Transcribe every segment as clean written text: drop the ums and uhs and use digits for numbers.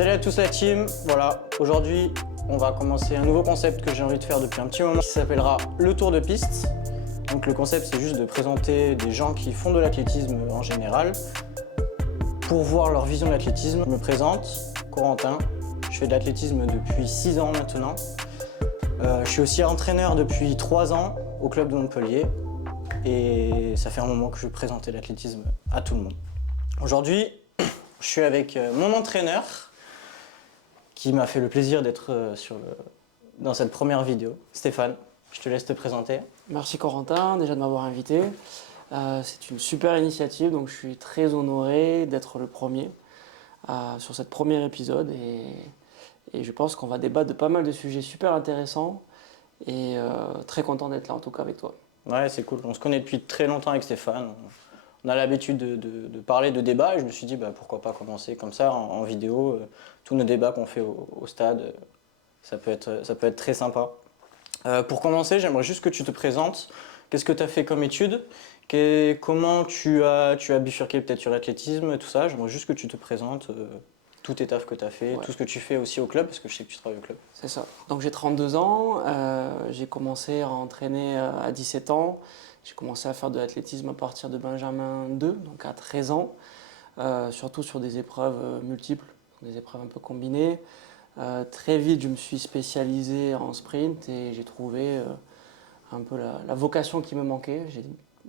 Salut à tous la team, voilà, aujourd'hui on va commencer un nouveau concept que j'ai envie de faire depuis un petit moment qui s'appellera le tour de piste. Donc le concept c'est juste de présenter des gens qui font de l'athlétisme en général pour voir leur vision de l'athlétisme. Je me présente, Corentin, je fais de l'athlétisme depuis 6 ans maintenant. Je suis aussi entraîneur depuis 3 ans au club de Montpellier et ça fait un moment que je veux présenter l'athlétisme à tout le monde. Aujourd'hui, je suis avec mon entraîneur qui m'a fait le plaisir d'être dans cette première vidéo. Stéphane, je te laisse te présenter. Merci Corentin déjà de m'avoir invité. C'est une super initiative, donc je suis très honoré d'être le premier sur ce premier épisode et je pense qu'on va débattre de pas mal de sujets super intéressants et très content d'être là en tout cas avec toi. Ouais, c'est cool. On se connaît depuis très longtemps avec Stéphane. On a l'habitude de parler de débats et je me suis dit pourquoi pas commencer comme ça en vidéo. Tous nos débats qu'on fait au stade, ça peut être très sympa. Pour commencer, j'aimerais juste que tu te présentes. Qu'est-ce que tu as fait comme études? Comment tu as bifurqué peut-être sur l'athlétisme, tout ça. J'aimerais juste que tu te présentes tous tes tafs que tu as fait, tout ce que tu fais aussi au club, parce que je sais que tu travailles au club. C'est ça. Donc j'ai 32 ans, j'ai commencé à entraîner à 17 ans. J'ai commencé à faire de l'athlétisme à partir de Benjamin 2, donc à 13 ans, surtout sur des épreuves multiples, des épreuves un peu combinées. Très vite, je me suis spécialisé en sprint et j'ai trouvé un peu la vocation qui me manquait. J'ai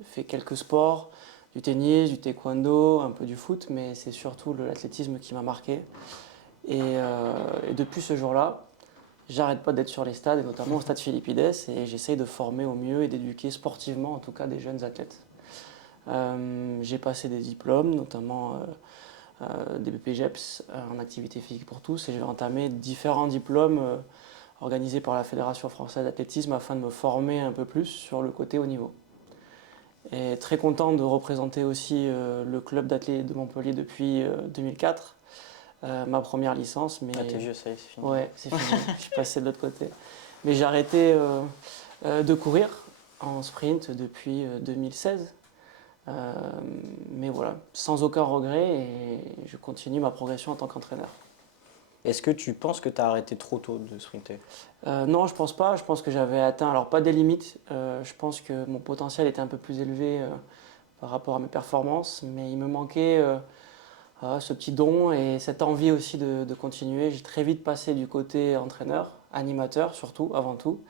fait quelques sports, du tennis, du taekwondo, un peu du foot, mais c'est surtout l'athlétisme qui m'a marqué. Et depuis ce jour-là, j'arrête pas d'être sur les stades, et notamment au stade Philippides, et j'essaye de former au mieux et d'éduquer sportivement, en tout cas, des jeunes athlètes. J'ai passé des diplômes, notamment des BPGEPS en activité physique pour tous, et je vais entamer différents diplômes organisés par la Fédération française d'athlétisme afin de me former un peu plus sur le côté haut niveau. Et très content de représenter aussi le club d'athlètes de Montpellier depuis 2004. Ma première licence. Mais... Ah, t'es vieux, ça y est, c'est fini. Ouais, c'est fini, je suis passé de l'autre côté. Mais j'ai arrêté de courir en sprint depuis 2016. Mais voilà, sans aucun regret et je continue ma progression en tant qu'entraîneur. Est-ce que tu penses que tu as arrêté trop tôt de sprinter? Non, je pense pas. Je pense que j'avais atteint, alors pas des limites. Je pense que mon potentiel était un peu plus élevé par rapport à mes performances, mais il me manquait ce petit don et cette envie aussi de continuer. J'ai très vite passé du côté entraîneur, animateur surtout, avant tout.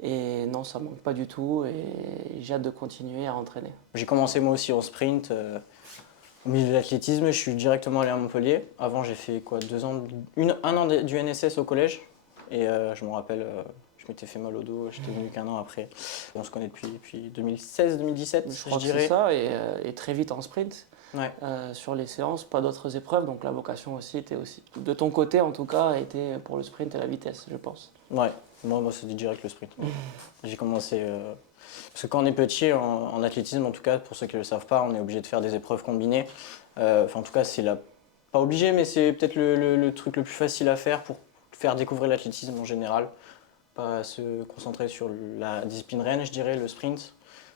Et non, ça ne manque pas du tout et j'ai hâte de continuer à entraîner. J'ai commencé moi aussi en sprint. Au milieu de l'athlétisme, je suis directement allé à Montpellier. Avant, j'ai fait quoi, 2 ans, un an du NSS au collège. Et je me rappelle, je m'étais fait mal au dos, j'étais venu qu'un an après. On se connaît depuis 2016-2017, Je crois que dirais. c'est ça, et très vite en sprint. Ouais. Sur les séances, pas d'autres épreuves, donc la vocation aussi était aussi, de ton côté en tout cas, a été pour le sprint et la vitesse, je pense. Ouais, moi c'est direct le sprint. J'ai commencé. Parce que quand on est petit, en athlétisme en tout cas, pour ceux qui ne le savent pas, on est obligé de faire des épreuves combinées. En tout cas, pas obligé, mais c'est peut-être le truc le plus facile à faire pour faire découvrir l'athlétisme en général. Pas se concentrer sur la discipline reine, je dirais, le sprint,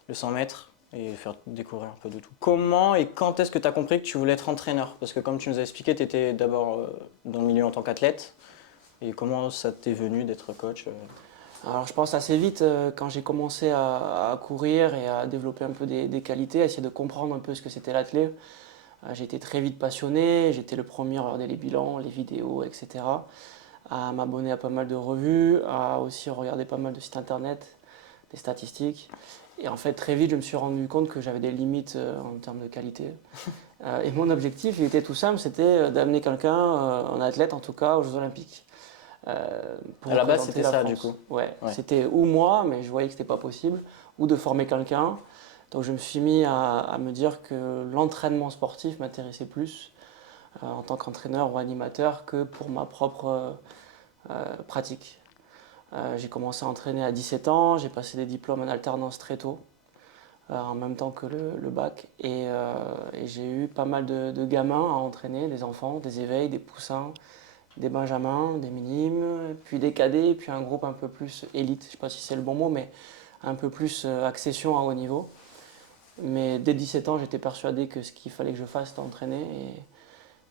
le 100 mètres, et faire découvrir un peu de tout. Comment et quand est-ce que tu as compris que tu voulais être entraîneur? Parce que comme tu nous as expliqué, tu étais d'abord dans le milieu en tant qu'athlète. Et comment ça t'est venu d'être coach? Alors je pense assez vite, quand j'ai commencé à courir et à développer un peu des qualités, à essayer de comprendre un peu ce que c'était l'athlète, j'ai été très vite passionné, j'étais le premier à regarder les bilans, les vidéos, etc. À m'abonner à pas mal de revues, à aussi regarder pas mal de sites internet, des statistiques. Et en fait, très vite, je me suis rendu compte que j'avais des limites en termes de qualité. Et mon objectif, il était tout simple, c'était d'amener quelqu'un, un athlète en tout cas, aux Jeux Olympiques. À la base, c'était ça, du coup. Ouais. C'était ou moi, mais je voyais que c'était pas possible, ou de former quelqu'un. Donc je me suis mis à me dire que l'entraînement sportif m'intéressait plus en tant qu'entraîneur ou animateur que pour ma propre pratique. J'ai commencé à entraîner à 17 ans, j'ai passé des diplômes en alternance très tôt, en même temps que le bac. Et j'ai eu pas mal de gamins à entraîner, des enfants, des éveils, des poussins, des benjamins, des minimes, puis des cadets, puis un groupe un peu plus élite, je ne sais pas si c'est le bon mot, mais un peu plus accession à haut niveau. Mais dès 17 ans, j'étais persuadé que ce qu'il fallait que je fasse, c'était entraîner.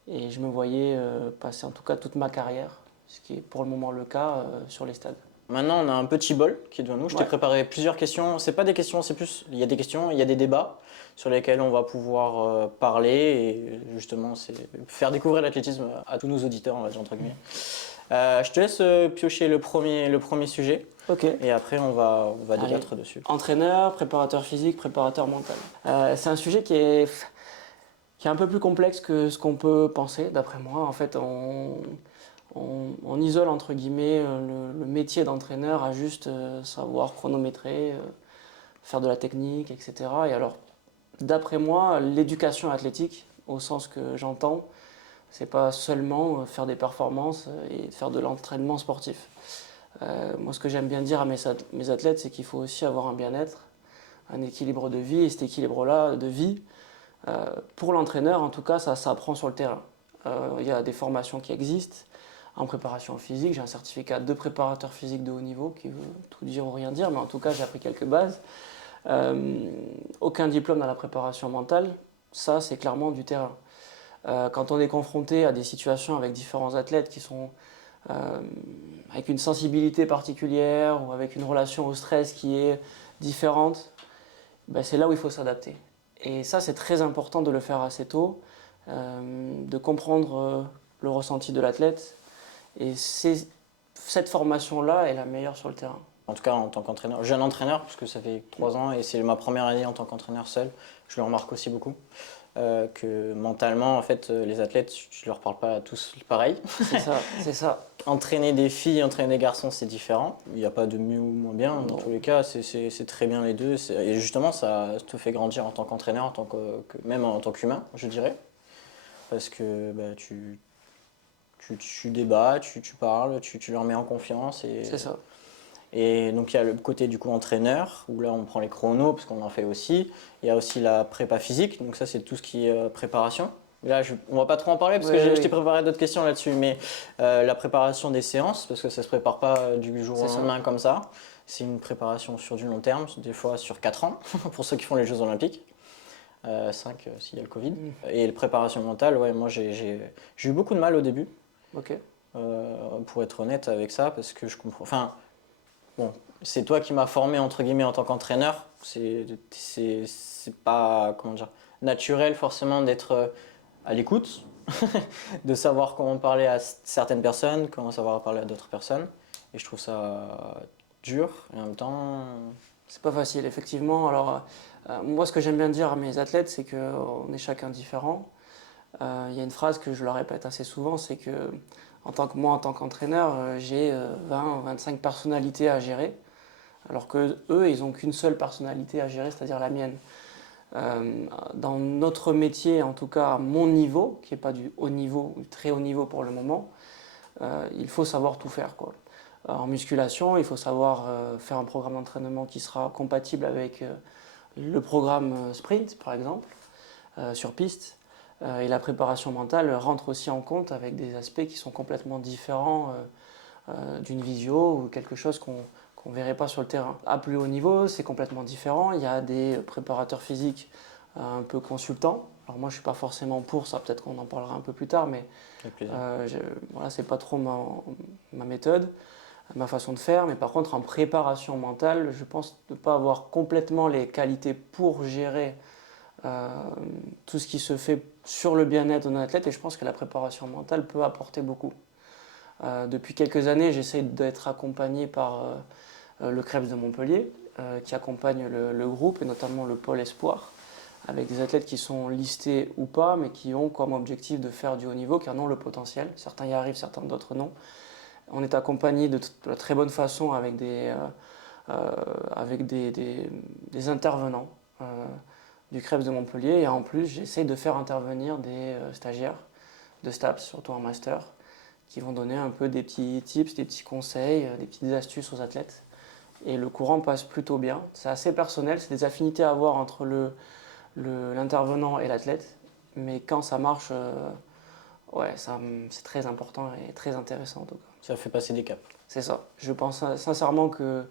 Et je me voyais passer en tout cas toute ma carrière, ce qui est pour le moment le cas sur les stades. Maintenant, on a un petit bol qui est devant nous. Je t'ai Ouais, préparé plusieurs questions. C'est pas des questions, c'est plus. Il y a des questions, il y a des débats sur lesquels on va pouvoir parler et justement, c'est faire découvrir l'athlétisme à tous nos auditeurs, on va dire entre guillemets. Je te laisse piocher le premier sujet ok. et après on va Allez. débattre dessus. Entraîneur, préparateur physique, préparateur mental. C'est un sujet qui est un peu plus complexe que ce qu'on peut penser, d'après moi. En fait, on isole entre guillemets le métier d'entraîneur à juste savoir chronométrer, faire de la technique, etc. Et alors, d'après moi, l'éducation athlétique, au sens que j'entends, c'est pas seulement faire des performances et faire de l'entraînement sportif. Moi, ce que j'aime bien dire à mes athlètes, c'est qu'il faut aussi avoir un bien-être, un équilibre de vie. Et cet équilibre-là de vie, pour l'entraîneur, en tout cas, ça s'apprend sur le terrain. Il y a des formations qui existent. En préparation physique, j'ai un certificat de préparateur physique de haut niveau qui veut tout dire ou rien dire, mais en tout cas, j'ai appris quelques bases. Aucun diplôme dans la préparation mentale, ça, c'est clairement du terrain. Quand on est confronté à des situations avec différents athlètes qui sont avec une sensibilité particulière ou avec une relation au stress qui est différente, ben c'est là où il faut s'adapter. Et ça, c'est très important de le faire assez tôt, de comprendre le ressenti de l'athlète. Et cette formation-là est la meilleure sur le terrain. En tout cas, en tant qu'entraîneur, jeune entraîneur, parce que ça fait 3 ans et c'est ma première année en tant qu'entraîneur seul, je le remarque aussi beaucoup. Que mentalement, en fait, les athlètes, tu leur parles pas tous pareil. C'est ça, c'est ça. Entraîner des filles, entraîner des garçons, c'est différent. Il n'y a pas de mieux ou moins bien. Dans Non. tous les cas, c'est très bien les deux. Et justement, ça te fait grandir en tant qu'entraîneur, même en tant qu'humain, je dirais. Parce que bah, tu débats, tu parles, tu leur mets en confiance. C'est ça. Et donc il y a le côté du coup entraîneur, où là on prend les chronos, parce qu'on en fait aussi. Il y a aussi la prépa physique, donc ça c'est tout ce qui est préparation. Là, on va pas trop en parler parce que je t'ai préparé d'autres questions là-dessus, mais la préparation des séances, parce que ça se prépare pas du jour au lendemain comme ça. C'est une préparation sur du long terme, des fois sur 4 ans, pour ceux qui font les Jeux Olympiques. 5 s'il y a le Covid. Et la préparation mentale, ouais, moi j'ai eu beaucoup de mal au début, Ok. pour être honnête avec ça, parce que je comprends. Enfin, bon, c'est toi qui m'as formé entre guillemets en tant qu'entraîneur. C'est pas comment dire naturel forcément d'être à l'écoute, de savoir comment parler à certaines personnes, comment savoir parler à d'autres personnes. Et je trouve ça dur et en même temps. C'est pas facile, effectivement. Alors, moi, ce que j'aime bien dire à mes athlètes, c'est qu'on est chacun différent. Il y a une phrase que je leur répète assez souvent, c'est que en tant qu'entraîneur, j'ai 20-25 personnalités à gérer, alors que eux, ils n'ont qu'une seule personnalité à gérer, c'est-à-dire la mienne. Dans notre métier, en tout cas à mon niveau, qui n'est pas du haut niveau ou très haut niveau pour le moment, il faut savoir tout faire, quoi. En musculation, il faut savoir faire un programme d'entraînement qui sera compatible avec le programme sprint, par exemple, sur piste. Et la préparation mentale rentre aussi en compte avec des aspects qui sont complètement différents d'une visio ou quelque chose qu'on ne verrait pas sur le terrain. À plus haut niveau, c'est complètement différent. Il y a des préparateurs physiques un peu consultants. Alors moi, je ne suis pas forcément pour ça, peut-être qu'on en parlera un peu plus tard, mais voilà, ce n'est pas trop ma méthode, ma façon de faire. Mais par contre, en préparation mentale, je pense ne pas avoir complètement les qualités pour gérer tout ce qui se fait sur le bien-être d'un athlète, et je pense que la préparation mentale peut apporter beaucoup. Depuis quelques années, j'essaie d'être accompagné par le Krebs de Montpellier, qui accompagne le groupe, et notamment le pôle espoir, avec des athlètes qui sont listés ou pas, mais qui ont comme objectif de faire du haut niveau, qui en ont le potentiel. Certains y arrivent, certains d'autres non. On est accompagné de très bonne façon avec des intervenants du Krebs de Montpellier, et en plus j'essaie de faire intervenir des stagiaires de STAPS, surtout en master, qui vont donner un peu des petits tips, des petits conseils, des petites astuces aux athlètes. Et le courant passe plutôt bien. C'est assez personnel, c'est des affinités à avoir entre l'intervenant et l'athlète, mais quand ça marche, ouais, c'est très important et très intéressant en tout cas. Ça fait passer des caps. C'est ça. Je pense sincèrement que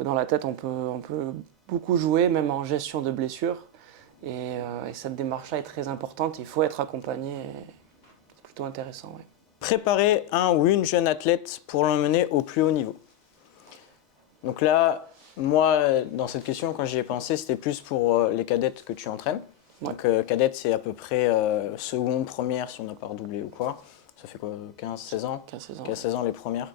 dans la tête, on peut beaucoup jouer, même en gestion de blessures. Et cette démarche-là est très importante. Il faut être accompagné. plutôt intéressant. Ouais. Préparer un ou une jeune athlète pour l'emmener au plus haut niveau. Donc là, moi, dans cette question, quand j'y ai pensé, c'était plus pour les cadettes que tu entraînes. Ouais. Donc cadette, c'est à peu près seconde, première, si on n'a pas redoublé ou quoi. Ça fait quoi, 15, 16 ans 15-16 ans. 15-16 ans les premières.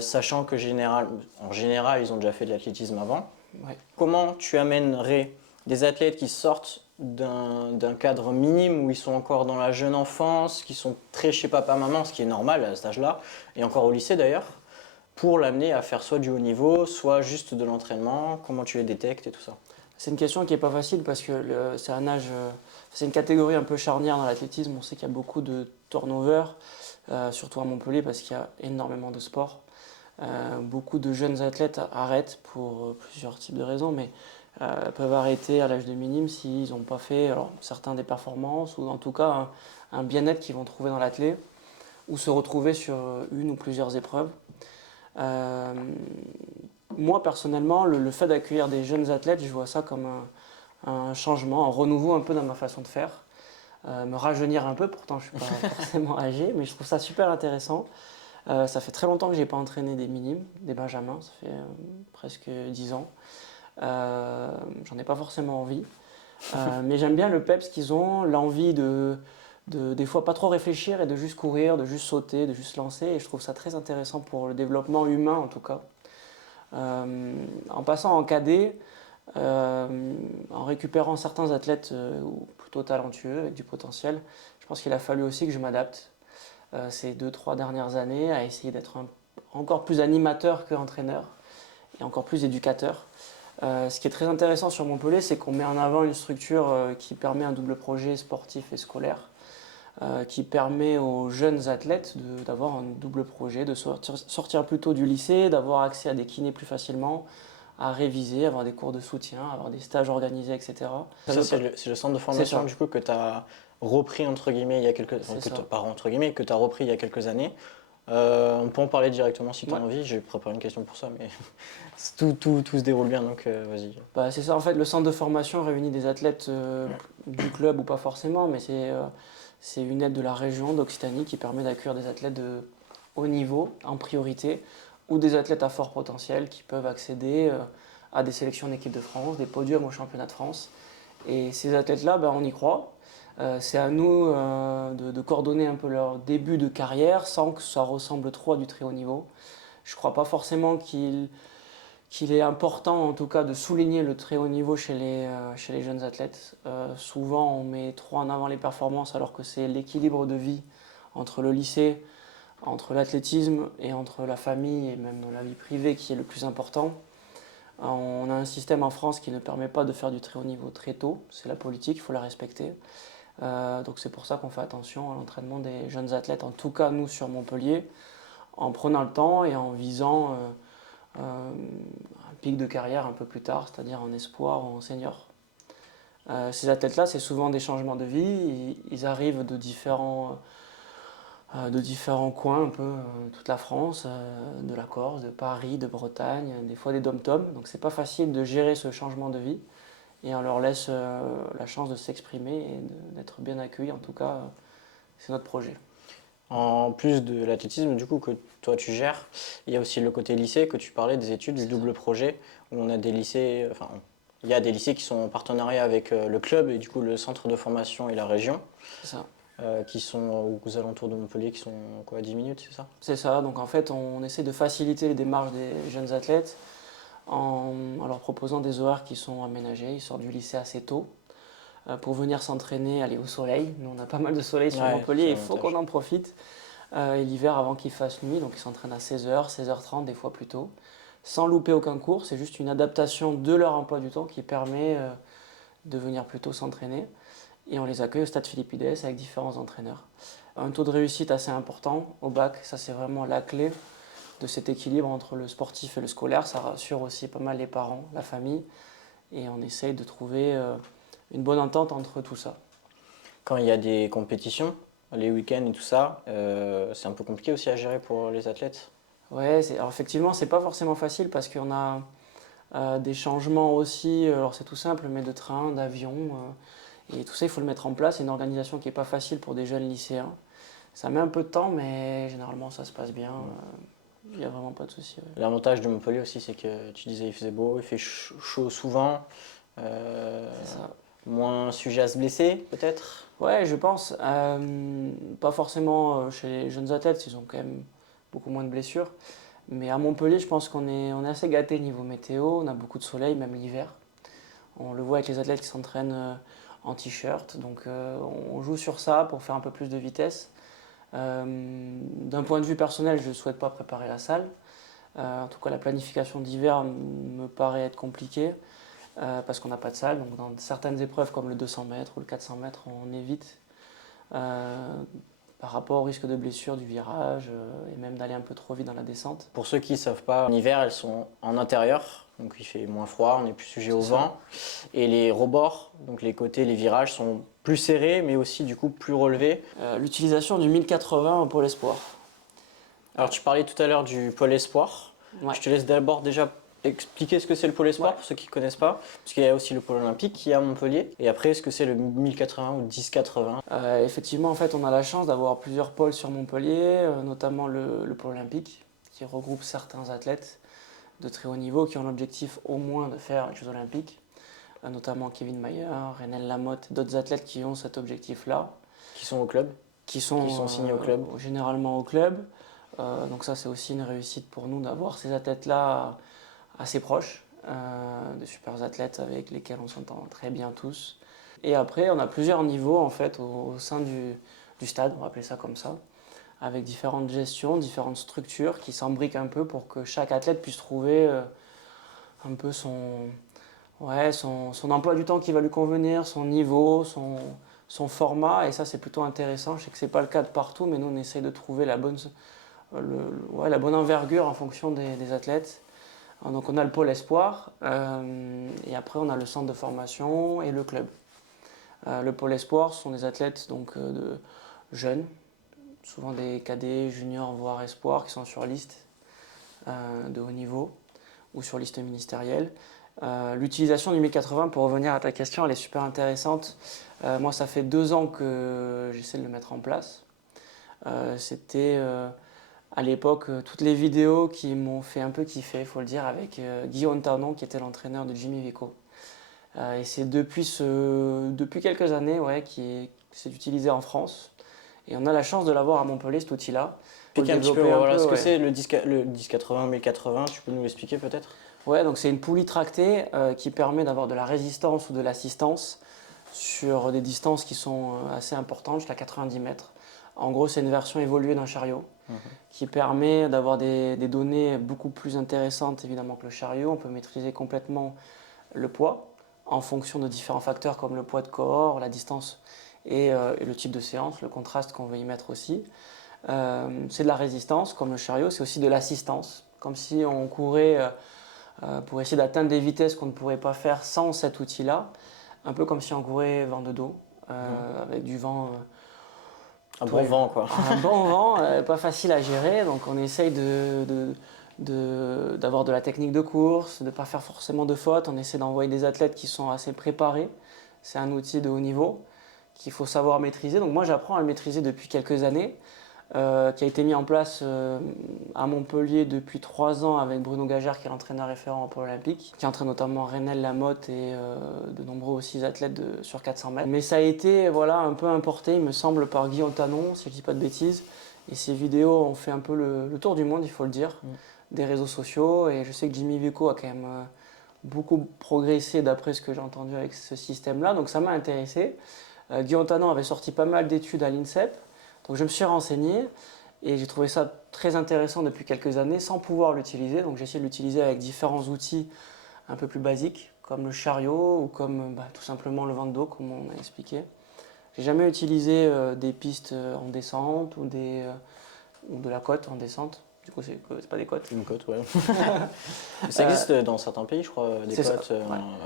Sachant que en général, ils ont déjà fait de l'athlétisme avant. Ouais. Comment tu amènerais des athlètes qui sortent d'un cadre minime où ils sont encore dans la jeune enfance, qui sont très chez papa-maman, ce qui est normal à cet âge-là, et encore au lycée d'ailleurs, pour l'amener à faire soit du haut niveau, soit juste de l'entraînement, comment tu les détectes et tout ça? C'est une question qui n'est pas facile parce que c'est un âge, c'est une catégorie un peu charnière dans l'athlétisme. On sait qu'il y a beaucoup de turnover, surtout à Montpellier parce qu'il y a énormément de sport. Beaucoup de jeunes athlètes arrêtent pour plusieurs types de raisons, mais peuvent arrêter à l'âge de minime s'ils n'ont pas fait alors, certains des performances ou en tout cas un bien-être qu'ils vont trouver dans l'athlète ou se retrouver sur une ou plusieurs épreuves. Moi personnellement, le fait d'accueillir des jeunes athlètes, je vois ça comme un changement, un renouveau un peu dans ma façon de faire. Me rajeunir un peu, pourtant je ne suis pas forcément âgé, mais je trouve ça super intéressant. Ça fait très longtemps que je n'ai pas entraîné des minimes, des benjamins, ça fait presque 10 ans. J'en ai pas forcément envie, mais j'aime bien le peps qu'ils ont, l'envie de des fois pas trop réfléchir et de juste courir, de juste sauter, de juste lancer, et je trouve ça très intéressant pour le développement humain en tout cas. En passant en cadet, en récupérant certains athlètes plutôt talentueux, avec du potentiel, je pense qu'il a fallu aussi que je m'adapte ces 2-3 dernières années à essayer d'être encore plus animateur qu'entraîneur et encore plus éducateur. Ce qui est très intéressant sur Montpellier, c'est qu'on met en avant une structure qui permet un double projet sportif et scolaire, qui permet aux jeunes athlètes d'avoir un double projet, de sortir plus tôt du lycée, d'avoir accès à des kinés plus facilement, à réviser, avoir des cours de soutien, avoir des stages organisés, etc. Ça, c'est le centre de formation du coup que tu as repris entre guillemets il y a quelques que tu as repris il y a quelques années. On peut en parler directement si tu as envie. J'ai préparé une question pour ça, mais tout se déroule bien, donc vas-y. Bah, c'est ça, en fait, le centre de formation réunit des athlètes du club ou pas forcément, mais c'est une aide de la région d'Occitanie qui permet d'accueillir des athlètes de haut niveau en priorité ou des athlètes à fort potentiel qui peuvent accéder à des sélections d'équipe de France, des podiums au championnat de France. Et ces athlètes-là, bah, on y croit. C'est à nous de coordonner un peu leur début de carrière sans que ça ressemble trop à du très haut niveau. Je ne crois pas forcément qu'il est important en tout cas de souligner le très haut niveau chez les jeunes athlètes. Souvent on met trop en avant les performances alors que c'est l'équilibre de vie entre le lycée, entre l'athlétisme et entre la famille et même dans la vie privée qui est le plus important. On a un système en France qui ne permet pas de faire du très haut niveau très tôt, c'est la politique, il faut la respecter. Donc c'est pour ça qu'on fait attention à l'entraînement des jeunes athlètes, en tout cas nous sur Montpellier, en prenant le temps et en visant un pic de carrière un peu plus tard, c'est-à-dire en espoir ou en senior. Ces athlètes-là, c'est souvent des changements de vie, ils arrivent de différents coins, un peu toute la France, de la Corse, de Paris, de Bretagne, des fois des dom-toms, donc c'est pas facile de gérer ce changement de vie. Et on leur laisse la chance de s'exprimer et d'être bien accueillis. En tout cas, c'est notre projet. En plus de l'athlétisme, du coup, que toi tu gères, il y a aussi le côté lycée que tu parlais des études, du double projet, où on a des lycées, enfin, il y a des lycées qui sont en partenariat avec le club et du coup le centre de formation et la région. C'est ça. Qui sont aux alentours de Montpellier, qui sont quoi, 10 minutes, c'est ça? C'est ça. Donc en fait, on essaie de faciliter les démarches des jeunes athlètes en leur proposant des horaires qui sont aménagés. Ils sortent du lycée assez tôt pour venir s'entraîner, aller au soleil. Nous, on a pas mal de soleil sur Montpellier, il faut qu'on en profite. Et l'hiver, avant qu'il fasse nuit, donc ils s'entraînent à 16h, 16h30, des fois plus tôt, sans louper aucun cours. C'est juste une adaptation de leur emploi du temps qui permet de venir plus tôt s'entraîner. Et on les accueille au stade Philippides avec différents entraîneurs. Un taux de réussite assez important au bac, ça c'est vraiment la clé de cet équilibre entre le sportif et le scolaire. Ça rassure aussi pas mal les parents, la famille, et on essaye de trouver une bonne entente entre tout ça. Quand il y a des compétitions, les week-ends et tout ça, c'est un peu compliqué aussi à gérer pour les athlètes? Ouais, alors effectivement, c'est pas forcément facile parce qu'on a des changements aussi, alors c'est tout simple, mais de train, d'avion, et tout ça, il faut le mettre en place. C'est une organisation qui n'est pas facile pour des jeunes lycéens. Ça met un peu de temps, mais généralement ça se passe bien. Il n'y a vraiment pas de souci. Ouais. L'avantage de Montpellier aussi, c'est que tu disais il faisait beau, il fait chaud souvent. C'est ça. Moins sujet à se blesser, peut-être? Ouais, je pense. Pas forcément chez les jeunes athlètes, ils ont quand même beaucoup moins de blessures. Mais à Montpellier, je pense on est assez gâté niveau météo. On a beaucoup de soleil, même l'hiver. On le voit avec les athlètes qui s'entraînent en t-shirt. Donc on joue sur ça pour faire un peu plus de vitesse. D'un point de vue personnel, je ne souhaite pas préparer la salle. En tout cas, la planification d'hiver me paraît être compliquée parce qu'on n'a pas de salle. Donc dans certaines épreuves comme le 200 mètres ou le 400 mètres, on évite par rapport au risque de blessure du virage et même d'aller un peu trop vite dans la descente. Pour ceux qui ne savent pas, en hiver, elles sont en intérieur, donc il fait moins froid, on est plus sujet au vent. Et les rebords, donc les côtés, les virages, sont plus serrés, mais aussi du coup plus relevés. L'utilisation du 1080 au pôle espoir. Alors tu parlais tout à l'heure du pôle espoir. Ouais. Je te laisse d'abord déjà expliquer ce que c'est le pôle espoir pour ceux qui ne connaissent pas, parce qu'il y a aussi le pôle olympique qui est à Montpellier. Et après, ce que c'est le 1080 ou 1080. Effectivement, en fait, on a la chance d'avoir plusieurs pôles sur Montpellier, notamment le pôle olympique, qui regroupe certains athlètes de très haut niveau qui ont l'objectif au moins de faire les Jeux olympiques, notamment Kevin Mayer, Renel Lamotte, d'autres athlètes qui ont cet objectif-là. Qui sont au club? Qui sont signés au club? Généralement au club. Donc ça, c'est aussi une réussite pour nous d'avoir ces athlètes-là assez proches, de super athlètes avec lesquels on s'entend très bien tous. Et après, on a plusieurs niveaux en fait au sein du stade, on va appeler ça comme ça, avec différentes gestions, différentes structures qui s'embriquent un peu pour que chaque athlète puisse trouver un peu son emploi du temps qui va lui convenir, son niveau, son format. Et ça, c'est plutôt intéressant. Je sais que ce n'est pas le cas de partout, mais nous, on essaye de trouver la bonne envergure en fonction des athlètes. Donc on a le pôle espoir et après on a le centre de formation et le club. Le pôle espoir, ce sont des athlètes donc, de jeunes, souvent des cadets, juniors, voire espoirs, qui sont sur liste de haut niveau ou sur liste ministérielle. L'utilisation du 1080, pour revenir à ta question, elle est super intéressante. Moi, ça fait 2 ans que j'essaie de le mettre en place. C'était à l'époque toutes les vidéos qui m'ont fait un peu kiffer, il faut le dire, avec Guillaume Tanon, qui était l'entraîneur de Jimmy Vico. Et c'est depuis quelques années que c'est utilisé en France. Et on a la chance de l'avoir à Montpellier, cet outil-là. Expliquer un petit peu, ce que c'est le 1080, 1080, tu peux nous l'expliquer peut-être? Ouais, donc c'est une poulie tractée qui permet d'avoir de la résistance ou de l'assistance sur des distances qui sont assez importantes, jusqu'à 90 mètres. En gros, c'est une version évoluée d'un chariot qui permet d'avoir des données beaucoup plus intéressantes évidemment que le chariot. On peut maîtriser complètement le poids en fonction de différents facteurs comme le poids de corps, la distance et le type de séance, le contraste qu'on veut y mettre aussi. C'est de la résistance comme le chariot, c'est aussi de l'assistance, comme si on courait pour essayer d'atteindre des vitesses qu'on ne pourrait pas faire sans cet outil-là, un peu comme si on courait vent de dos, avec du vent. Un bon vent, quoi. Un bon vent, pas facile à gérer, donc on essaye d'avoir de la technique de course, de ne pas faire forcément de fautes. On essaie d'envoyer des athlètes qui sont assez préparés. C'est un outil de haut niveau qu'il faut savoir maîtriser. Donc moi, j'apprends à le maîtriser depuis quelques années, qui a été mis en place à Montpellier depuis 3 ans avec Bruno Gagère, qui est l'entraîneur référent au pôle olympique, qui entraîne notamment Renel Lamotte et de nombreux aussi athlètes sur 400 mètres. Mais ça a été un peu importé, il me semble, par Guillaume Tanon, si je ne dis pas de bêtises. Et ces vidéos ont fait un peu le tour du monde, il faut le dire, des réseaux sociaux. Et je sais que Jimmy Vico a quand même beaucoup progressé d'après ce que j'ai entendu avec ce système-là. Donc ça m'a intéressé. Guillaume Tanon avait sorti pas mal d'études à l'INSEP. Donc je me suis renseigné et j'ai trouvé ça très intéressant depuis quelques années sans pouvoir l'utiliser. Donc j'ai essayé de l'utiliser avec différents outils un peu plus basiques comme le chariot ou comme tout simplement le vent de dos comme on a expliqué. J'ai jamais utilisé des pistes en descente ou de la côte en descente. Du coup, c'est pas des côtes. Une côte, ouais. Ça existe dans certains pays, je crois, des côtes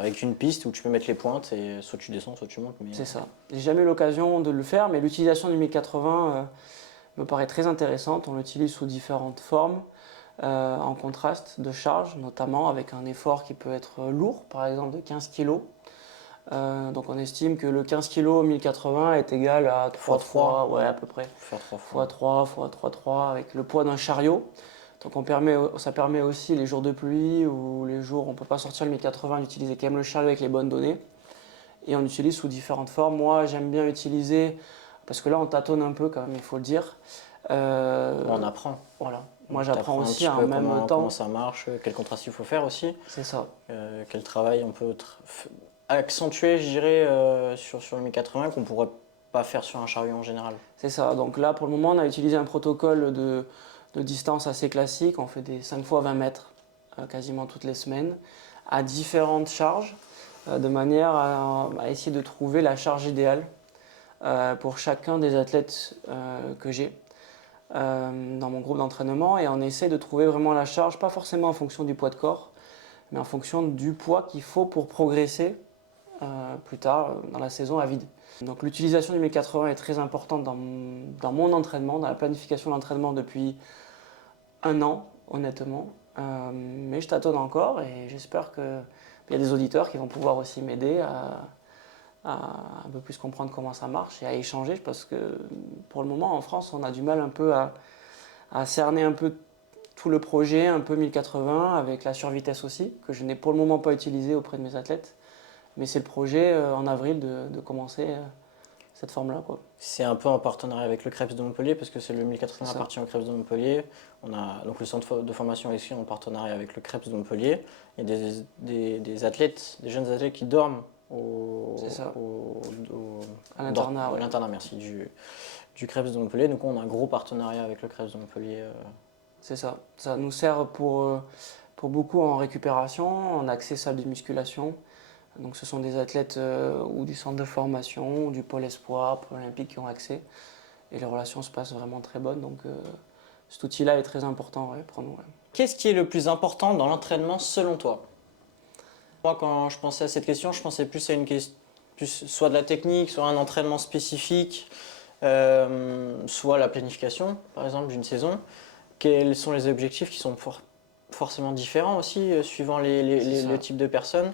avec une piste où tu peux mettre les pointes et soit tu descends, soit tu montes. C'est ça. J'ai jamais eu l'occasion de le faire, mais l'utilisation du 1080 me paraît très intéressante. On l'utilise sous différentes formes, en contraste de charge, notamment avec un effort qui peut être lourd, par exemple de 15 kg. Donc on estime que le 15 kg 1080 est égal à 3 3, fois, ouais, à peu près. Faire 3 Fois fois. 3, fois 3, 3, avec le poids d'un chariot. Donc ça permet aussi les jours de pluie ou les jours où on ne peut pas sortir le 1080 d'utiliser quand même le chariot avec les bonnes données. Et on utilise sous différentes formes. Moi, j'aime bien utiliser, parce que là, on tâtonne un peu quand même, il faut le dire. On apprend. Voilà. Moi, On j'apprends t'apprend un aussi petit en peu même comment temps. ça marche, quel contraste il faut faire aussi, C'est ça. quel travail on peut accentuer, je dirais, sur le 1080 qu'on ne pourrait pas faire sur un chariot en général. C'est ça. Donc là, pour le moment, on a utilisé un protocole de distance assez classique. On fait des 5 fois 20 mètres quasiment toutes les semaines à différentes charges de manière à essayer de trouver la charge idéale pour chacun des athlètes que j'ai dans mon groupe d'entraînement. Et on essaie de trouver vraiment la charge, pas forcément en fonction du poids de corps, mais en fonction du poids qu'il faut pour progresser plus tard dans la saison à vide. Donc l'utilisation du 1080 est très importante dans mon entraînement, dans la planification de l'entraînement depuis un an, honnêtement. Mais je tâtonne encore et j'espère qu'il y a des auditeurs qui vont pouvoir aussi m'aider à un peu plus comprendre comment ça marche et à échanger parce que pour le moment en France on a du mal un peu à cerner un peu tout le projet, un peu 1080 avec la survitesse aussi, que je n'ai pour le moment pas utilisé auprès de mes athlètes. Mais c'est le projet en avril de commencer cette forme-là, quoi. C'est un peu en partenariat avec le Krebs de Montpellier, parce que c'est le 1080 appartient au Krebs de Montpellier. On a donc le centre de formation ici en partenariat avec le Krebs de Montpellier. Il y a des athlètes, des jeunes athlètes qui dorment à l'internat. À l'internat, merci, du Krebs de Montpellier. Donc on a un gros partenariat avec le Krebs de Montpellier. C'est ça. Ça nous sert pour beaucoup en récupération, en accès salle de musculation. Donc ce sont des athlètes ou du centre de formation, ou du pôle espoir, pôle olympique qui ont accès. Et les relations se passent vraiment très bonnes. Donc cet outil-là est très important pour nous. Ouais. Qu'est-ce qui est le plus important dans l'entraînement selon toi? Moi, quand je pensais à cette question, je pensais plus à une question, soit de la technique, soit un entraînement spécifique, soit la planification, par exemple, d'une saison. Quels sont les objectifs qui sont forcément différents aussi, suivant le type de personnes?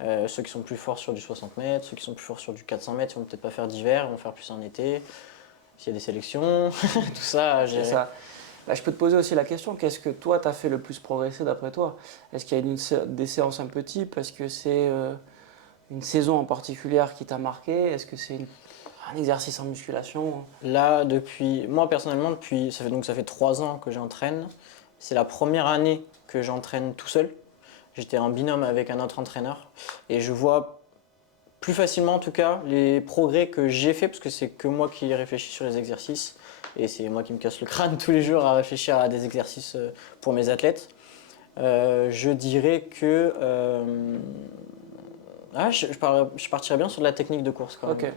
Ceux qui sont plus forts sur du 60 mètres, ceux qui sont plus forts sur du 400 mètres, ils vont peut-être pas faire d'hiver, ils vont faire plus en été. S'il y a des sélections, tout ça à gérer. C'est ça. Bah, je peux te poser aussi la question, qu'est-ce que toi, tu as fait le plus progresser d'après toi? Est-ce qu'il y a des séances un peu type? Est-ce que c'est une saison en particulier qui t'a marqué? Est-ce que c'est un exercice en musculation? Là, moi personnellement, ça fait 3 ans que j'entraîne. C'est la première année que j'entraîne tout seul. J'étais en binôme avec un autre entraîneur et je vois plus facilement en tout cas les progrès que j'ai fait parce que c'est que moi qui réfléchis sur les exercices et c'est moi qui me casse le crâne tous les jours à réfléchir à des exercices pour mes athlètes. Je dirais que je partirais bien sur de la technique de course quand même. Ok.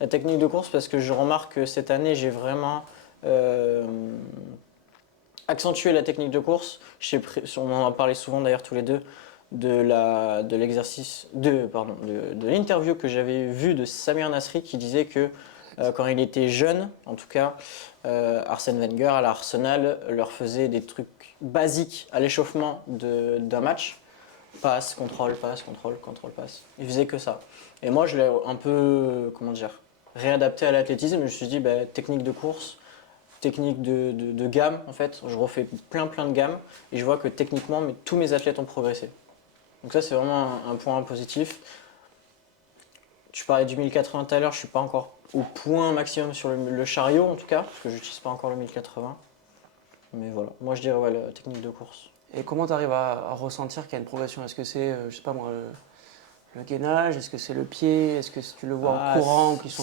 La technique de course parce que je remarque que cette année j'ai vraiment accentué la technique de course. On en a parlé souvent d'ailleurs tous les deux de l'exercice de l'interview que j'avais vue de Samir Nasri qui disait que quand il était jeune, en tout cas, Arsène Wenger à l'Arsenal leur faisait des trucs basiques à l'échauffement d'un match. Passe, contrôle, passe, contrôle, contrôle, passe. Il faisait que ça. Et moi, je l'ai un peu, réadapté à l'athlétisme. Je me suis dit, technique de course, technique de gamme, en fait. Je refais plein de gammes et je vois que techniquement, tous mes athlètes ont progressé. Donc ça, c'est vraiment un point positif. Tu parlais du 1080 tout à l'heure, je ne suis pas encore au point maximum sur le chariot, en tout cas, parce que je n'utilise pas encore le 1080. Mais voilà, moi je dirais la technique de course. Et comment tu arrives à ressentir qu'il y a une progression? Est-ce que c'est, je sais pas moi, le gainage? Est-ce que c'est le pied? Est-ce que tu le vois en courant qui sont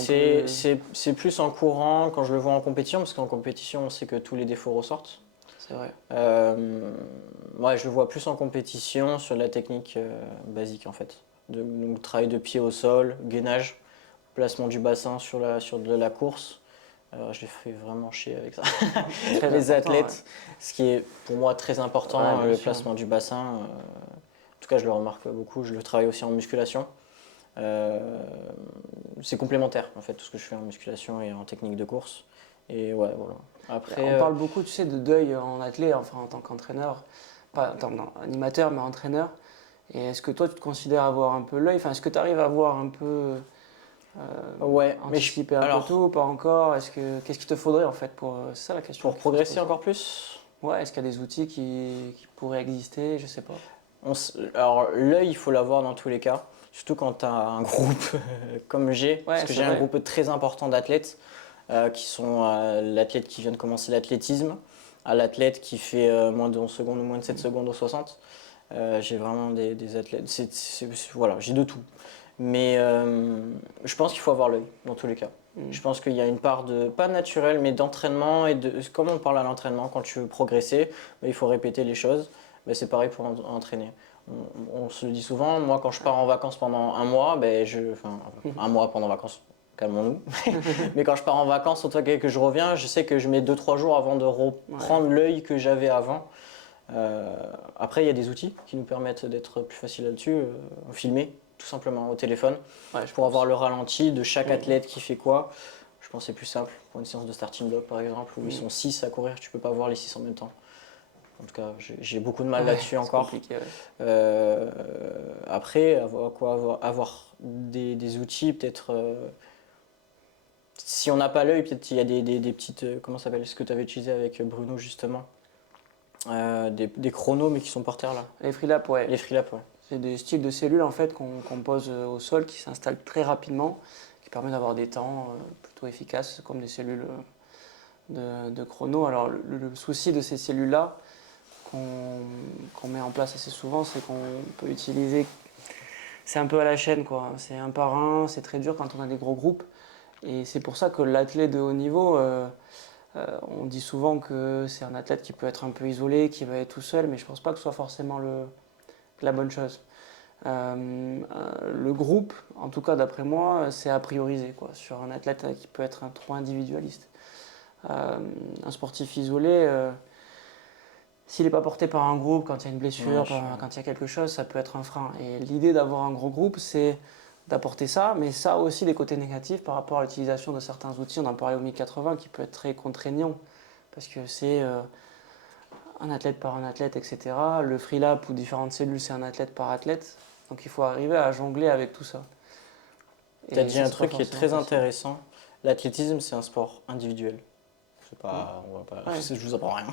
C'est plus en courant quand je le vois en compétition, parce qu'en compétition, on sait que tous les défauts ressortent. C'est vrai. Je le vois plus en compétition sur la technique basique en fait. Donc travail de pied au sol, gainage, placement du bassin sur de la course. Je les fais vraiment chier avec ça. Les athlètes, ce qui est pour moi très important, le placement du bassin. En tout cas, je le remarque beaucoup. Je le travaille aussi en musculation. C'est complémentaire en fait, tout ce que je fais en musculation et en technique de course. Et ouais, voilà. Après, on parle beaucoup, tu sais, de deuil en athlète, enfin en tant qu'entraîneur, pas en tant qu'animateur, mais entraîneur. Et est-ce que toi, tu te considères avoir un peu l'œil? Enfin, est-ce que tu arrives à voir un peu, Ouais, mais anticiper un peu tout, alors, ou pas encore? Qu'est-ce qu'il te faudrait en fait pour... C'est ça la question pour qu'il faut se progresser poser. encore plus, Ouais, est-ce qu'il y a des outils qui pourraient exister? Je sais pas. alors l'œil, il faut l'avoir dans tous les cas, surtout quand tu as un groupe comme j'ai, parce Ouais, que c'est j'ai un vrai. groupe très important d'athlètes qui sont l'athlète qui vient de commencer l'athlétisme, à l'athlète qui fait moins de 11 secondes ou moins de 7 secondes au 60. J'ai vraiment des athlètes, voilà, j'ai de tout. Mais je pense qu'il faut avoir l'œil dans tous les cas. Mm. Je pense qu'il y a une part de, pas naturel, mais d'entraînement. Et de, comme on parle à l'entraînement, quand tu veux progresser, bah, il faut répéter les choses. Bah, c'est pareil pour entraîner. On se le dit souvent, moi quand je pars en vacances pendant un mois, enfin un mois pendant vacances, calmons-nous. Mais quand je pars en vacances, en tout cas que je reviens, je sais que je mets 2-3 jours avant de reprendre l'œil que j'avais avant. Après, il y a des outils qui nous permettent d'être plus faciles là-dessus. Filmer, tout simplement, au téléphone, Ouais, je pour pense. avoir le ralenti de chaque athlète qui fait quoi. Je pense que c'est plus simple pour une séance de starting block, par exemple, où ils sont 6 à courir, tu peux pas voir les 6 en même temps. En tout cas, j'ai beaucoup de mal Ouais, là-dessus c'est encore. compliqué, ouais. Après, avoir des outils, peut-être. Si on n'a pas l'œil, peut-être il y a des petites. Comment ça s'appelle? Ce que tu avais utilisé avec Bruno, justement. Des chronos, mais qui sont par terre là. Les freelaps, ouais. Les freelaps, ouais. C'est des styles de cellules en fait qu'on pose au sol, qui s'installent très rapidement, qui permet d'avoir des temps plutôt efficaces, comme des cellules de chrono. Alors le souci de ces cellules-là qu'on met en place assez souvent, c'est qu'on peut utiliser, c'est un peu à la chaîne quoi. C'est un par un, c'est très dur quand on a des gros groupes. Et c'est pour ça que l'athlète de haut niveau, on dit souvent que c'est un athlète qui peut être un peu isolé, qui va être tout seul, mais je ne pense pas que ce soit forcément la bonne chose. Le groupe, en tout cas d'après moi, c'est à prioriser quoi, sur un athlète qui peut être un trop individualiste. Un sportif isolé, s'il n'est pas porté par un groupe, quand il y a une blessure, Ouais, quand il y a quelque chose, ça peut être un frein. Et l'idée d'avoir un gros groupe, c'est d'apporter ça, mais ça a aussi des côtés négatifs par rapport à l'utilisation de certains outils. On en parlait au 1080 qui peut être très contraignant parce que c'est un athlète par un athlète, etc. Le freelap ou différentes cellules, c'est un athlète par athlète. Donc il faut arriver à jongler avec tout ça. tu as Et dit ça, un c'est pas truc qui est forcément très facile. intéressant. L'athlétisme, c'est un sport individuel. C'est pas, on va pas, Ouais. je vous apprends rien.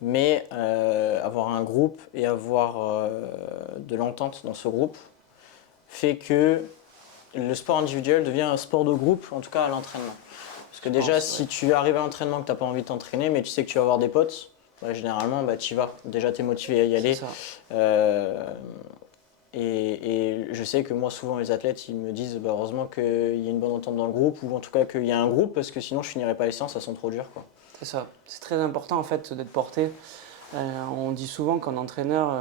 Mais avoir un groupe et avoir de l'entente dans ce groupe fait que le sport individuel devient un sport de groupe, en tout cas à l'entraînement. Parce que Je déjà, pense, si ouais. tu arrives à l'entraînement que tu n'as pas envie de t'entraîner, mais tu sais que tu vas avoir des potes, bah, généralement, bah, tu y vas. Déjà, tu es motivé à y C'est aller. ça. Euh, et je sais que moi, souvent, les athlètes, ils me disent bah, heureusement qu'il y a une bonne entente dans le groupe, ou en tout cas qu'il y a un groupe, parce que sinon, je finirais pas les séances, elles sont trop dures, quoi. C'est ça. C'est très important en fait d'être porté. On dit souvent qu'un entraîneur,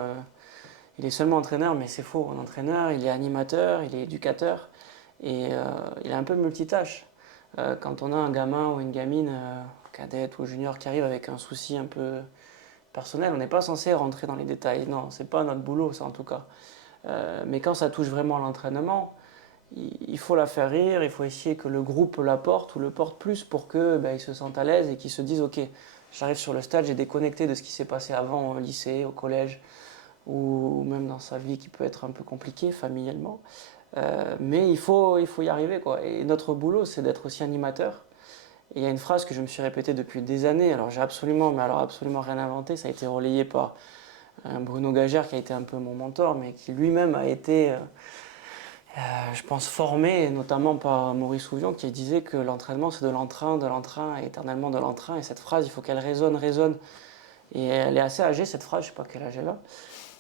il est seulement entraîneur, mais c'est faux. Un entraîneur, il est animateur, il est éducateur et il est un peu multitâche. Quand on a un gamin ou une gamine, cadette ou junior, qui arrive avec un souci un peu personnel, on n'est pas censé rentrer dans les détails. Non, c'est pas notre boulot, ça en tout cas. Mais quand ça touche vraiment l'entraînement, il faut la faire rire, il faut essayer que le groupe la porte ou le porte plus pour que ils se sentent à l'aise et qu'ils se disent ok, j'arrive sur le stade, j'ai déconnecté de ce qui s'est passé avant au lycée, au collège ou même dans sa vie qui peut être un peu compliquée familialement. Mais il faut y arriver quoi. Et notre boulot, c'est d'être aussi animateur. Et il y a une phrase que je me suis répétée depuis des années. Alors j'ai absolument, mais alors absolument rien inventé. Ça a été relayé par Bruno Gagère qui a été un peu mon mentor, mais qui lui-même a été je pense formé, notamment par Maurice Ouvion, qui disait que l'entraînement c'est de l'entrain et éternellement de l'entrain. Et cette phrase, il faut qu'elle résonne, résonne. Et elle est assez âgée cette phrase, je ne sais pas quel âge elle a.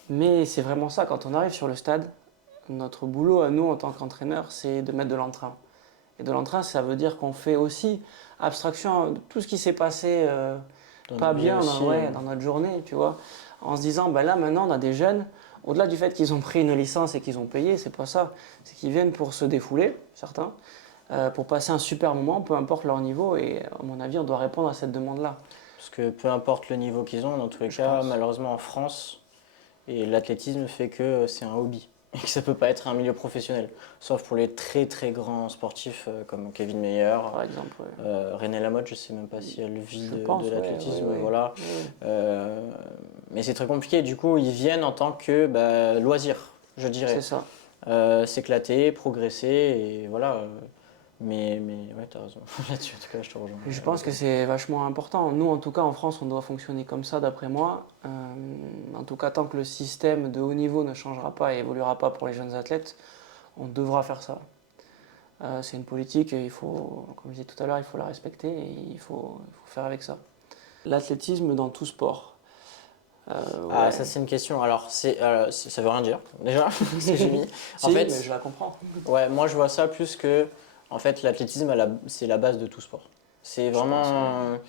Mais c'est vraiment ça, quand on arrive sur le stade, notre boulot à nous en tant qu'entraîneur, c'est de mettre de l'entrain. Et de l'entrain, ça veut dire qu'on fait aussi abstraction de tout ce qui s'est passé Dans pas notre vie bien aussi. dans notre journée, tu vois. En se disant, là maintenant on a des jeunes, au-delà du fait qu'ils ont pris une licence et qu'ils ont payé, c'est pas ça. C'est qu'ils viennent pour se défouler, certains, pour passer un super moment, peu importe leur niveau. Et à mon avis, on doit répondre à cette demande-là. Parce que peu importe le niveau qu'ils ont, dans tous les Je cas, pense. malheureusement en France, et l'athlétisme fait que c'est un hobby et que ça peut pas être un milieu professionnel. Sauf pour les très très grands sportifs comme Kevin Mayer, Par exemple, ouais. René Lamotte, je sais même pas si elle vit Je de pense, ouais, l'athlétisme, ouais, voilà. ouais. Euh, Mais c'est très compliqué, du coup ils viennent en tant que loisir, je dirais. C'est ça. S'éclater, progresser et voilà. Mais ouais, t'as raison. Là-dessus, en tout cas, je te rejoins. Et je pense que c'est vachement important. Nous, en tout cas, en France, on doit fonctionner comme ça, d'après moi. En tout cas, tant que le système de haut niveau ne changera pas et évoluera pas pour les jeunes athlètes, on devra faire ça. C'est une politique, il faut, comme je disais tout à l'heure, il faut la respecter et il faut faire avec ça. L'athlétisme dans tout sport. Ah, Ouais. ça c'est une question. Alors, ça veut rien dire, déjà, ce que j'ai mis. Si, En fait, mais je la comprends. ouais, moi je vois ça plus que, en fait, l'athlétisme, c'est la base de tout sport. C'est Je vraiment, pense, ouais.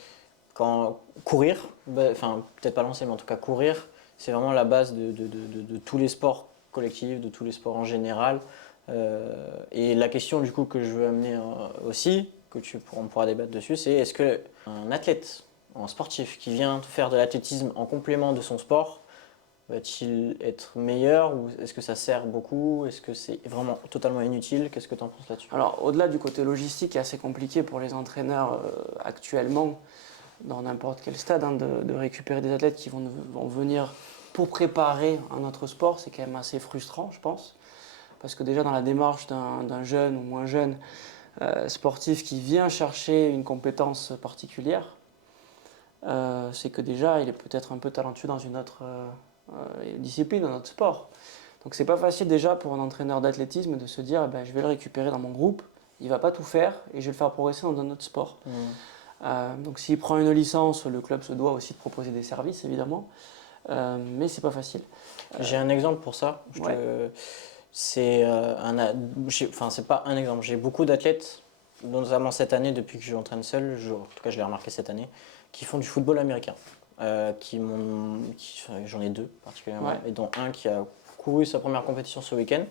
quand courir, enfin, peut-être pas lancer, mais en tout cas courir, c'est vraiment la base de tous les sports collectifs, de tous les sports en général. Et la question du coup que je veux amener aussi, on pourra débattre dessus, c'est est-ce que un athlète, un sportif qui vient faire de l'athlétisme en complément de son sport, va-t-il être meilleur ou est-ce que ça sert beaucoup? Est-ce que c'est vraiment totalement inutile? Qu'est-ce que tu en penses là-dessus? Alors, au-delà du côté logistique, qui est assez compliqué pour les entraîneurs actuellement, dans n'importe quel stade, hein, de récupérer des athlètes qui vont venir pour préparer un autre sport, c'est quand même assez frustrant, je pense. Parce que déjà, dans la démarche d'un jeune ou moins jeune sportif qui vient chercher une compétence particulière, c'est que déjà, il est peut-être un peu talentueux dans une autre discipline, un autre sport. Donc c'est pas facile déjà pour un entraîneur d'athlétisme de se dire eh ben, je vais le récupérer dans mon groupe, il va pas tout faire et je vais le faire progresser dans un autre sport. Donc s'il prend une licence, le club se doit aussi de proposer des services évidemment, mais c'est pas facile. J'ai un exemple pour ça. Ouais. C'est enfin, c'est pas un exemple. J'ai beaucoup d'athlètes, notamment cette année, depuis que je m'entraîne seul, en tout cas je l'ai remarqué cette année, qui font du football américain. J'en ai deux particulièrement, Ouais. et dont un qui a couru sa première compétition ce week-end,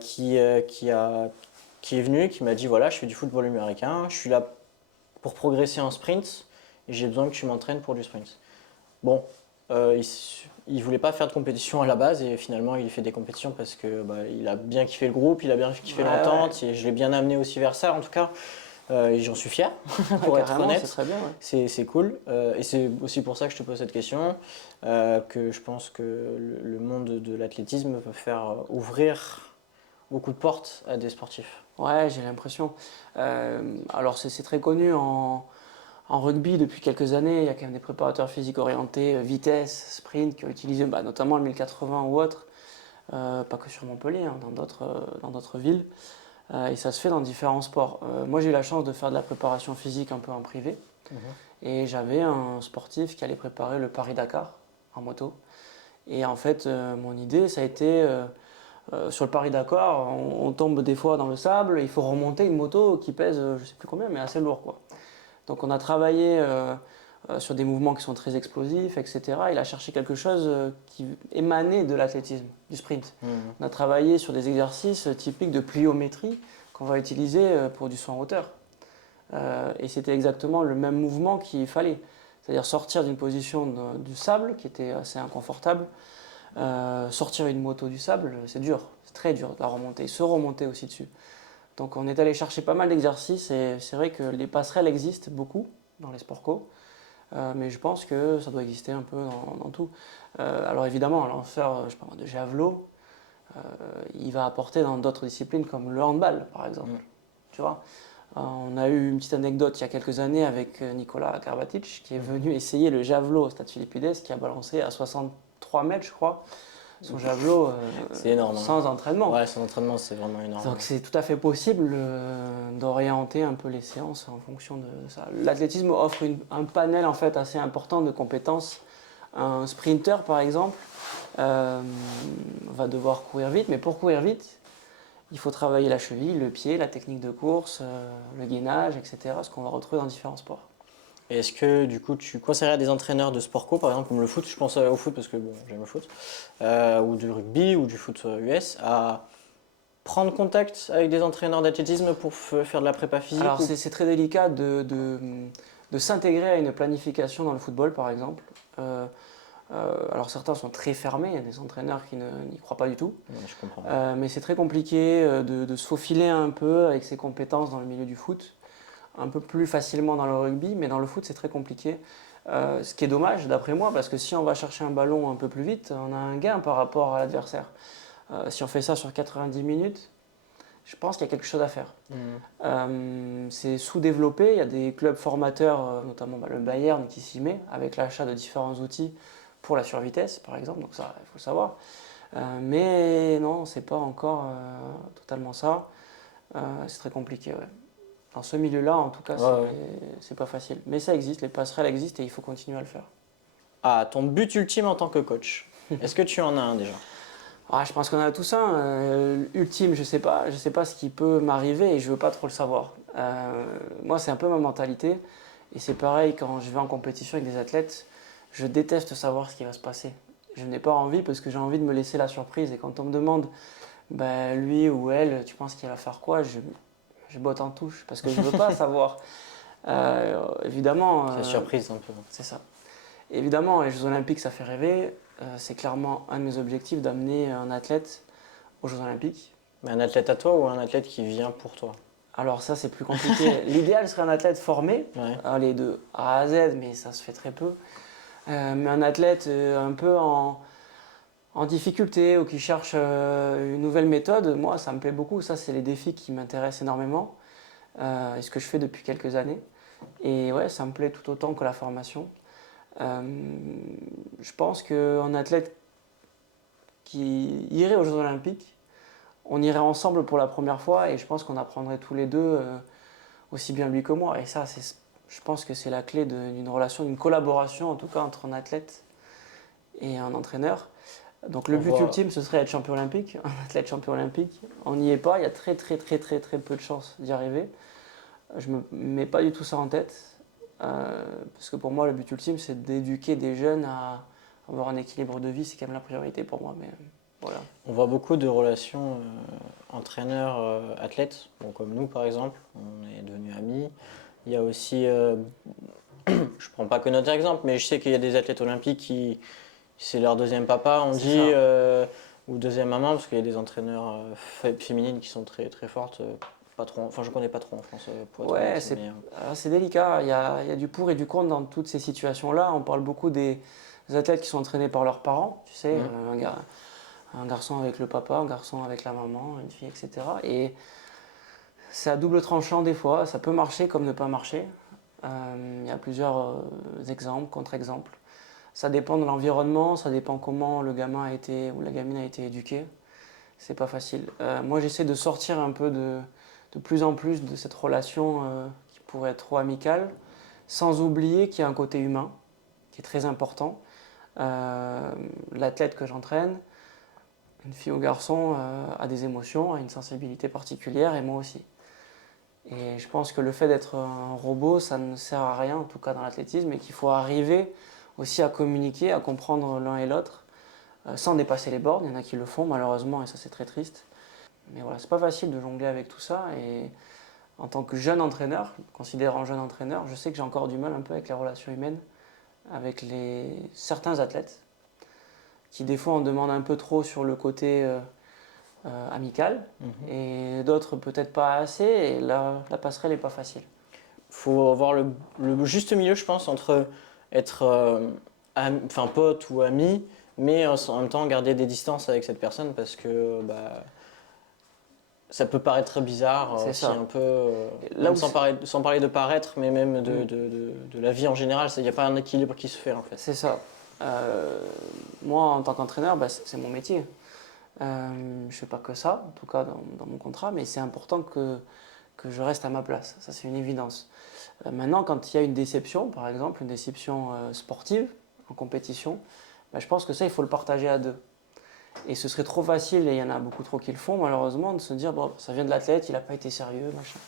qui est venu, qui m'a dit voilà, je fais du football américain, je suis là pour progresser en sprint et j'ai besoin que tu m'entraînes pour du sprint. Bon, il voulait pas faire de compétition à la base et finalement il fait des compétitions parce que il a bien kiffé le groupe, il a bien kiffé l'entente et je l'ai bien amené aussi vers ça en tout cas. Et j'en suis fier, pour être Carrément, honnête. c'est très bien. Ouais. C'est cool. Et c'est aussi pour ça que je te pose cette question, que je pense que le monde de l'athlétisme peut faire ouvrir beaucoup de portes à des sportifs. Ouais, j'ai l'impression. Alors c'est très connu en rugby depuis quelques années. Il y a quand même des préparateurs physiques orientés, vitesse, sprint, qui ont utilisé notamment le 1080 ou autre, pas que sur Montpellier, hein, dans d'autres villes. Et ça se fait dans différents sports. Moi j'ai eu la chance de faire de la préparation physique un peu en privé. Et j'avais un sportif qui allait préparer le Paris-Dakar en moto. Et en fait, mon idée, ça a été, sur le Paris-Dakar, on tombe des fois dans le sable, il faut remonter une moto qui pèse, je ne sais plus combien, mais assez lourd, quoi. Donc on a travaillé sur des mouvements qui sont très explosifs, etc. Il a cherché quelque chose qui émanait de l'athlétisme, du sprint. On a travaillé sur des exercices typiques de pliométrie qu'on va utiliser pour du saut en hauteur. Et c'était exactement le même mouvement qu'il fallait. C'est-à-dire sortir d'une position du sable, qui était assez inconfortable. Sortir une moto du sable, c'est dur, c'est très dur de la remonter, se remonter aussi dessus. Donc on est allé chercher pas mal d'exercices et c'est vrai que les passerelles existent beaucoup dans les sports co, mais je pense que ça doit exister un peu dans tout. Alors évidemment, un lanceur, je sais pas moi, de javelot, il va apporter dans d'autres disciplines comme le handball par exemple. Tu vois, on a eu une petite anecdote il y a quelques années avec Nicolas Karabatic qui est venu essayer le javelot au Stade Philippides, qui a balancé à 63 mètres je crois. Son javelot c'est énorme, sans entraînement. Ouais, sans entraînement, c'est vraiment énorme. Donc c'est tout à fait possible d'orienter un peu les séances en fonction de ça. L'athlétisme offre un panel en fait assez important de compétences. Un sprinter par exemple va devoir courir vite, mais pour courir vite, il faut travailler la cheville, le pied, la technique de course, le gainage, etc. Ce qu'on va retrouver dans différents sports. Et est-ce que du coup tu conseillerais à des entraîneurs de sport co, par exemple comme le foot, je pense au foot parce que bon, j'aime le foot, ou du rugby ou du foot US, à prendre contact avec des entraîneurs d'athlétisme pour faire de la prépa physique? Alors c'est très délicat de s'intégrer à une planification dans le football par exemple. Alors certains sont très fermés, il y a des entraîneurs qui n'y croient pas du tout. Ouais, je comprends. Mais c'est très compliqué de se faufiler un peu avec ses compétences dans le milieu du foot. Un peu plus facilement dans le rugby, mais dans le foot c'est très compliqué. Ce qui est dommage d'après moi, parce que si on va chercher un ballon un peu plus vite, on a un gain par rapport à l'adversaire. Si on fait ça sur 90 minutes, je pense qu'il y a quelque chose à faire. C'est sous-développé, il y a des clubs formateurs, notamment le Bayern qui s'y met, avec l'achat de différents outils pour la survitesse par exemple, donc ça il faut le savoir. Mais non, c'est pas encore totalement ça. C'est très compliqué, ouais. Dans ce milieu-là, en tout cas, Ouais. c'est pas facile. Mais ça existe, les passerelles existent et il faut continuer à le faire. Ah, ton but ultime en tant que coach. Est-ce que tu en as un déjà? Je pense qu'on a tous un. Ultime, je sais pas ce qui peut m'arriver et je veux pas trop le savoir. Moi, c'est un peu ma mentalité. Et c'est pareil quand je vais en compétition avec des athlètes, je déteste savoir ce qui va se passer. Je n'ai pas envie parce que j'ai envie de me laisser la surprise. Et quand on me demande, ben, lui ou elle, tu penses qu'il va faire quoi, je botte en touche parce que je veux pas savoir. Évidemment, C'est la surprise un peu. c'est ça. Évidemment, les Jeux Olympiques, ça fait rêver. C'est clairement un de mes objectifs d'amener un athlète aux Jeux Olympiques. Mais un athlète à toi ou un athlète qui vient pour toi? Alors ça, c'est plus compliqué. L'idéal serait un athlète formé, Ouais. les de A à Z, mais ça se fait très peu. Mais un athlète un peu en difficulté ou qui cherche une nouvelle méthode, moi, ça me plaît beaucoup. Ça, c'est les défis qui m'intéressent énormément et ce que je fais depuis quelques années. Et ouais, ça me plaît tout autant que la formation. Je pense qu'un athlète qui irait aux Jeux Olympiques, on irait ensemble pour la première fois et je pense qu'on apprendrait tous les deux aussi bien lui que moi. Et ça, je pense que c'est la clé d'une relation, d'une collaboration en tout cas entre un athlète et un entraîneur. Donc le On but voit. ultime, ce serait être champion olympique, un athlète champion olympique. On n'y est pas, il y a très très très très très peu de chances d'y arriver. Je ne me mets pas du tout ça en tête. Parce que pour moi, le but ultime, c'est d'éduquer des jeunes à avoir un équilibre de vie. C'est quand même la priorité pour moi. Mais voilà. On voit beaucoup de relations entraîneurs-athlètes, bon, comme nous par exemple, on est devenus amis. Il y a aussi, je prends pas que notre exemple, mais je sais qu'il y a des athlètes olympiques qui, c'est leur deuxième papa, on C'est dit, ça. ou deuxième maman, parce qu'il y a des entraîneurs féminines qui sont très très fortes. Pas trop, enfin, je connais pas trop en France pour être Ouais, honnête. Mais, c'est délicat. Il y a du pour et du contre dans toutes ces situations-là. On parle beaucoup des athlètes qui sont entraînés par leurs parents. Tu sais, un garçon avec le papa, un garçon avec la maman, une fille, etc. Et c'est à double tranchant des fois. Ça peut marcher comme ne pas marcher. Il y a plusieurs exemples, contre-exemples. Ça dépend de l'environnement, ça dépend comment le gamin a été ou la gamine a été éduquée. C'est pas facile. Moi, j'essaie de sortir un peu de plus en plus de cette relation qui pourrait être trop amicale, sans oublier qu'il y a un côté humain qui est très important. L'athlète que j'entraîne, une fille ou garçon, a des émotions, a une sensibilité particulière, et moi aussi. Et je pense que le fait d'être un robot, ça ne sert à rien, en tout cas dans l'athlétisme, et qu'il faut arriver aussi à communiquer, à comprendre l'un et l'autre, sans dépasser les bornes. Il y en a qui le font malheureusement, et ça c'est très triste. Mais voilà, c'est pas facile de jongler avec tout ça. Et en tant que jeune entraîneur, considérant jeune entraîneur, je sais que j'ai encore du mal un peu avec les relations humaines, avec certains athlètes, qui des fois en demandent un peu trop sur le côté amical, et d'autres peut-être pas assez, et la passerelle n'est pas facile. faut avoir le juste milieu, je pense, entre être enfin, pote ou ami, mais en même temps garder des distances avec cette personne parce que bah, ça peut paraître bizarre C'est aussi ça. un peu, Là même où sans parler de paraître, mais même Mm. de la vie en général, il n'y a pas un équilibre qui se fait en fait. C'est ça. Moi, en tant qu'entraîneur, bah, c'est mon métier. Je ne fais pas que ça, en tout cas dans mon contrat, mais c'est important que je reste à ma place. Ça, c'est une évidence. Maintenant, quand il y a une déception, par exemple, une déception sportive en compétition, bah, je pense que ça, il faut le partager à deux. Et ce serait trop facile, et il y en a beaucoup trop qui le font malheureusement, de se dire, bon, ça vient de l'athlète, il n'a pas été sérieux, machin.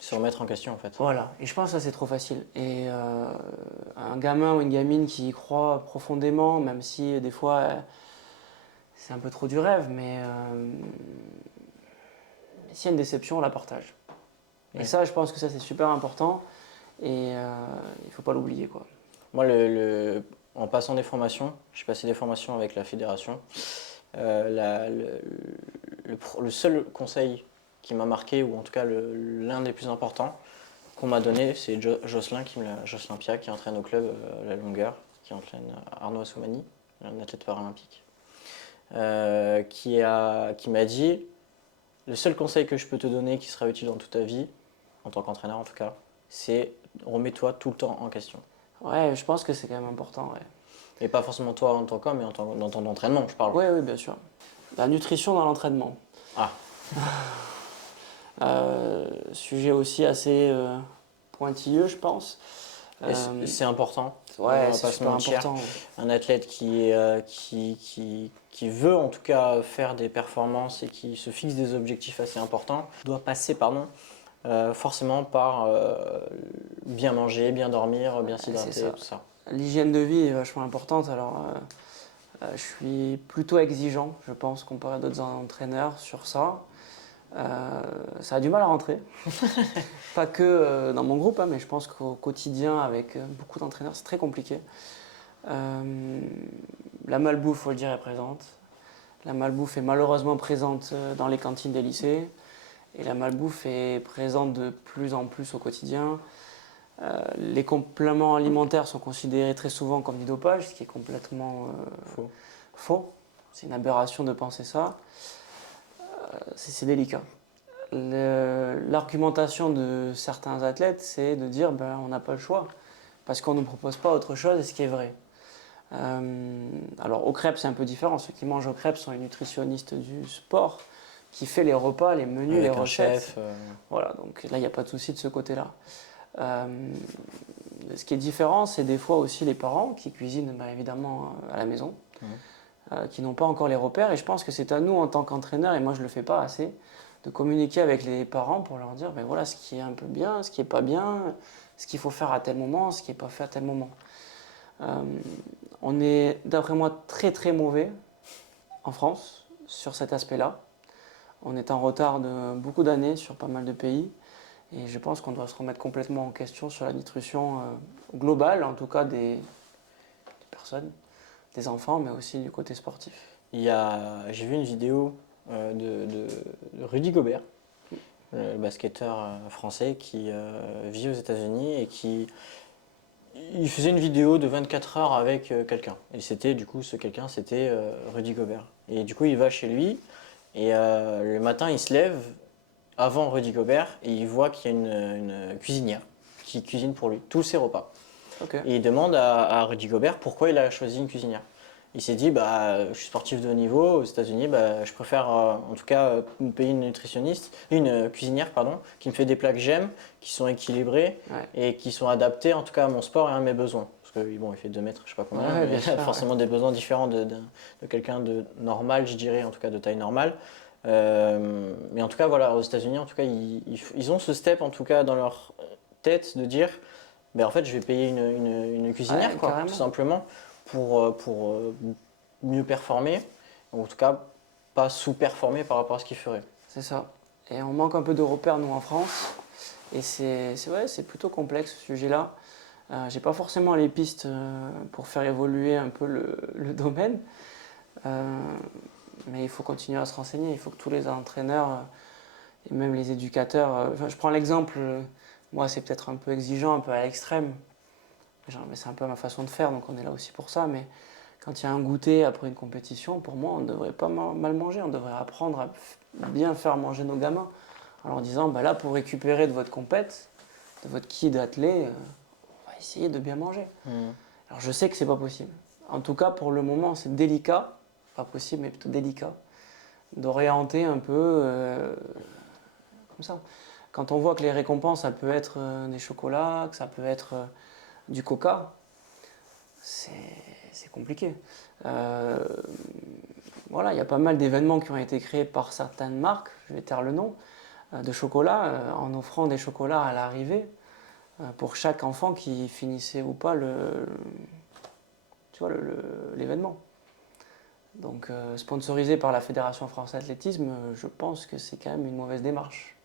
Se remettre en question en fait. Voilà, et je pense que ça c'est trop facile. Et un gamin ou une gamine qui y croit profondément, même si des fois c'est un peu trop du rêve, mais s'il y a une déception, on la partage. Et Ouais. ça, je pense que ça c'est super important, et il ne faut pas l'oublier, quoi. Moi, en passant des formations, j'ai passé des formations avec la fédération. Le seul conseil qui m'a marqué, ou en tout cas l'un des plus importants, qu'on m'a donné, c'est Jocelyn, Jocelyn Pia qui entraîne au club la longueur, qui entraîne Arnaud Assoumani, un athlète paralympique, qui m'a dit le seul conseil que je peux te donner qui sera utile dans toute ta vie, en tant qu'entraîneur en tout cas, c'est remets-toi tout le temps en question. Ouais, je pense que c'est quand même important. Ouais. Et pas forcément toi en tant qu'homme, mais dans ton entraînement, je parle. Oui, oui, bien sûr. La nutrition dans l'entraînement. Ah, Sujet aussi assez pointilleux, je pense. c'est important. On Ouais, va c'est pas se super mentir. important. Un athlète qui veut en tout cas faire des performances et qui se fixe des objectifs assez importants doit passer forcément par bien manger, bien dormir, bien s'hydrater, tout ça. L'hygiène de vie est vachement importante. Alors, je suis plutôt exigeant, je pense, comparé à d'autres entraîneurs sur ça. Ça a du mal à rentrer. Pas que dans mon groupe, hein, mais je pense qu'au quotidien, avec beaucoup d'entraîneurs, c'est très compliqué. La malbouffe, il faut le dire, est présente. La malbouffe est malheureusement présente dans les cantines des lycées. Et la malbouffe est présente de plus en plus au quotidien. Les compléments alimentaires sont considérés très souvent comme du dopage, ce qui est complètement faux. C'est une aberration de penser ça. C'est délicat. L'argumentation de certains athlètes, c'est de dire on n'a pas le choix, parce qu'on ne nous propose pas autre chose, et ce qui est vrai. Alors au crêpes, c'est un peu différent. Ceux qui mangent au crêpes sont les nutritionnistes du sport, qui fait les repas, les menus, avec les recettes. Chef, Voilà, donc là, il n'y a pas de souci de ce côté-là. Ce qui est différent, c'est des fois aussi les parents qui cuisinent évidemment à la maison, qui n'ont pas encore les repères. Et je pense que c'est à nous, en tant qu'entraîneurs, et moi je ne le fais pas assez, de communiquer avec les parents pour leur dire voilà ce qui est un peu bien, ce qui n'est pas bien, ce qu'il faut faire à tel moment, ce qui n'est pas fait à tel moment. On est, d'après moi, très très mauvais en France sur cet aspect-là. On est en retard de beaucoup d'années sur pas mal de pays. Et je pense qu'on doit se remettre complètement en question sur la nutrition globale, en tout cas des personnes, des enfants, mais aussi du côté sportif. J'ai vu une vidéo de Rudy Gobert, le basketteur français qui vit aux États-Unis et il faisait une vidéo de 24 heures avec quelqu'un. Et c'était du coup ce quelqu'un, c'était Rudy Gobert. Et du coup il va chez lui et le matin il se lève avant Rudy Gobert et il voit qu'il y a une cuisinière qui cuisine pour lui tous ses repas. Okay. Et il demande à Rudy Gobert pourquoi il a choisi une cuisinière. Il s'est dit, je suis sportif de haut niveau aux États-Unis, je préfère en tout cas me payer une cuisinière qui me fait des plats que j'aime, qui sont équilibrés et qui sont adaptés en tout cas à mon sport et à mes besoins. Parce que il fait 2 mètres, je sais pas combien, mais il a forcément des besoins différents de quelqu'un de normal, je dirais, en tout cas de taille normale. Mais en tout cas, voilà, aux États-Unis, en tout cas, ils ont ce step en tout cas dans leur tête de dire, en fait, je vais payer une cuisinière, tout simplement. Pour mieux performer, ou en tout cas pas sous-performer par rapport à ce qu'il ferait. C'est ça. Et on manque un peu de repères, nous, en France. Et c'est vrai, c'est plutôt complexe, ce sujet-là. J'ai pas forcément les pistes pour faire évoluer un peu le domaine. Mais il faut continuer à se renseigner. Il faut que tous les entraîneurs et même les éducateurs... je prends l'exemple, moi, c'est peut-être un peu exigeant, un peu à l'extrême. Mais c'est un peu ma façon de faire, donc on est là aussi pour ça. Mais quand il y a un goûter après une compétition, pour moi, on ne devrait pas mal manger. On devrait apprendre à bien faire manger nos gamins. En leur disant, là, pour récupérer de votre compète, de votre kid athlète, on va essayer de bien manger. Alors je sais que c'est pas possible. En tout cas, pour le moment, c'est délicat. Pas possible, mais plutôt délicat. D'orienter un peu comme ça. Quand on voit que les récompenses, ça peut être des chocolats, que ça peut être... du coca, c'est compliqué. Voilà, il y a pas mal d'événements qui ont été créés par certaines marques, je vais taire le nom, de chocolat, en offrant des chocolats à l'arrivée pour chaque enfant qui finissait ou pas l'événement. Donc sponsorisé par la Fédération française d'athlétisme, je pense que c'est quand même une mauvaise démarche.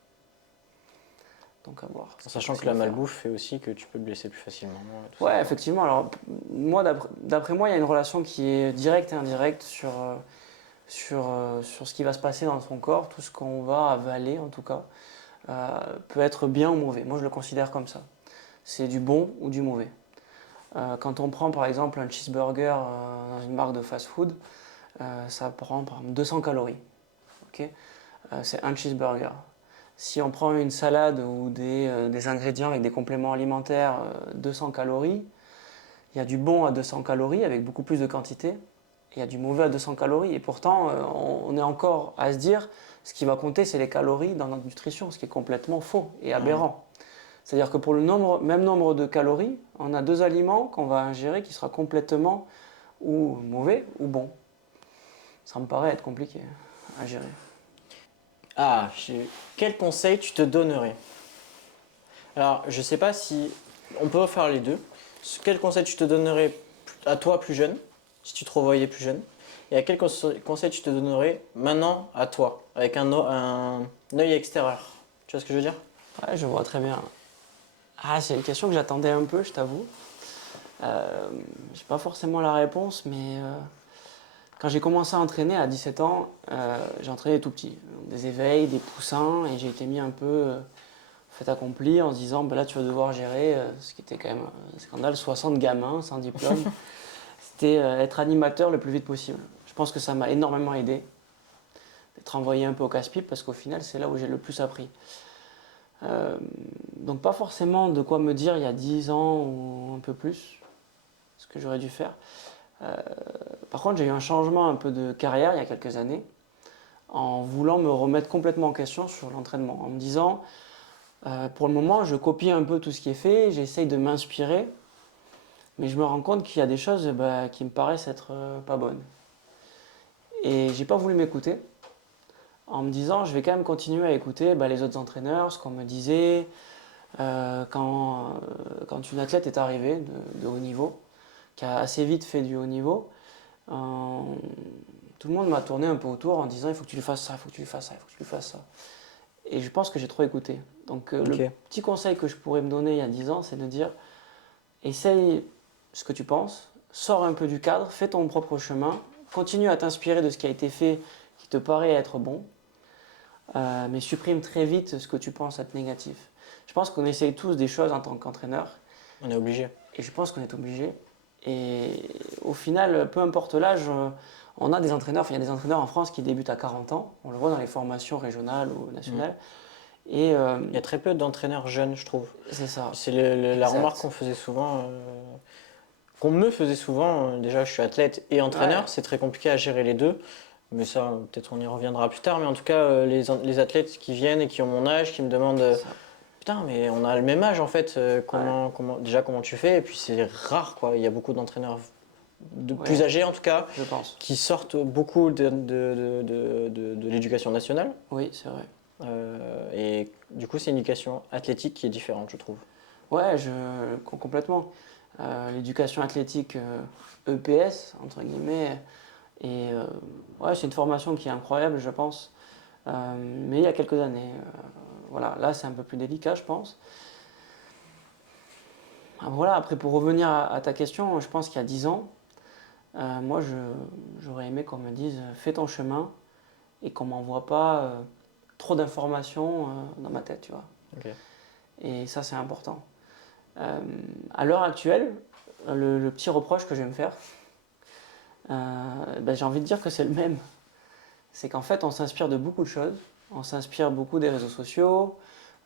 Donc à voir. Sachant que la malbouffe fait aussi que tu peux te blesser plus facilement. Ouais, effectivement. Alors, moi, d'après moi, il y a une relation qui est directe et indirecte sur ce qui va se passer dans son corps, tout ce qu'on va avaler en tout cas. peut être bien ou mauvais. Moi, je le considère comme ça. C'est du bon ou du mauvais. Quand on prend par exemple un cheeseburger dans une marque de fast-food, ça prend par exemple 200 calories. Okay, c'est un cheeseburger. Si on prend une salade ou des ingrédients avec des compléments alimentaires, 200 calories, il y a du bon à 200 calories avec beaucoup plus de quantité, et il y a du mauvais à 200 calories. Et pourtant, on est encore à se dire, ce qui va compter, c'est les calories dans notre nutrition, ce qui est complètement faux et aberrant. C'est-à-dire que pour le même nombre de calories, on a 2 aliments qu'on va ingérer qui sera complètement ou mauvais ou bon. Ça me paraît être compliqué à gérer. Ah, quel conseil tu te donnerais? Alors, je sais pas si on peut faire les deux. Quel conseil tu te donnerais à toi plus jeune, si tu te revoyais plus jeune? Et à quel conseil tu te donnerais maintenant à toi, avec un œil extérieur? Tu vois ce que je veux dire? Ouais, je vois très bien. Ah, c'est une question que j'attendais un peu, je t'avoue. J'ai pas forcément la réponse, mais quand j'ai commencé à entraîner à 17 ans, j'ai entraîné tout petit. Donc, des éveils, des poussins, et j'ai été mis un peu fait accompli en se disant bah là tu vas devoir gérer, ce qui était quand même un scandale, 60 gamins sans diplôme. C'était être animateur le plus vite possible. Je pense que ça m'a énormément aidé d'être envoyé un peu au casse-pipe parce qu'au final c'est là où j'ai le plus appris. Donc pas forcément de quoi me dire il y a 10 ans ou un peu plus, ce que j'aurais dû faire. Par contre j'ai eu un changement un peu de carrière il y a quelques années en voulant me remettre complètement en question sur l'entraînement, en me disant pour le moment je copie un peu tout ce qui est fait, j'essaye de m'inspirer, mais je me rends compte qu'il y a des choses qui me paraissent être pas bonnes. Et j'ai pas voulu m'écouter en me disant je vais quand même continuer à écouter les autres entraîneurs, ce qu'on me disait, quand une athlète est arrivée de haut niveau, qui a assez vite fait du haut niveau, tout le monde m'a tourné un peu autour en disant il faut que tu lui fasses ça, il faut que tu lui fasses ça, il faut que tu lui fasses ça. Et je pense que j'ai trop écouté. Donc le petit conseil que je pourrais me donner il y a 10 ans, c'est de dire essaye ce que tu penses, sors un peu du cadre, fais ton propre chemin, continue à t'inspirer de ce qui a été fait qui te paraît être bon, mais supprime très vite ce que tu penses être négatif. Je pense qu'on essaye tous des choses en tant qu'entraîneur. On est obligé. Et je pense qu'on est obligé. Et au final, peu importe l'âge, on a des entraîneurs, il y a des entraîneurs en France qui débutent à 40 ans, on le voit dans les formations régionales ou nationales. Et, il y a très peu d'entraîneurs jeunes, je trouve. C'est ça. C'est la remarque qu'on faisait souvent, qu'on me faisait souvent. Déjà, je suis athlète et entraîneur, c'est très compliqué à gérer les deux. Mais ça, peut-être on y reviendra plus tard. Mais en tout cas, les athlètes qui viennent et qui ont mon âge, qui me demandent putain, mais on a le même âge en fait, comment tu fais? Et puis c'est rare quoi. Il y a beaucoup d'entraîneurs plus âgés en tout cas, je pense, qui sortent beaucoup de l'éducation nationale. Oui, c'est vrai. Et du coup, c'est une éducation athlétique qui est différente, je trouve. Ouais, complètement. L'éducation athlétique EPS, entre guillemets, et c'est une formation qui est incroyable, je pense. Mais il y a quelques années, voilà, là c'est un peu plus délicat, je pense. Voilà, après pour revenir à ta question, je pense qu'il y a 10 ans, moi j'aurais aimé qu'on me dise fais ton chemin et qu'on m'envoie pas trop d'informations dans ma tête, tu vois. Okay. Et ça c'est important. À l'heure actuelle, le petit reproche que je vais me faire, j'ai envie de dire que c'est le même. C'est qu'en fait, on s'inspire de beaucoup de choses. On s'inspire beaucoup des réseaux sociaux,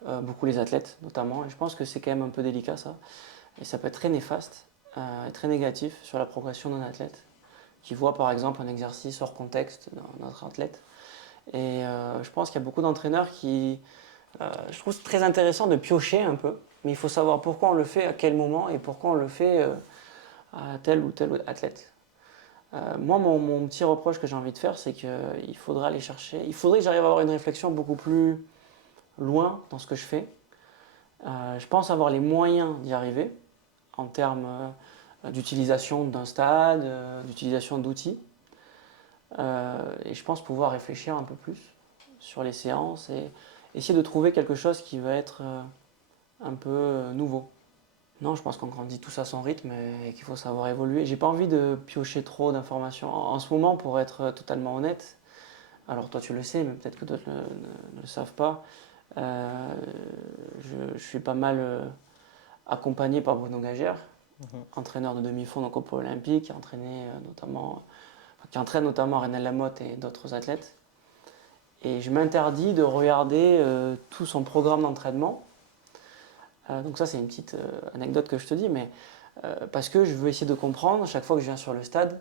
beaucoup les athlètes notamment. Et je pense que c'est quand même un peu délicat ça. Et ça peut être très néfaste et très négatif sur la progression d'un athlète qui voit par exemple un exercice hors contexte d'un autre athlète. Et je pense qu'il y a beaucoup d'entraîneurs qui... je trouve c'est très intéressant de piocher un peu, mais il faut savoir pourquoi on le fait, à quel moment et pourquoi on le fait à tel ou tel athlète. Moi, mon petit reproche que j'ai envie de faire, c'est qu'il faudrait aller chercher, il faudrait que j'arrive à avoir une réflexion beaucoup plus loin dans ce que je fais. Je pense avoir les moyens d'y arriver en termes d'utilisation d'un stade, d'utilisation d'outils. Et je pense pouvoir réfléchir un peu plus sur les séances et essayer de trouver quelque chose qui va être un peu nouveau. Non, je pense qu'on grandit tous à son rythme et qu'il faut savoir évoluer. J'ai pas envie de piocher trop d'informations. En ce moment, pour être totalement honnête, alors toi tu le sais, mais peut-être que d'autres ne le savent pas, Je suis pas mal accompagné par Bruno Gagère, Mhm. entraîneur de demi-fond donc au Pôle Olympique, qui entraîne notamment Renel Lamotte et d'autres athlètes. Et je m'interdis de regarder tout son programme d'entraînement. Donc ça, c'est une petite anecdote que je te dis, mais parce que je veux essayer de comprendre, chaque fois que je viens sur le stade,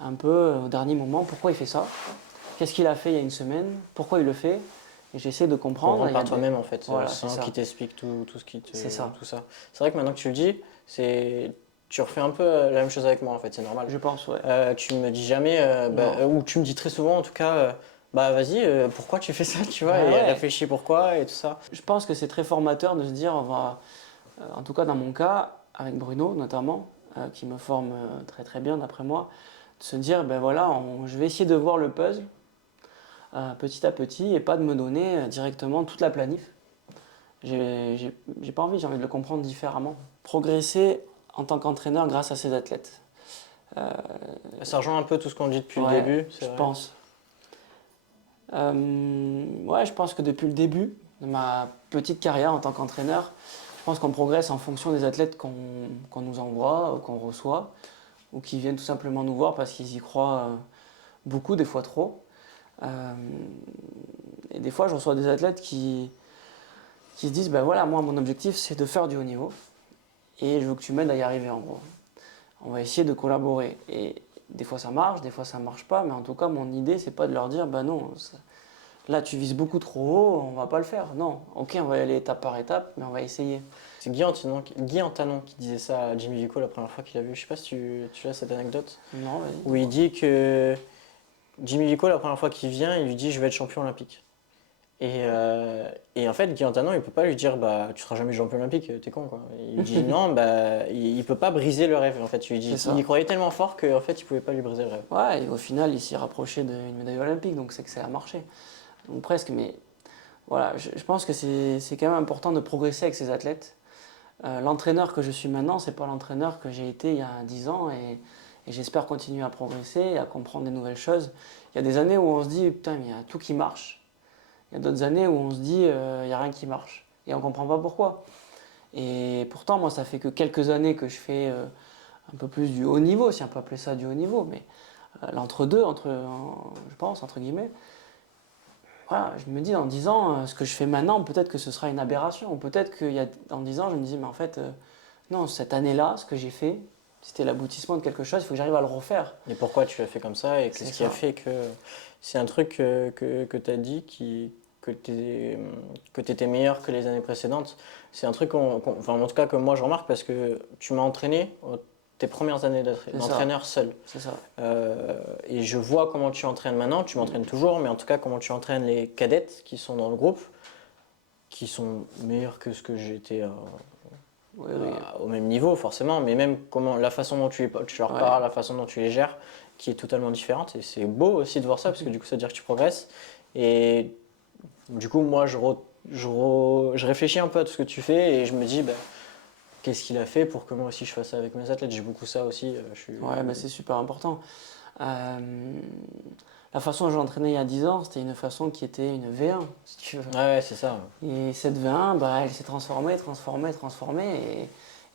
un peu au dernier moment, pourquoi il fait ça, qu'est-ce qu'il a fait il y a une semaine, pourquoi il le fait, et j'essaie de comprendre. Comprendre par toi-même en fait, Voilà, c'est sans ça. qu'il t'explique tout ce qui te... C'est ça. tout ça. C'est vrai que maintenant que tu le dis, tu refais un peu la même chose avec moi en fait, c'est normal. Je pense, ouais. Tu me dis jamais, Non. ou tu me dis très souvent en tout cas, bah vas-y, pourquoi tu fais ça, tu vois, Bah et ouais. réfléchis pourquoi et tout ça. Je pense que c'est très formateur de se dire, en tout cas dans mon cas, avec Bruno notamment, qui me forme très très bien d'après moi, de se dire, ben voilà, je vais essayer de voir le puzzle petit à petit et pas de me donner directement toute la planif. J'ai pas envie, j'ai envie de le comprendre différemment. Progresser en tant qu'entraîneur grâce à ces athlètes. Ça rejoint un peu tout ce qu'on dit depuis le Ouais, début, c'est je vrai. pense. Ouais, je pense que depuis le début de ma petite carrière en tant qu'entraîneur, je pense qu'on progresse en fonction des athlètes qu'on nous envoie, qu'on reçoit, ou qui viennent tout simplement nous voir parce qu'ils y croient beaucoup, des fois trop. Euh, et des fois, je reçois des athlètes qui se disent, ben voilà, moi, mon objectif, c'est de faire du haut niveau, et je veux que tu m'aides à y arriver, en gros. On va essayer de collaborer. Et des fois, ça marche, des fois, ça marche pas, mais en tout cas, mon idée, c'est pas de leur dire, ben non, là, tu vises beaucoup trop haut, on va pas le faire. Non, ok, on va y aller étape par étape, mais on va essayer. C'est Guy Antanon qui disait ça à Jimmy Vico la première fois qu'il l'a vu. Je sais pas si tu as cette anecdote. Non, vas-y, Où il dis-moi. dit que Jimmy Vico, la première fois qu'il vient, il lui dit je vais être champion olympique. Et en fait, Guy Antanon, il peut pas lui dire bah tu seras jamais champion olympique, t'es con quoi. Il lui dit non, bah il peut pas briser le rêve. En fait, C'est il ça. y croyait tellement fort qu'en fait il pouvait pas lui briser le rêve. Ouais, et au final, il s'est rapproché d'une médaille olympique, donc c'est que ça a marché. Donc presque, mais voilà, je pense que c'est quand même important de progresser avec ces athlètes. L'entraîneur que je suis maintenant, c'est pas l'entraîneur que j'ai été il y a 10 ans, et j'espère continuer à progresser et à comprendre des nouvelles choses. Il y a des années où on se dit, putain, mais il y a tout qui marche. Il y a d'autres années où on se dit, il n'y a rien qui marche. Et on ne comprend pas pourquoi. Et pourtant, moi, ça fait que quelques années que je fais un peu plus du haut niveau, si on peut appeler ça du haut niveau, mais l'entre-deux, je pense, entre guillemets. Voilà, je me dis, dans 10 ans, ce que je fais maintenant, peut-être que ce sera une aberration. Ou peut-être dans 10 ans, je me dis, mais en fait, non, cette année-là, ce que j'ai fait, c'était l'aboutissement de quelque chose, il faut que j'arrive à le refaire. Et pourquoi tu l'as fait comme ça et C'est qu'est-ce qui a ça. fait que c'est un truc que tu as dit que tu étais meilleur que les années précédentes. C'est un truc enfin, en tout cas que moi je remarque parce que tu m'as entraîné tes premières années C'est ça. d'entraîneur seul. C'est ça. Et je vois comment tu entraînes maintenant, tu m'entraînes toujours, mais en tout cas comment tu entraînes les cadettes qui sont dans le groupe, qui sont meilleurs que ce que j'étais Oui, oui. au même niveau forcément, mais même la façon dont tu leur Ouais. parles, la façon dont tu les gères, qui est totalement différente. Et c'est beau aussi de voir ça, parce que du coup ça veut dire que tu progresses. Et du coup moi je réfléchis un peu à tout ce que tu fais et je me dis bah, qu'est-ce qu'il a fait pour que moi aussi je fasse ça avec mes athlètes. J'ai beaucoup ça aussi. Ouais, mais c'est super important. La façon dont j'ai entraîné il y a 10 ans, c'était une façon qui était une V1, si tu veux. Ouais, c'est ça. Et cette V1, bah, elle s'est transformée, transformée, transformée.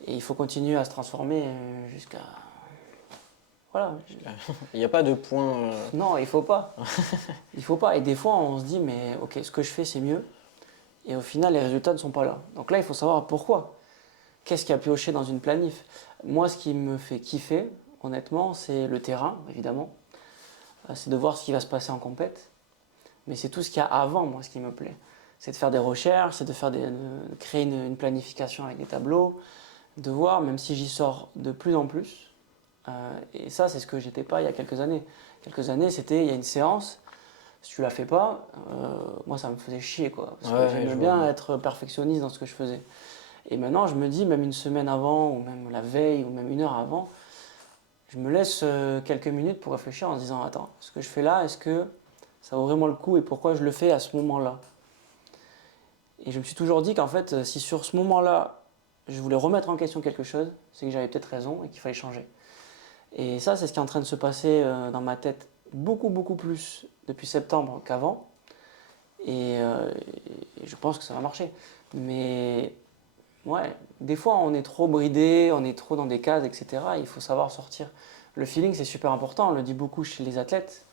Et il faut continuer à se transformer jusqu'à. Voilà. Il n'y a pas de point. Non, il faut pas. Il faut pas. Et des fois, on se dit, mais ok, ce que je fais, c'est mieux. Et au final, les résultats ne sont pas là. Donc là, il faut savoir pourquoi. Qu'est-ce qui a pioché dans une planif? Moi, ce qui me fait kiffer, honnêtement, c'est le terrain, évidemment. C'est de voir ce qui va se passer en compète. Mais c'est tout ce qu'il y a avant, moi, ce qui me plaît. C'est de faire des recherches, c'est de créer une planification avec des tableaux, de voir, même si j'y sors de plus en plus. Et ça, c'est ce que j'étais pas il y a quelques années. Quelques années, c'était, il y a une séance, si tu la fais pas, moi, ça me faisait chier, quoi. Parce Ouais, que j'aimais je bien vois. être perfectionniste dans ce que je faisais. Et maintenant, je me dis, même une semaine avant, ou même la veille, ou même une heure avant, je me laisse quelques minutes pour réfléchir en se disant, attends, ce que je fais là, est-ce que ça vaut vraiment le coup et pourquoi je le fais à ce moment-là? Et je me suis toujours dit qu'en fait, si sur ce moment-là, je voulais remettre en question quelque chose, c'est que j'avais peut-être raison et qu'il fallait changer. Et ça, c'est ce qui est en train de se passer dans ma tête beaucoup, beaucoup plus depuis septembre qu'avant. et je pense que ça va marcher. Mais ouais, des fois on est trop bridé, on est trop dans des cases, etc. Il faut savoir sortir. Le feeling c'est super important, on le dit beaucoup chez les athlètes,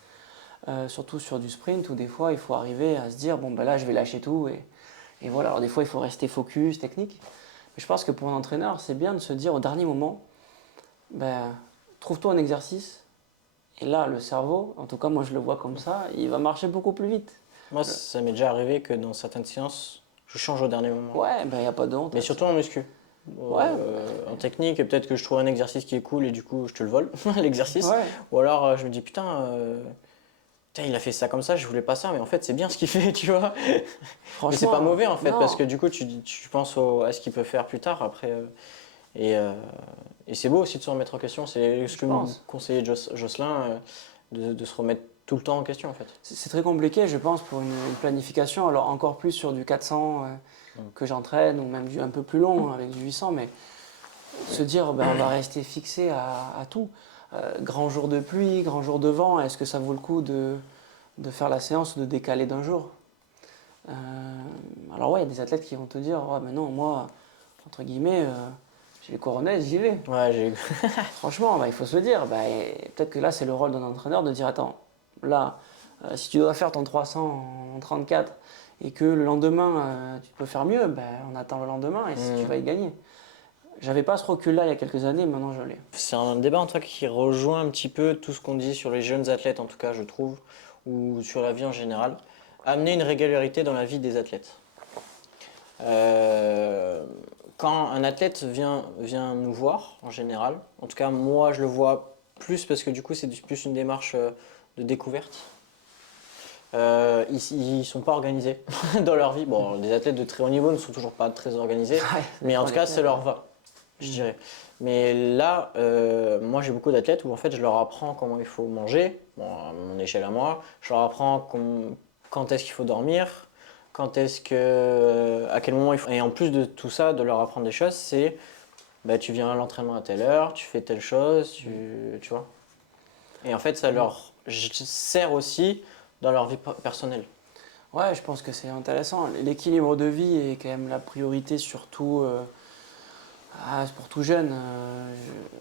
surtout sur du sprint où des fois il faut arriver à se dire bon ben là je vais lâcher tout et voilà. Alors des fois il faut rester focus, technique. Mais je pense que pour un entraîneur c'est bien de se dire au dernier moment, ben, trouve-toi un exercice et là le cerveau, en tout cas moi je le vois comme ça, il va marcher beaucoup plus vite. Moi, ça m'est déjà arrivé que dans certaines séances, je change au dernier moment. Ouais, ben il n'y a pas de honte. Mais surtout en muscu. Ouais. En technique, peut-être que je trouve un exercice qui est cool et du coup, je te le vole, l'exercice. Ouais. Ou alors, je me dis, putain, il a fait ça comme ça, je voulais pas ça, mais en fait, c'est bien ce qu'il fait, tu vois. Mais c'est pas mauvais, en fait, non. parce que du coup, tu penses à ce qu'il peut faire plus tard, après. Et c'est beau aussi de se remettre en question. C'est ce que me conseillait Jocelyn, de se remettre tout le temps en question, en fait. C'est très compliqué, je pense, pour une planification. Alors, encore plus sur du 400 que j'entraîne, ou même du un peu plus long, avec du 800, mais se dire, ben, on va rester fixé à tout. Grand jour de pluie, grand jour de vent, est-ce que ça vaut le coup de faire la séance ou de décaler d'un jour? Alors, ouais, il y a des athlètes qui vont te dire, ouais, mais non, moi, entre guillemets, j'ai les coronets, j'y vais. Ouais, Franchement, bah, il faut se le dire. Bah, peut-être que là, c'est le rôle d'un entraîneur de dire attends, là, si tu dois faire ton 300 en 34 et que le lendemain, tu peux faire mieux, bah, on attend le lendemain et si tu vas y gagner. J'avais pas ce recul-là il y a quelques années, maintenant je l'ai. C'est un débat en tout cas qui rejoint un petit peu tout ce qu'on dit sur les jeunes athlètes, en tout cas, je trouve, ou sur la vie en général. Amener une régularité dans la vie des athlètes. Quand un athlète vient nous voir, en général, en tout cas moi je le vois plus parce que du coup c'est plus une démarche de découverte. Ils sont pas organisés dans leur vie. Bon, des athlètes de très haut niveau ne sont toujours pas très organisés, mais en tout cas ça leur va, je dirais. Mais là, moi j'ai beaucoup d'athlètes où en fait je leur apprends comment il faut manger, bon, à mon échelle à moi, je leur apprends quand est-ce qu'il faut dormir, à quel moment il faut. Et en plus de tout ça, de leur apprendre des choses, c'est bah, tu viens à l'entraînement à telle heure, tu fais telle chose, tu vois. Et en fait, ça leur sert aussi dans leur vie personnelle. Ouais, je pense que c'est intéressant. L'équilibre de vie est quand même la priorité, surtout pour tout jeune.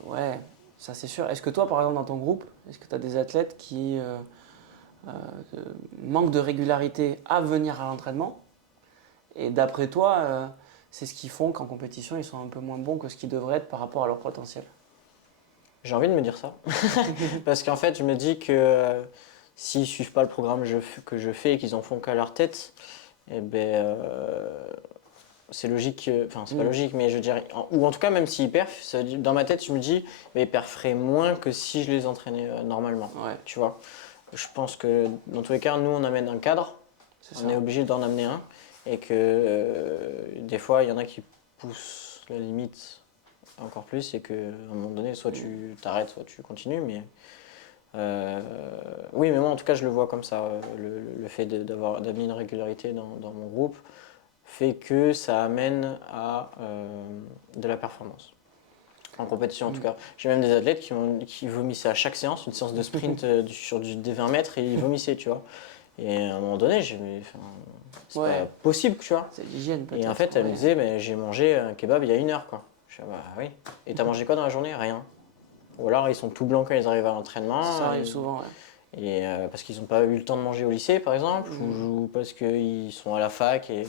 Ouais, ça c'est sûr. Est-ce que toi, par exemple, dans ton groupe, est-ce que tu as des athlètes qui manquent de régularité à venir à l'entraînement? Et d'après toi, c'est ce qu'ils font qu'en compétition, ils sont un peu moins bons que ce qu'ils devraient être par rapport à leur potentiel? J'ai envie de me dire ça. Parce qu'en fait, je me dis que s'ils ne suivent pas le programme que je fais et qu'ils en font qu'à leur tête, eh ben, c'est logique, enfin c'est pas logique, mais je dirais, ou en tout cas même s'ils perfent, dans ma tête je me dis, mais ils perferaient moins que si je les entraînais normalement, Ouais. tu vois. Je pense que dans tous les cas, nous on amène un cadre, on est obligé d'en amener un, et que des fois il y en a qui poussent la limite encore plus, et qu'à un moment donné, soit tu t'arrêtes, soit tu continues, mais oui, mais moi en tout cas je le vois comme ça, le fait d'amener une régularité dans mon groupe fait que ça amène à de la performance. En compétition en tout cas. J'ai même des athlètes qui vomissaient à chaque séance, une séance de sprint sur des 20 mètres, et ils vomissaient, tu vois. Et à un moment donné, c'est pas possible, tu vois. C'est l'hygiène peut-être. Et en fait, elle me disait, mais j'ai mangé un kebab il y a 1 heure, quoi. Je dis, bah oui. Et t'as mangé quoi dans la journée? Rien. Ou alors ils sont tout blancs quand ils arrivent à l'entraînement. Ça arrive souvent, ouais. Et parce qu'ils n'ont pas eu le temps de manger au lycée, par exemple, ou parce qu'ils sont à la fac et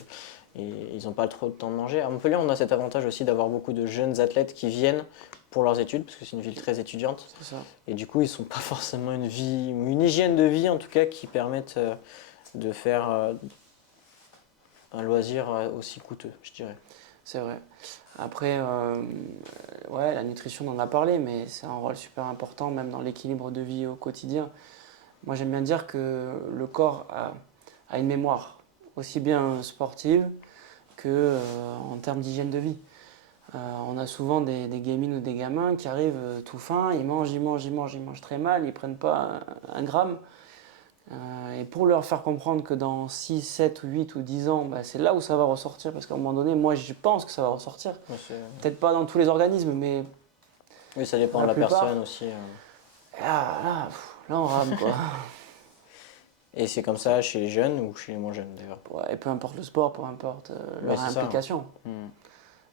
ils n'ont pas trop de temps de manger. À Montpellier, on a cet avantage aussi d'avoir beaucoup de jeunes athlètes qui viennent pour leurs études, parce que c'est une ville très étudiante. C'est ça. Et du coup, ils n'ont pas forcément une hygiène de vie, en tout cas, qui permettent de faire un loisir aussi coûteux, je dirais. C'est vrai. Après, ouais, la nutrition, on en a parlé, mais c'est un rôle super important, même dans l'équilibre de vie au quotidien. Moi, j'aime bien dire que le corps a une mémoire, aussi bien sportive que en termes d'hygiène de vie. On a souvent des gamines ou des gamins qui arrivent tout fins, ils mangent très mal, ils ne prennent pas un gramme. Et pour leur faire comprendre que dans 6, 7 ou 8 ou 10 ans, bah, c'est là où ça va ressortir, parce qu'à un moment donné, moi je pense que ça va ressortir. Peut-être pas dans tous les organismes, mais oui, ça dépend de la personne aussi. Là, on rame, quoi. Et c'est comme ça chez les jeunes ou chez les moins jeunes d'ailleurs? Ouais, et peu importe le sport, peu importe leur C'est ça. implication. Hmm.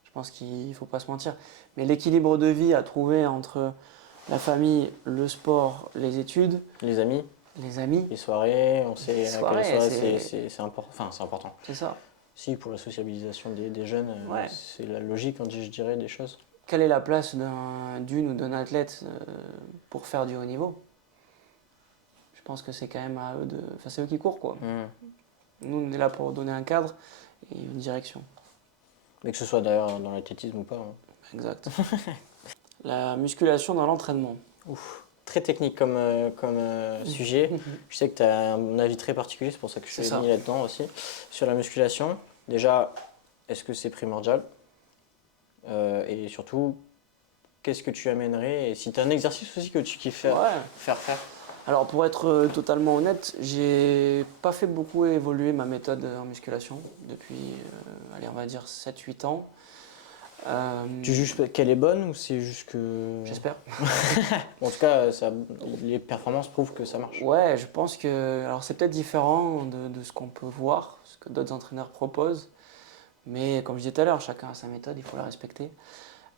Je pense qu'il ne faut pas se mentir. Mais l'équilibre de vie à trouver entre la famille, le sport, les études, Les amis, les amis, les soirées, on les sait à quelle soirées, soirée c'est important. Enfin, c'est important. c'est ça. Si, pour la sociabilisation des jeunes, Ouais. c'est la logique, je dirais, des choses. Quelle est la place d'une ou d'un athlète pour faire du haut niveau? Je pense que c'est quand même à eux de. Enfin, c'est eux qui courent, quoi. Hmm. Nous, on est là pour donner un cadre et une direction. Mais que ce soit d'ailleurs dans l'athlétisme ou pas. Hein. Exact. La musculation dans l'entraînement. Ouf. Très technique comme sujet. Je sais que tu as un avis très particulier, c'est pour ça que je C'est suis ça. mis là-dedans aussi. Sur la musculation, déjà, est-ce que c'est primordial? Et surtout, qu'est-ce que tu amènerais? Et si tu as un exercice aussi que tu kiffes faire, Ouais. faire. Alors pour être totalement honnête, j'ai pas fait beaucoup évoluer ma méthode en musculation depuis, allez, on va dire 7-8 ans. Tu juges qu'elle est bonne ou c'est juste que... J'espère. En tout cas, les performances prouvent que ça marche. Ouais, je pense que. Alors c'est peut-être différent de ce qu'on peut voir, ce que d'autres entraîneurs proposent. Mais comme je disais tout à l'heure, chacun a sa méthode, il faut la respecter.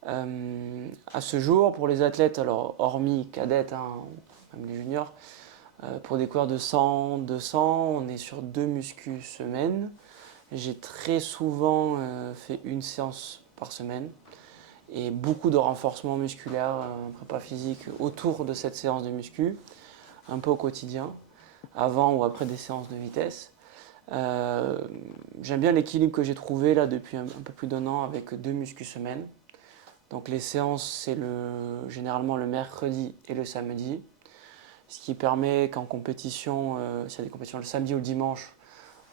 À ce jour, pour les athlètes, alors hormis cadettes, hein, même les juniors, pour des coureurs de 100, 200, on est sur 2 muscu semaine. J'ai très souvent fait une séance par semaine et beaucoup de renforcement musculaire, prépa physique autour de cette séance de muscu, un peu au quotidien, avant ou après des séances de vitesse. J'aime bien l'équilibre que j'ai trouvé là depuis un peu plus d'1 an avec 2 muscu semaine. Donc les séances, c'est généralement le mercredi et le samedi, ce qui permet qu'en compétition, s'il y a des compétitions le samedi ou le dimanche,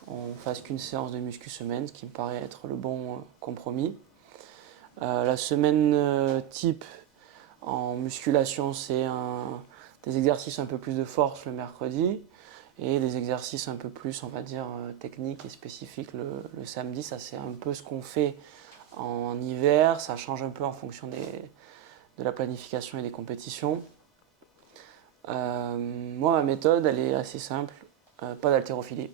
on fasse qu'une séance de muscu semaine, ce qui me paraît être le bon compromis. La semaine type en musculation, c'est des exercices un peu plus de force le mercredi et des exercices un peu plus, on va dire, techniques et spécifiques le samedi. Ça, c'est un peu ce qu'on fait en hiver. Ça change un peu en fonction de la planification et des compétitions. Moi, ma méthode, elle est assez simple. Pas d'haltérophilie.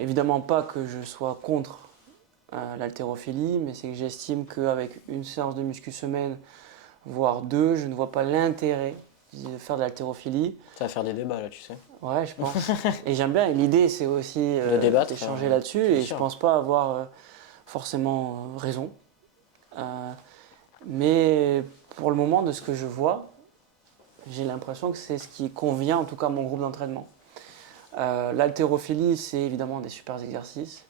Évidemment pas que je sois contre l'haltérophilie, mais c'est que j'estime qu'avec une séance de muscu semaine, voire 2, je ne vois pas l'intérêt de faire de l'haltérophilie. Ça va faire des débats là, tu sais. Ouais, je pense. Et j'aime bien. L'idée, c'est aussi De débattre, d'échanger là-dessus. Et je sûr. pense pas avoir forcément raison. Mais pour le moment, de ce que je vois, j'ai l'impression que c'est ce qui convient en tout cas à mon groupe d'entraînement. L'haltérophilie, c'est évidemment des super exercices.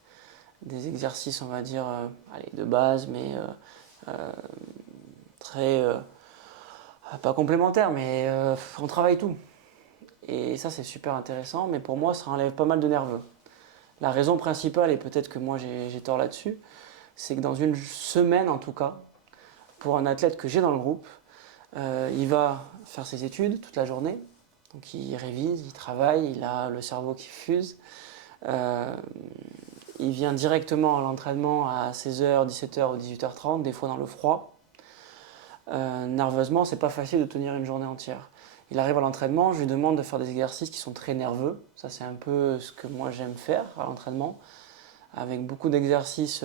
Des exercices, on va dire, allez, de base, mais très. Pas complémentaires, mais on travaille tout. Et ça, c'est super intéressant, mais pour moi, ça enlève pas mal de nerveux. La raison principale, et peut-être que moi j'ai tort là-dessus, c'est que dans une semaine en tout cas, pour un athlète que j'ai dans le groupe, il va faire ses études toute la journée, donc il révise, il travaille, il a le cerveau qui fuse. Il vient directement à l'entraînement à 16h, 17h ou 18h30, des fois dans le froid. Nerveusement, c'est pas facile de tenir une journée entière. Il arrive à l'entraînement, je lui demande de faire des exercices qui sont très nerveux. Ça, c'est un peu ce que moi j'aime faire à l'entraînement, avec beaucoup d'exercices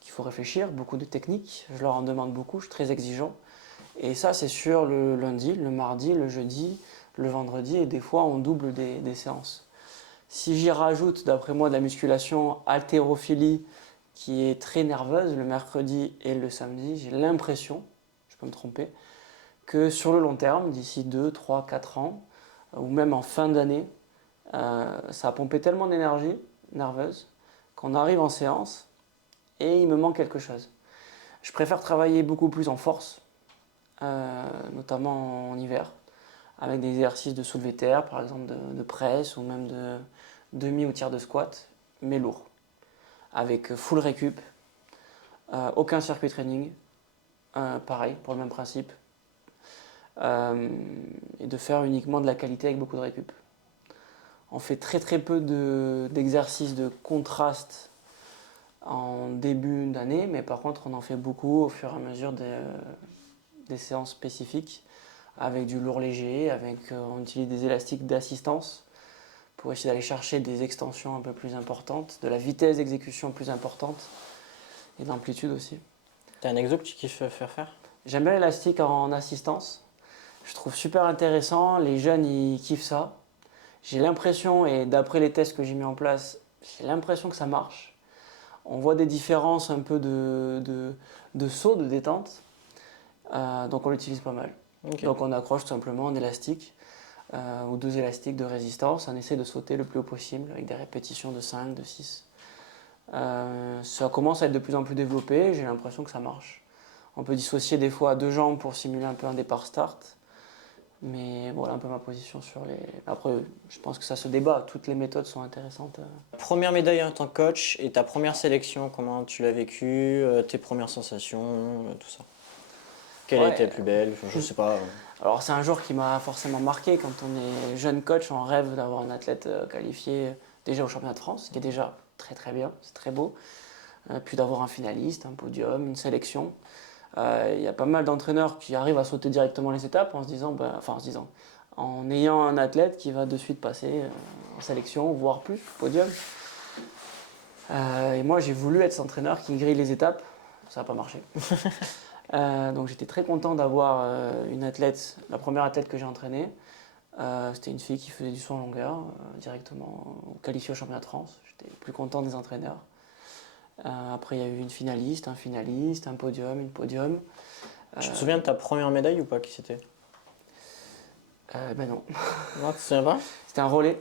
qu'il faut réfléchir, beaucoup de techniques. Je leur en demande beaucoup, je suis très exigeant. Et ça, c'est sur le lundi, le mardi, le jeudi, le vendredi, et des fois, on double des séances. Si j'y rajoute, d'après moi, de la musculation haltérophilie qui est très nerveuse le mercredi et le samedi, j'ai l'impression, je peux me tromper, que sur le long terme, d'ici 2, 3, 4 ans, ou même en fin d'année, ça a pompé tellement d'énergie nerveuse qu'on arrive en séance et il me manque quelque chose. Je préfère travailler beaucoup plus en force, notamment en hiver, avec des exercices de soulevé de terre, par exemple de presse ou même de demi ou tiers de squat, mais lourd, avec full récup, aucun circuit training, pareil pour le même principe, et de faire uniquement de la qualité avec beaucoup de récup. On fait très très peu d'exercices de contraste en début d'année, mais par contre on en fait beaucoup au fur et à mesure des séances spécifiques, avec du lourd léger, on utilise des élastiques d'assistance pour essayer d'aller chercher des extensions un peu plus importantes, de la vitesse d'exécution plus importante et de l'amplitude aussi. T'as un exo que tu kiffes faire? J'aime bien l'élastique en assistance. Je trouve super intéressant. Les jeunes, ils kiffent ça. J'ai l'impression, et d'après les tests que j'ai mis en place, j'ai l'impression que ça marche. On voit des différences un peu de saut, de détente. Donc on l'utilise pas mal. Okay. Donc on accroche tout simplement un élastique ou 2 élastiques de résistance. On essaie de sauter le plus haut possible avec des répétitions de 5, de 6. Ça commence à être de plus en plus développé. J'ai l'impression que ça marche. On peut dissocier des fois à 2 jambes pour simuler un peu un départ start. Mais voilà un peu ma position sur les... Après, je pense que ça se débat. Toutes les méthodes sont intéressantes. Première médaille en tant que coach et ta première sélection, comment tu l'as vécu, tes premières sensations, tout ça. Quelle a été la plus belle? Je sais pas. Alors c'est un jour qui m'a forcément marqué. Quand on est jeune coach, on rêve d'avoir un athlète qualifié déjà au championnat de France, ce qui est déjà très très bien, c'est très beau. Puis d'avoir un finaliste, un podium, une sélection. Il y a pas mal d'entraîneurs qui arrivent à sauter directement les étapes en ayant un athlète qui va de suite passer en sélection, voire plus, podium. Et moi j'ai voulu être cet entraîneur qui grille les étapes, ça n'a pas marché. Donc j'étais très content d'avoir une athlète, la première athlète que j'ai entraînée. C'était une fille qui faisait du saut en longueur, directement qualifiée au championnat de France. J'étais le plus content des entraîneurs. Après, il y a eu une finaliste, un podium, une podium. Tu te souviens de ta première médaille ou pas, qui c'était? Ben non. Non, tu te souviens pas? C'était un relais.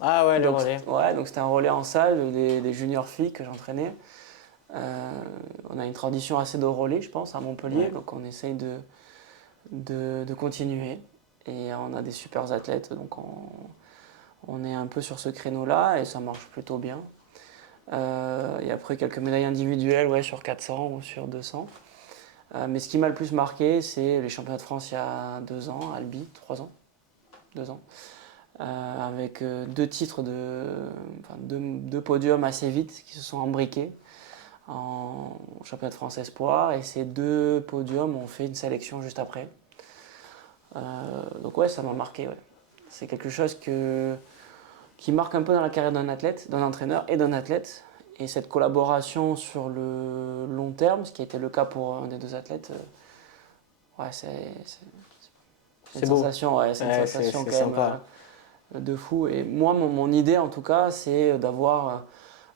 Ah ouais, le relais. Ouais, donc c'était un relais en salle, des juniors filles que j'entraînais. On a une tradition assez de relais, je pense, à Montpellier, Ouais. donc on essaye de continuer. Et on a des super athlètes, donc on est un peu sur ce créneau-là et ça marche plutôt bien. Et après quelques médailles individuelles sur 400 ou sur 200. Mais ce qui m'a le plus marqué, c'est les championnats de France il y a 2 ans, à Albi, 3 ans, 2 ans, avec 2 titres, deux podiums assez vite qui se sont embriqués en championnat de France Espoir. Et ces 2 podiums ont fait une sélection juste après. Donc ouais, ça m'a marqué. Ouais. C'est quelque chose qui marque un peu dans la carrière d'un athlète, d'un entraîneur et d'un athlète. Et cette collaboration sur le long terme, ce qui a été le cas pour un des 2 athlètes, c'est une beau. sensation, c'est une sensation c'est quand sympa. même de fou. Et moi, mon idée en tout cas, c'est d'avoir,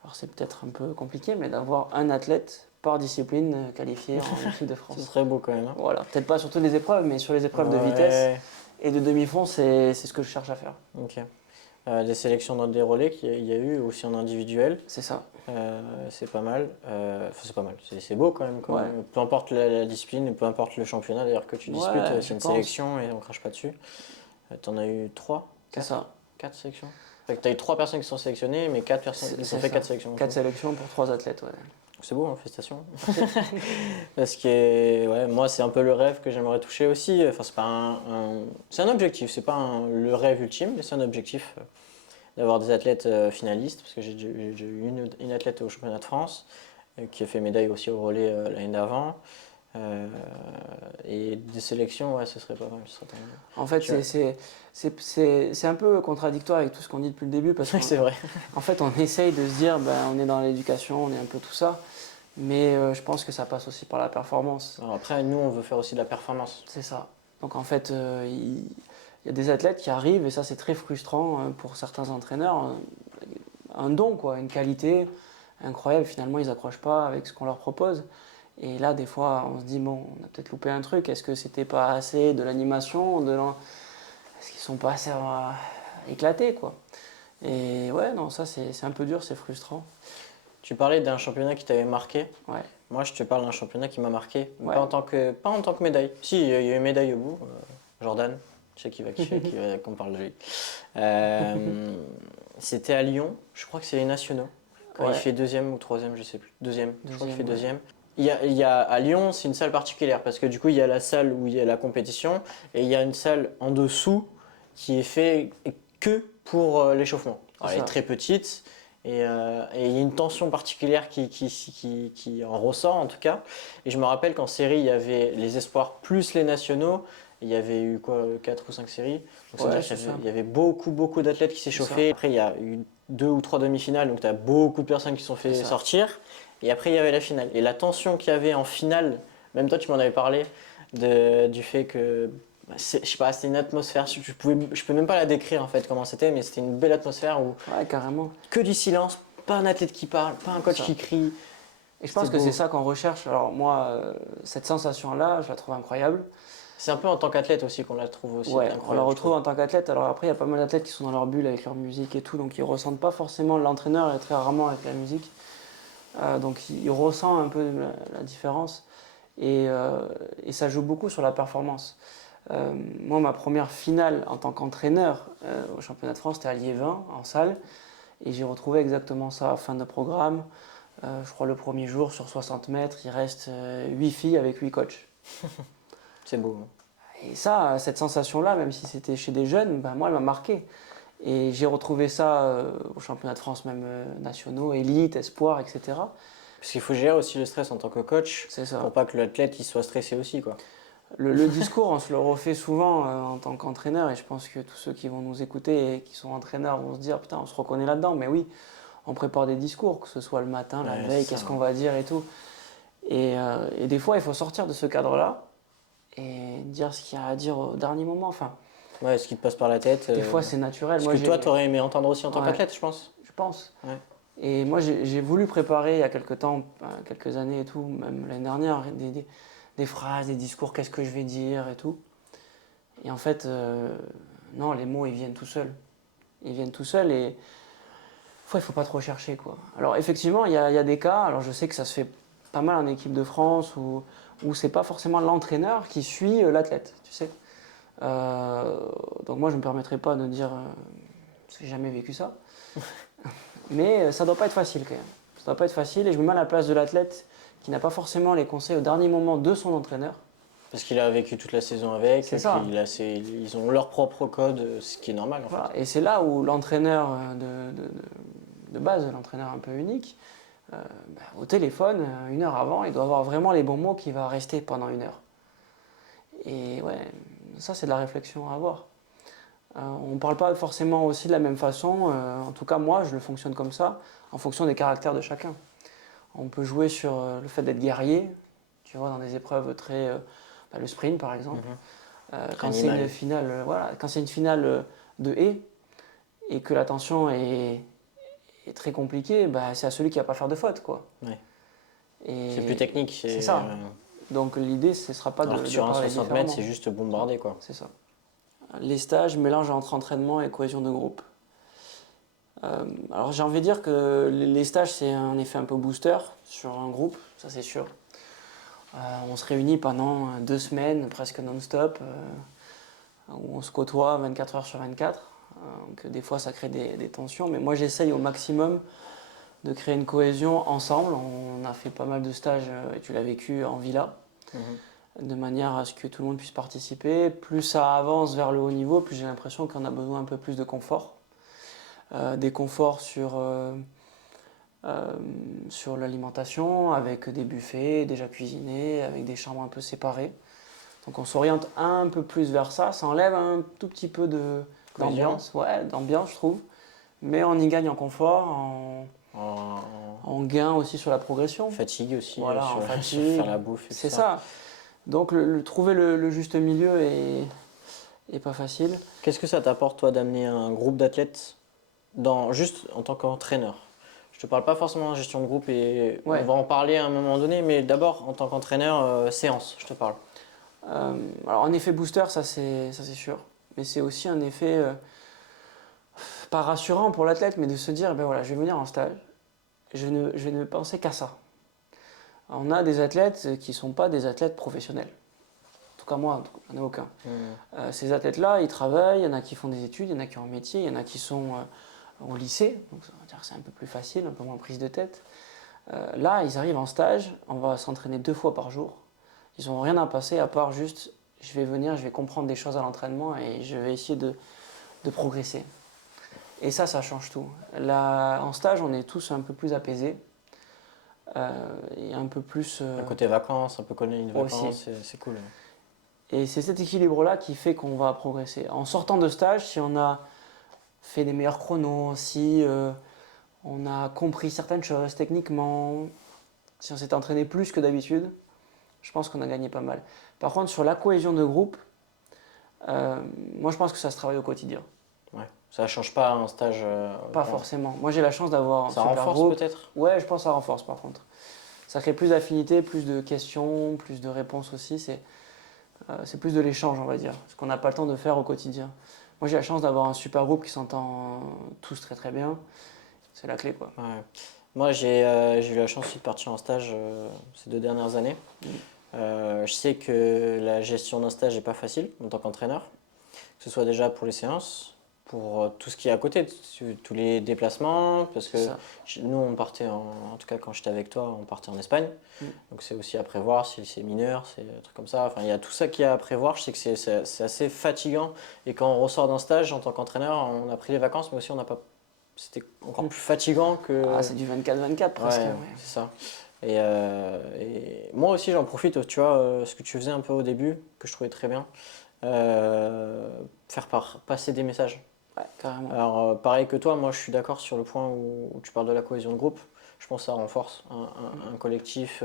alors c'est peut-être un peu compliqué, mais d'avoir un athlète par discipline qualifié en équipe de France. Ce serait beau quand même. Hein. Voilà, peut-être pas sur toutes les épreuves, mais sur les épreuves de vitesse et de demi-fond, c'est ce que je cherche à faire. Ok. Des sélections dans des relais qu'il y a eu aussi en individuel. C'est ça. C'est pas mal. C'est pas mal. C'est beau quand même. Ouais. Peu importe la discipline, peu importe le championnat d'ailleurs que tu disputes, c'est une sélection et on crache pas dessus. T'en as eu 3? C'est ça. 4 sélections? Fait que t'as eu 3 personnes qui sont sélectionnées, mais 4 personnes qui ont fait 4 sélections. 4 sélections pour 3 athlètes, ouais. C'est beau, hein, félicitations. Parce que moi, c'est un peu le rêve que j'aimerais toucher aussi. Enfin, c'est pas c'est un objectif, c'est pas le rêve ultime, mais c'est un objectif d'avoir des athlètes finalistes. Parce que j'ai eu une athlète au championnat de France qui a fait médaille aussi au relais l'année d'avant. Et des sélections, ce serait pas mal. En fait, c'est un peu contradictoire avec tout ce qu'on dit depuis le début. Parce que c'est vrai. En fait, on essaye de se dire, on est dans l'éducation, on est un peu tout ça. Mais je pense que ça passe aussi par la performance. Alors après, nous, on veut faire aussi de la performance. C'est ça. Donc en fait, il y a des athlètes qui arrivent, et ça c'est très frustrant pour certains entraîneurs. Un don, une qualité incroyable, finalement ils n'accrochent pas avec ce qu'on leur propose. Et là, des fois, on se dit, bon, on a peut-être loupé un truc. Est-ce que c'était pas assez de l'animation Est-ce qu'ils sont pas assez éclatés, quoi. Et ouais, non, ça c'est un peu dur, c'est frustrant. Tu parlais d'un championnat qui t'avait marqué. Ouais. Moi, je te parle d'un championnat qui m'a marqué. Ouais. Pas en tant que médaille. Si, il y a eu une médaille au bout. Jordan, je sais qu'il va kiffer qu'on parle de lui. C'était à Lyon. Je crois que c'est les nationaux. Quand il fait 2e ou 3e, je sais plus. Deuxième. Je crois qu'il fait 2e. À Lyon, c'est une salle particulière parce que du coup, il y a la salle où il y a la compétition et il y a une salle en dessous qui est faite que pour l'échauffement. Elle est très petite. Et il y a une tension particulière qui en ressort en tout cas. Et je me rappelle qu'en série, il y avait les espoirs plus les nationaux. il y avait eu quoi, 4 ou 5 séries. Donc Ouais, c'est-à-dire c'est qu'il ça. y avait beaucoup d'athlètes qui C'est s'échauffaient. Après, il y a eu 2 ou 3 demi-finales, donc tu as beaucoup de personnes qui se sont fait C'est ça. sortir. Et après, il y avait la finale. Et la tension qu'il y avait en finale, même toi, tu m'en avais parlé, du fait que, bah, je sais pas, c'était une atmosphère, je peux même pas la décrire en fait comment c'était, mais c'était une belle atmosphère où Ouais, carrément. que du silence, pas un athlète qui parle, pas un C'est coach ça. qui crie. Et je C'était pense que c'est beau. ça qu'on recherche. Alors moi, cette sensation-là, je la trouve incroyable. C'est un peu en tant qu'athlète aussi qu'on la trouve aussi Ouais, on la incroyable, je retrouve trouve. en tant qu'athlète. Alors après, il y a pas mal d'athlètes qui sont dans leur bulle avec leur musique et tout, donc ils ressentent pas forcément l'entraîneur et très rarement avec la musique. Donc il ressent un peu la différence et ça joue beaucoup sur la performance. Moi, ma première finale en tant qu'entraîneur au championnat de France, c'était à Liévin, en salle, et j'ai retrouvé exactement ça, fin de programme. Je crois le premier jour, sur 60 mètres, il reste 8 filles avec 8 coachs. C'est beau. Hein. Et ça, cette sensation-là, même si c'était chez des jeunes, ben moi, elle m'a marqué. Et j'ai retrouvé ça au championnat de France, même nationaux, élite, espoir, etc. Parce qu'il faut gérer aussi le stress en tant que coach C'est ça. pour pas que l'athlète il soit stressé aussi, quoi. Le discours, on se le refait souvent en tant qu'entraîneur, et je pense que tous ceux qui vont nous écouter et qui sont entraîneurs vont se dire putain, on se reconnaît là-dedans. Mais oui, on prépare des discours, que ce soit le matin, la Ouais, veille, c'est qu'est-ce ça. qu'on va dire et tout. Et des fois, il faut sortir de ce cadre-là et dire ce qu'il y a à dire au dernier moment. Enfin, Ouais, ce qui te passe par la tête. des fois, c'est naturel. Ce Moi, que toi, t'aurais aimé entendre aussi en tant Ouais. qu'athlète, je pense. Je pense. Ouais. Et moi, j'ai voulu préparer il y a quelques temps, quelques années et tout, même l'année dernière, des phrases, des discours, qu'est-ce que je vais dire et tout. Et en fait, non, les mots, ils viennent tout seuls. Ils viennent tout seuls et il faut pas trop chercher, quoi. Alors, effectivement, il y a des cas, alors je sais que ça se fait pas mal en équipe de France, où c'est pas forcément l'entraîneur qui suit l'athlète, tu sais. Donc moi, je me permettrai pas de dire, parce que j'ai jamais vécu ça. Mais ça doit pas être facile quand même. Ça doit pas être facile et je me mets à la place de l'athlète qui n'a pas forcément les conseils au dernier moment de son entraîneur. Parce qu'il a vécu toute la saison avec, C'est ça. ils ont leur propre code, ce qui est normal en Voilà. fait. Et c'est là où l'entraîneur de base, l'entraîneur un peu unique, au téléphone, 1 heure avant, il doit avoir vraiment les bons mots qui va rester pendant 1 heure. Et ouais, ça c'est de la réflexion à avoir. On ne parle pas forcément aussi de la même façon, en tout cas moi je le fonctionne comme ça, en fonction des caractères de chacun. On peut jouer sur le fait d'être guerrier, tu vois, dans des épreuves très... le sprint par exemple. Quand c'est une finale, quand c'est une finale de haies et que la tension est très compliquée, c'est à celui qui va pas faire de faute, quoi. Ouais. Et C'est plus technique. c'est ça. Donc l'idée, ce ne sera pas Alors de que sur un parler 60 mètres, différemment. c'est juste bombarder, quoi. C'est ça. Les stages, mélange entre entraînement et cohésion de groupe. Alors j'ai envie de dire que les stages, c'est un effet un peu booster sur un groupe, ça c'est sûr. On se réunit pendant 2 semaines, presque non-stop, où on se côtoie 24 heures sur 24. Donc des fois ça crée des tensions, mais moi j'essaye au maximum de créer une cohésion ensemble. On a fait pas mal de stages, et tu l'as vécu en villa, de manière à ce que tout le monde puisse participer. Plus ça avance vers le haut niveau, plus j'ai l'impression qu'on a besoin un peu plus de confort. Des conforts sur l'alimentation, avec des buffets déjà cuisinés, avec des chambres un peu séparées. Donc on s'oriente un peu plus vers ça, ça enlève un tout petit peu d'ambiance, d'ambiance je trouve, mais on y gagne en confort, en gain aussi sur la progression. Fatigue aussi, Voilà, sur, en fatigue, sur faire la bouffe et tout c'est ça. Donc trouver le juste milieu est pas facile. Qu'est-ce que ça t'apporte toi d'amener un groupe d'athlètes juste en tant qu'entraîneur? Je te parle pas forcément en gestion de groupe et on va en parler à un moment donné, mais d'abord en tant qu'entraîneur séance, je te parle. Alors un effet booster, ça c'est sûr, mais c'est aussi un effet pas rassurant pour l'athlète, mais de se dire ben voilà, je vais venir en stage, je ne pensais qu'à ça. On a des athlètes qui ne sont pas des athlètes professionnels. En tout cas moi, j'en ai aucun. Ces athlètes-là, ils travaillent, il y en a qui font des études, il y en a qui ont un métier, il y en a qui sont au lycée, donc ça veut dire que c'est un peu plus facile, un peu moins prise de tête. Là, ils arrivent en stage, on va s'entraîner 2 fois par jour. Ils n'ont rien à passer à part juste, je vais venir, je vais comprendre des choses à l'entraînement et je vais essayer de progresser. Et ça change tout. Là, en stage, on est tous un peu plus apaisés et un peu plus... Un côté vacances, un peu colonie de vacances, c'est cool. Et c'est cet équilibre-là qui fait qu'on va progresser. En sortant de stage, si on a fait des meilleurs chronos, si on a compris certaines choses techniquement, si on s'est entraîné plus que d'habitude, je pense qu'on a gagné pas mal. Par contre, sur la cohésion de groupe, moi je pense que ça se travaille au quotidien. Ouais. Ça change pas un stage. Pas forcément. Moi j'ai la chance d'avoir un Ça super renforce groupe. peut-être? Ouais, je pense que ça renforce par contre. Ça crée plus d'affinité, plus de questions, plus de réponses aussi. C'est plus de l'échange, on va dire, ce qu'on n'a pas le temps de faire au quotidien. Moi j'ai la chance d'avoir un super groupe qui s'entend tous très très bien. C'est la clé quoi. Ouais. Moi, j'ai eu la chance aussi de partir en stage ces 2 dernières années. Je sais que la gestion d'un stage n'est pas facile en tant qu'entraîneur, que ce soit déjà pour les séances, pour tout ce qui est à côté, tous les déplacements, parce que Ça. nous, on partait, en tout cas quand j'étais avec toi, on partait en Espagne. Donc c'est aussi à prévoir si c'est mineur, c'est un truc comme ça. Enfin, il y a tout ça qui est à prévoir. Je sais que c'est assez fatigant. Et quand on ressort d'un stage en tant qu'entraîneur, on a pris les vacances, mais aussi on n'a pas. C'était encore plus fatigant que. Ah, c'est du 24-24 presque. Ouais, Ouais. c'est ça. Et moi aussi, j'en profite, tu vois, ce que tu faisais un peu au début, que je trouvais très bien, faire passer des messages. Ouais, carrément. Alors, pareil que toi, moi, je suis d'accord sur le point où tu parles de la cohésion de groupe. Je pense que ça renforce un collectif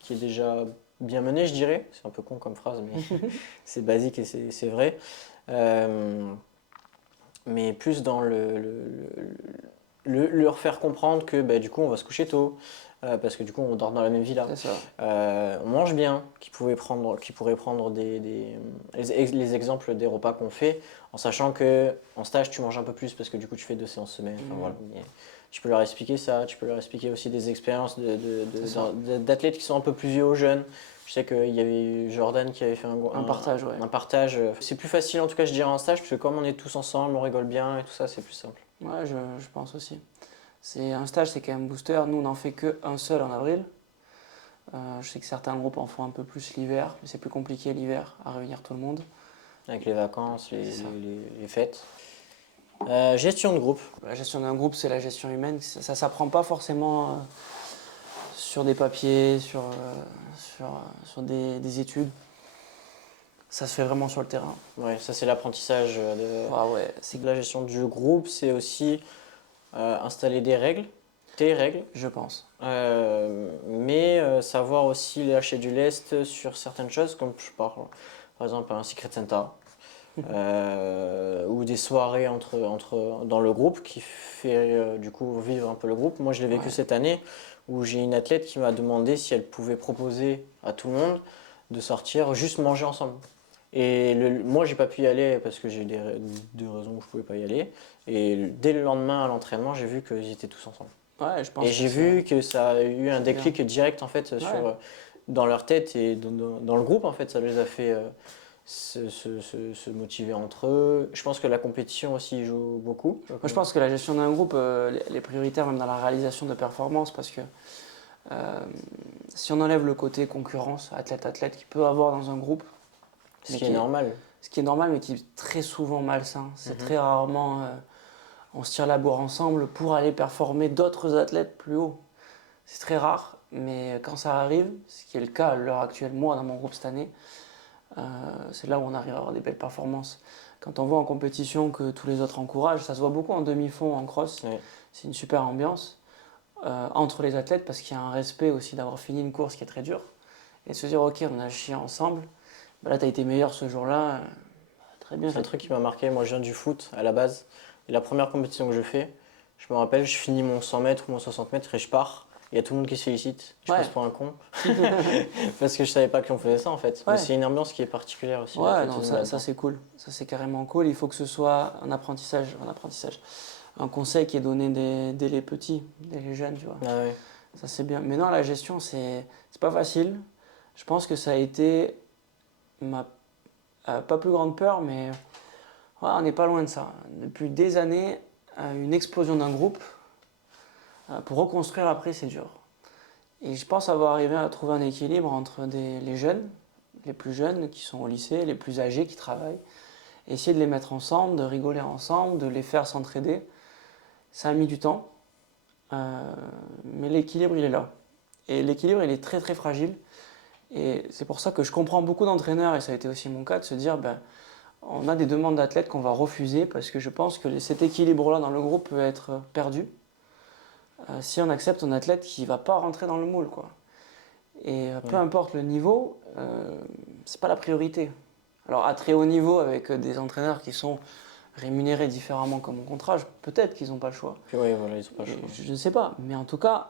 qui est déjà bien mené, je dirais. C'est un peu con comme phrase, mais c'est basique et c'est vrai. Mais plus dans leur faire comprendre que bah, du coup, on va se coucher tôt. Parce que du coup, on dort dans la même villa. C'est ça. On mange bien, qui pourraient prendre les exemples des repas qu'on fait, en sachant que en stage, tu manges un peu plus parce que du coup, tu fais 2 séances semaine. Enfin, voilà. Mais tu peux leur expliquer ça, tu peux leur expliquer aussi des expériences d'athlètes qui sont un peu plus vieux aux jeunes. Je sais qu'il y avait eu Jordan qui avait fait Un partage, ouais. un partage. C'est plus facile en tout cas, je dirais, en stage, parce que comme on est tous ensemble, on rigole bien et tout ça, c'est plus simple. Ouais, je pense aussi. C'est un stage, c'est quand même booster. Nous, on n'en fait qu'un seul en avril. Je sais que certains groupes en font un peu plus l'hiver, mais c'est plus compliqué l'hiver à réunir tout le monde. Avec les vacances, les fêtes. Gestion de groupe. La gestion d'un groupe, c'est la gestion humaine. Ça ne s'apprend pas forcément sur des papiers, sur des études. Ça se fait vraiment sur le terrain. Ouais, ça c'est l'apprentissage Ah ouais, de la gestion du groupe, c'est aussi installer des règles, tes règles, je pense. mais savoir aussi lâcher du lest sur certaines choses, comme je parle par exemple un Secret Santa, ou des soirées dans le groupe qui fait du coup vivre un peu le groupe. Moi je l'ai vécu cette année où j'ai une athlète qui m'a demandé si elle pouvait proposer à tout le monde de sortir juste manger ensemble. Et moi, j'ai pas pu y aller parce que j'ai des raisons où je pouvais pas y aller. Et dès le lendemain à l'entraînement, j'ai vu qu'ils étaient tous ensemble. Ouais, je pense Et j'ai vu que ça a eu un déclic direct en fait dans leur tête et dans le groupe en fait, ça les a fait se motiver entre eux. Je pense que la compétition aussi joue beaucoup. Moi, je pense que la gestion d'un groupe, elle est prioritaire même dans la réalisation de performances parce que si on enlève le côté concurrence, athlète-athlète qu'il peut avoir dans un groupe, Ce qui est normal. Ce qui est normal, mais qui est très souvent malsain. C'est très rarement on se tire la bourre ensemble pour aller performer d'autres athlètes plus haut. C'est très rare, mais quand ça arrive, ce qui est le cas à l'heure actuelle, moi dans mon groupe cette année, c'est là où on arrive à avoir des belles performances. Quand on voit en compétition que tous les autres encouragent, ça se voit beaucoup en demi-fond, en cross, c'est une super ambiance entre les athlètes parce qu'il y a un respect aussi d'avoir fini une course qui est très dure et de se dire ok, on a chié ensemble. Bah là, tu as été meilleur ce jour-là. Très bien. C'est un truc qui m'a marqué. Moi, je viens du foot à la base. Et la première compétition que je fais, je me rappelle, je finis mon 100 mètres ou mon 60 mètres et je pars. Il y a tout le monde qui se félicite. Je passe pour un con. Parce que je savais pas qu'on faisait ça en fait. Mais c'est une ambiance qui est particulière aussi. Ouais, non, ça c'est cool. Ça c'est carrément cool. Il faut que ce soit un apprentissage. Un conseil qui est donné dès les petits, dès les jeunes, tu vois. Ah ouais. Ça c'est bien. Mais non, la gestion, c'est pas facile. Je pense que ça a été ma pas plus grande peur, mais ouais, on n'est pas loin de ça. Depuis des années, une explosion d'un groupe, pour reconstruire après, c'est dur. Et je pense avoir arrivé à trouver un équilibre entre les jeunes, les plus jeunes qui sont au lycée, les plus âgés qui travaillent, et essayer de les mettre ensemble, de rigoler ensemble, de les faire s'entraider. Ça a mis du temps, mais l'équilibre, il est là. Et l'équilibre, il est très très fragile. Et c'est pour ça que je comprends beaucoup d'entraîneurs, et ça a été aussi mon cas, de se dire on a des demandes d'athlètes qu'on va refuser parce que je pense que cet équilibre-là dans le groupe peut être perdu si on accepte un athlète qui ne va pas rentrer dans le moule, quoi. Et peu importe le niveau, c'est pas la priorité. Alors à très haut niveau, avec des entraîneurs qui sont rémunérés différemment comme mon contrat, peut-être qu'ils n'ont pas le choix. Oui, voilà, ils n'ont pas le choix. Je ne sais pas, mais en tout cas,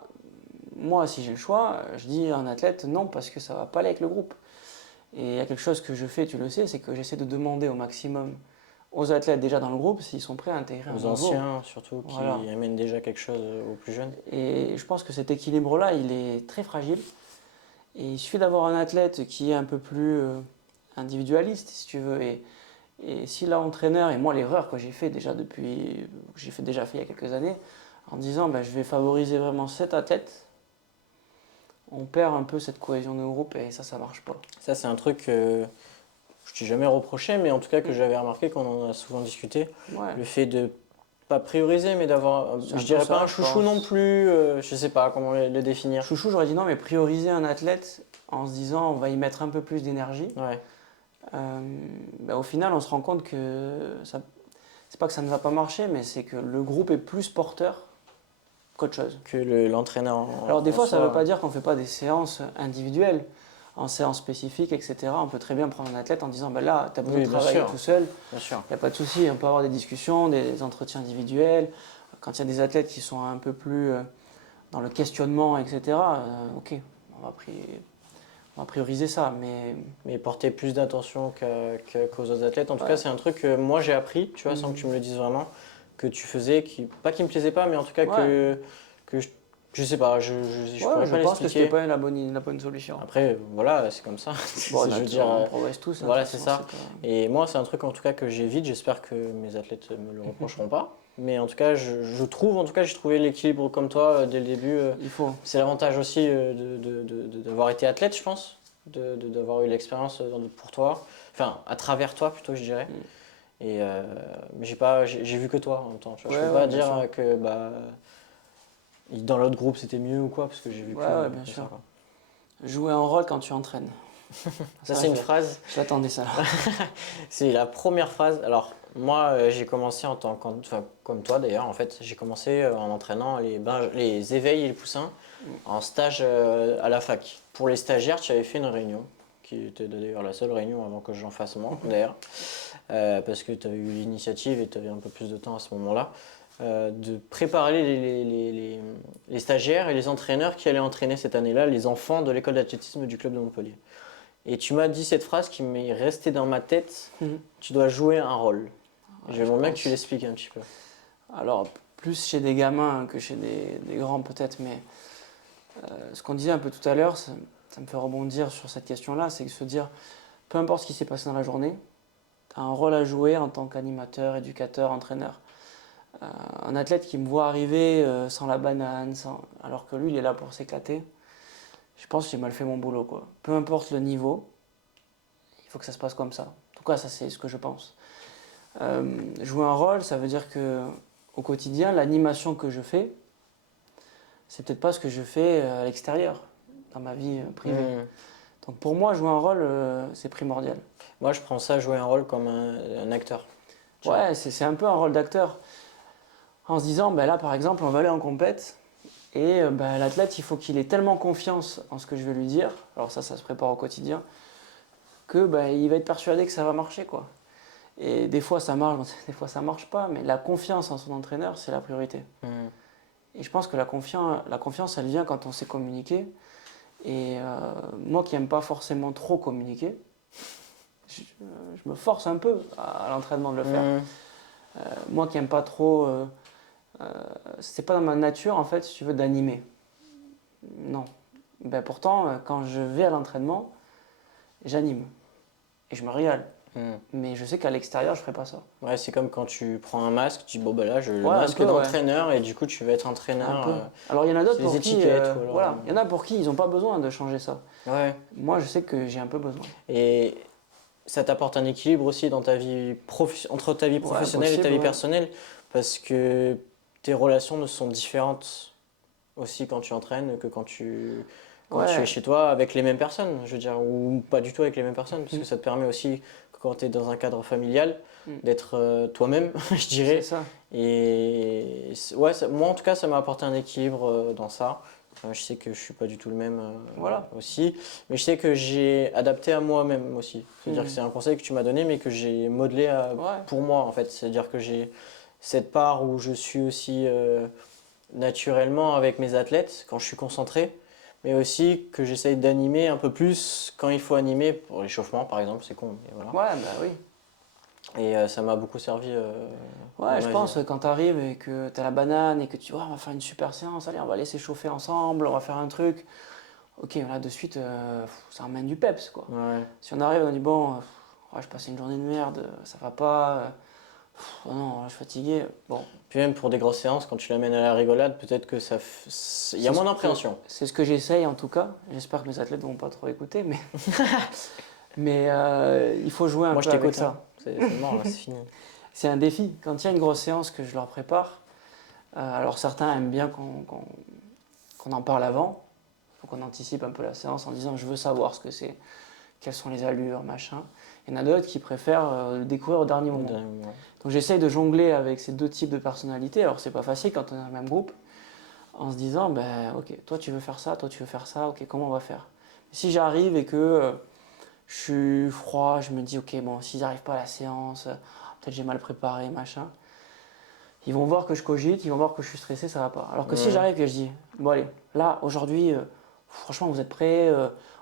moi, si j'ai le choix, je dis à un athlète non parce que ça ne va pas aller avec le groupe. Et il y a quelque chose que je fais, tu le sais, c'est que j'essaie de demander au maximum aux athlètes déjà dans le groupe s'ils sont prêts à intégrer un nouveau. Aux anciens surtout, qui Voilà. amènent déjà quelque chose aux plus jeunes. Et je pense que cet équilibre-là, il est très fragile. Et il suffit d'avoir un athlète qui est un peu plus individualiste, si tu veux. Et si l'entraîneur, et moi l'erreur que j'ai fait déjà déjà fait il y a quelques années, en disant je vais favoriser vraiment cet athlète, on perd un peu cette cohésion de groupe et ça marche pas. Ça, c'est un truc que je t'ai jamais reproché, mais en tout cas que j'avais remarqué quand on en a souvent discuté. Ouais. Le fait de pas prioriser, mais d'avoir, je dirais pas un chouchou non plus, je sais pas comment le définir. Chouchou, j'aurais dit non, mais prioriser un athlète en se disant on va y mettre un peu plus d'énergie. Ouais. Au final, on se rend compte que c'est pas que ça ne va pas marcher, mais c'est que le groupe est plus porteur qu'autre chose. Que l'entraîneur. Alors des fois, ça ne veut pas dire qu'on ne fait pas des séances individuelles, en séances spécifiques, etc. On peut très bien prendre un athlète en disant là, tu as besoin de travailler tout seul. Bien sûr. Il n'y a pas de souci, on peut avoir des discussions, des entretiens individuels. Quand il y a des athlètes qui sont un peu plus dans le questionnement, etc., ok, on va prioriser ça. Mais porter plus d'attention qu'aux autres athlètes. En tout cas, c'est un truc que moi j'ai appris, tu vois, sans que tu me le dises vraiment, que tu faisais, pas qui me plaisait pas, mais en tout cas que je sais pas, je pourrais pas pense que c'était l'expliquer. pas la bonne solution. Après, voilà, c'est comme ça. Bon, je veux dire, on progresse tous. voilà, c'est ça. Et moi, c'est un truc en tout cas que j'évite. J'espère que mes athlètes me le reprocheront pas. Mais en tout cas, j'ai trouvé l'équilibre comme toi dès le début. Il faut. C'est l'avantage aussi d'avoir été athlète, je pense, d'avoir eu l'expérience pour toi, enfin à travers toi plutôt, je dirais. Et mais j'ai vu que toi en même temps. Tu vois. Je peux pas dire que dans l'autre groupe c'était mieux ou quoi, parce que j'ai vu que bien sûr. ça, quoi. Jouer un rôle quand tu entraînes. Ça c'est une phrase. Je l'attendais ça. C'est la première phrase. Alors moi j'ai commencé comme toi d'ailleurs en fait. J'ai commencé en entraînant les éveils et les poussins en stage à la fac. Pour les stagiaires, tu avais fait une réunion qui était d'ailleurs la seule réunion avant que j'en fasse moi d'ailleurs, parce que tu avais eu l'initiative et tu avais un peu plus de temps à ce moment-là. De préparer les stagiaires et les entraîneurs qui allaient entraîner cette année-là les enfants de l'école d'athlétisme du club de Montpellier. Et tu m'as dit cette phrase qui m'est restée dans ma tête, tu dois jouer un rôle. J'aimerais bien que tu l'expliques un petit peu. Alors, plus chez des gamins que chez des grands peut-être, mais ce qu'on disait un peu tout à l'heure, ça me fait rebondir sur cette question-là, c'est de se dire, peu importe ce qui s'est passé dans la journée, tu as un rôle à jouer en tant qu'animateur, éducateur, entraîneur. Un athlète qui me voit arriver sans la banane, alors que lui il est là pour s'éclater, je pense que j'ai mal fait mon boulot, quoi. Peu importe le niveau, il faut que ça se passe comme ça. En tout cas, ça c'est ce que je pense. Jouer un rôle, ça veut dire que au quotidien, l'animation que je fais, c'est peut-être pas ce que je fais à l'extérieur, dans ma vie privée. Donc pour moi, jouer un rôle, c'est primordial. Moi, je prends ça, jouer un rôle comme un acteur. Ouais, c'est un peu un rôle d'acteur. En se disant, là par exemple, on va aller en compète et l'athlète, il faut qu'il ait tellement confiance en ce que je vais lui dire, alors ça se prépare au quotidien, que il va être persuadé que ça va marcher, quoi. Et des fois ça marche, des fois ça marche pas, mais la confiance en son entraîneur, c'est la priorité. Et je pense que la confiance, elle vient quand on sait communiquer. Et moi qui n'aime pas forcément trop communiquer, je me force un peu à l'entraînement de le faire. Moi qui n'aime pas trop... c'est pas dans ma nature en fait, si tu veux, d'animer. Non. Pourtant, quand je vais à l'entraînement, j'anime. Et je me régale. Mais je sais qu'à l'extérieur, je ferai pas ça. Ouais, c'est comme quand tu prends un masque, tu dis bon là, je le masque d'entraîneur et du coup tu vas être entraîneur. Alors il y en a d'autres pour qui, il y en a pour qui ils n'ont pas besoin de changer ça. Ouais. Moi, je sais que j'ai un peu besoin. Et ça t'apporte un équilibre aussi dans ta vie entre ta vie professionnelle et ta vie personnelle, parce que tes relations ne sont différentes aussi quand tu entraînes que quand tu quand Ouais. tu es chez toi avec les mêmes personnes, je veux dire, ou pas du tout avec les mêmes personnes, parce que ça te permet aussi, quand tu es dans un cadre familial, Mm. d'être toi-même, je C'est dirais. ça. Et ouais, moi en tout cas, ça m'a apporté un équilibre dans ça. Je sais que je suis pas du tout le même Voilà. aussi, mais je sais que j'ai adapté à moi-même aussi. C'est-à-dire que c'est un conseil que tu m'as donné, mais que j'ai modelé Ouais. pour moi en fait. C'est-à-dire que j'ai cette part où je suis aussi naturellement avec mes athlètes quand je suis concentré, mais aussi que j'essaye d'animer un peu plus quand il faut animer pour l'échauffement par exemple, c'est con, mais voilà. Ouais, bah oui. Et ça m'a beaucoup servi Ouais, dans je ma vie. pense quand tu arrives et que tu as la banane et que tu vois, on va faire une super séance, allez, on va aller s'échauffer ensemble, on va faire un truc. Ok, là de suite, ça ramène du peps quoi. Ouais. Si on arrive, on dit bon, ouais, je passe une journée de merde, ça va pas, oh non, là, je suis fatigué. Bon, Puis même pour des grosses séances, quand tu l'amènes à la rigolade, peut-être que il y a moins d'appréhension. c'est ce que j'essaye en tout cas. J'espère que mes athlètes vont pas trop écouter, mais, mais il faut jouer un Moi peu je avec t'écoute, hein. ça. C'est mort là, c'est fini. C'est un défi. Quand il y a une grosse séance que je leur prépare, alors certains aiment bien qu'on en parle avant, faut qu'on anticipe un peu la séance en disant je veux savoir ce que c'est, quelles sont les allures, machin. Il y en a d'autres qui préfèrent le découvrir au dernier Au moment. dernier moment. Donc j'essaye de jongler avec ces deux types de personnalités. Alors c'est pas facile quand on est dans le même groupe, en se disant ben ok, toi tu veux faire ça, toi tu veux faire ça, ok, comment on va faire? Si j'arrive et que je suis froid, je me dis ok, bon, s'ils n'arrivent pas à la séance, peut-être j'ai mal préparé, machin. Ils vont voir que je cogite, ils vont voir que je suis stressé, ça va pas. Alors que si Ouais. j'arrive et que je dis, bon allez, là, aujourd'hui, franchement, vous êtes prêts,